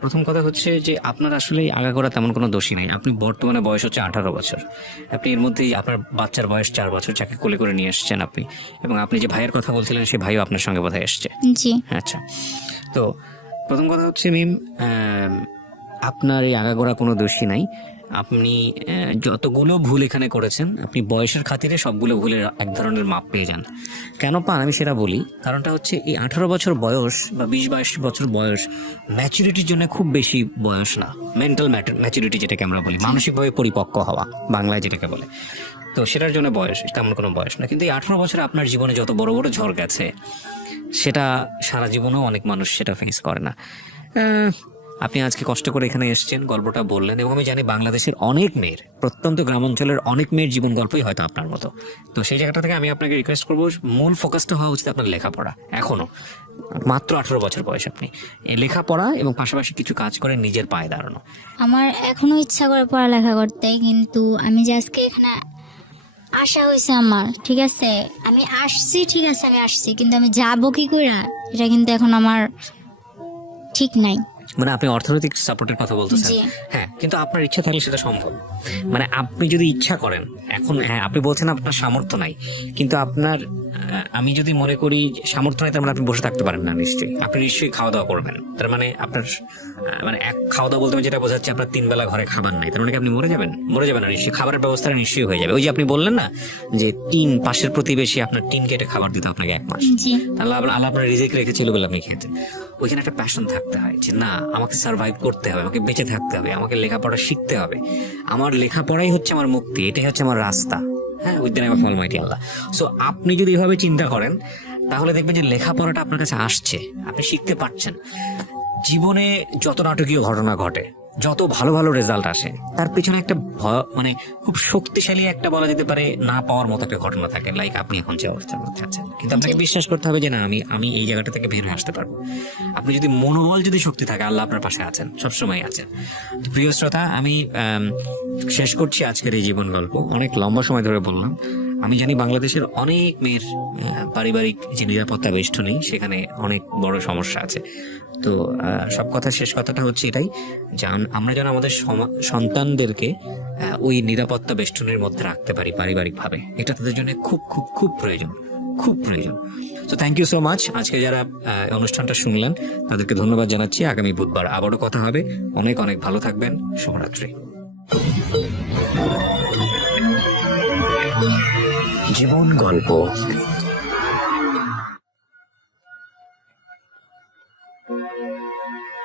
প্রথম কথা হচ্ছে যে আপনার আসলে আগাগোড়া তেমন কোনো দোষী নাই। আপনি বর্তমানে বয়স হচ্ছে 18 বছর, আপনি এর মধ্যেই আপনার বাচ্চার বয়স 4 বছর, যাকে কোলে করে নিয়ে এসছেন আপনি, এবং আপনি যে ভাইয়ের কথা বলছিলেন সেই ভাইও আপনার সঙ্গে বোধহয় এসছে। জি আচ্ছা, তো প্রথম কথা হচ্ছে মিম, আপনার এই আগাগোড়া কোনো দোষী নাই। আপনি যতগুলো ভুল এখানে করেছেন আপনি বয়সের খাতিরে সবগুলো ভুলের এক ধরনের মাপ পেয়ে যান। কেন পান আমি সেটা বলি। কারণটা হচ্ছে এই 18 বছর বয়স বা 20-22 বছর বয়স ম্যাচুরিটির জন্য খুব বেশি বয়স না। মেন্টাল ম্যাচুরিটি যেটাকে আমরা বলি, মানসিকভাবে পরিপক্ক হওয়া বাংলায় যেটাকে বলে, তো সেটার জন্য বয়স তেমন কোনো বয়স না। কিন্তু এই 18 বছরে আপনার জীবনে যত বড় বড় ঝড় গেছে সেটা সারা জীবনেও অনেক মানুষ সেটা ফেস করে না। আপনি আজকে কষ্ট করে এখানে এসেছেন, গল্পটা বললেন, এবং আমি জানি বাংলাদেশের অনেক মেয়ের, প্রত্যন্ত গ্রামাঞ্চলের অনেক মেয়ের জীবন গল্পই হয়তো আপনার মতো। তো সেই জায়গাটা থেকে আমি আপনাকে রিকোয়েস্ট করবো, মূল ফোকাসটা হওয়া উচিত আপনার লেখাপড়া। এখনো মাত্র 18 বছর বয়স, আপনি এই লেখাপড়া এবং পাশাপাশি কিছু কাজ করে নিজের পায়ে দাঁড়ানো। আমার এখনো ইচ্ছা করে পড়ালেখা করতে, কিন্তু আমি যে আজকে এখানে আসা হয়েছে আমার, ঠিক আছে আমি আসছি, ঠিক আছে আমি আসছি, কিন্তু আমি যাবো কি করে এটা কিন্তু এখন আমার ঠিক নাই। মানে আপনি অর্থনৈতিক সাপোর্টের কথা বলতেছেন, হ্যাঁ, কিন্তু আপনার ইচ্ছা থাকলে সেটা সম্ভব। মানে আপনি যদি ইচ্ছা করেন এখন, হ্যাঁ আপনি বলছেন আপনার সামর্থ্য নাই, কিন্তু আপনার আমি যদি মনে করি সামর্থ্য নাই, তার মানে আপনি বসে থাকতে পারেন না। নিশ্চয়ই আপনি নিশ্চয়ই খাওয়া দাওয়া করবেন। তার মানে আপনার মানে এক খাওয়া দাওয়া বলতে আমি যেটা বোঝাচ্ছি, আপনার 3 বেলা ঘরে খাবার নাই, তার মানে কি আপনি মরে যাবেন? মরে যাবেন না, নিশ্চয়ই খাবারের ব্যবস্থাটা নিশ্চয়ই হয়ে যাবে। ওই যে আপনি বললেন না যে পাশের প্রতিবেশী আপনার টিন কেটে খাবার দিতে আপনাকে 1 মাস, তাহলে আল্লাহ আপনার রিজিক রেখেছিল বলে আপনি খেতেন। ওইখানে একটা প্যাশন থাকতে হয় যে না, আমাকে সার্ভাইভ করতে হবে, আমাকে বেঁচে থাকতে হবে, আমাকে লেখাপড়া শিখতে হবে, আমার লেখাপড়াই হচ্ছে আমার মুক্তি, এটাই হচ্ছে আমার রাস্তা। হ্যাঁ, with the name of Almighty Allah. So আপনি যদি এভাবে চিন্তা করেন তাহলে দেখবেন যে লেখাপড়াটা আপনার কাছে আসছে, আপনি শিখতে পারছেন। জীবনে যত নাটকীয় ঘটনা ঘটে, যত ভালো ভালো রেজাল্ট আসে, তার পিছনে একটা মানে খুব শক্তিশালী একটা বলা যেতে পারে না পাওয়ার মতো একটা ঘটনা থাকে। লাইক আপনি এখন যে অবস্থার মধ্যে আছেন, কিন্তু আপনাকে বিশ্বাস করতে হবে যে না, আমি এই জায়গাটা থেকে বের হয়ে আসতে পারবো। আপনি যদি মনোবল, যদি শক্তি থাকে, আল্লাহ আপনার পাশে আছেন, সবসময় আছেন। তো প্রিয় শ্রোতা, আমি শেষ করছি আজকের এই জীবন গল্প। অনেক লম্বা সময় ধরে বললাম। আমি জানি বাংলাদেশের অনেক মেয়ের পারিবারিক যে নিরাপত্তা বেষ্টনী, সেখানে অনেক বড় সমস্যা আছে। তো সব কথা শেষ কথাটা হচ্ছে এটাই যে আমরা যেন আমাদের সন্তানদেরকে ওই নিরাপত্তা বেষ্টনীর মধ্যে রাখতে পারি পারিবারিকভাবে। এটা তাদের জন্য খুব খুব খুব প্রয়োজন, খুব প্রয়োজন। তো থ্যাংক ইউ সো মাচ। আজকে যারা অনুষ্ঠানটা শুনলেন তাদেরকে ধন্যবাদ জানাচ্ছি। আগামী বুধবার আবারও কথা হবে। অনেক অনেক ভালো থাকবেন। শুভরাত্রি। জীবন গল্প।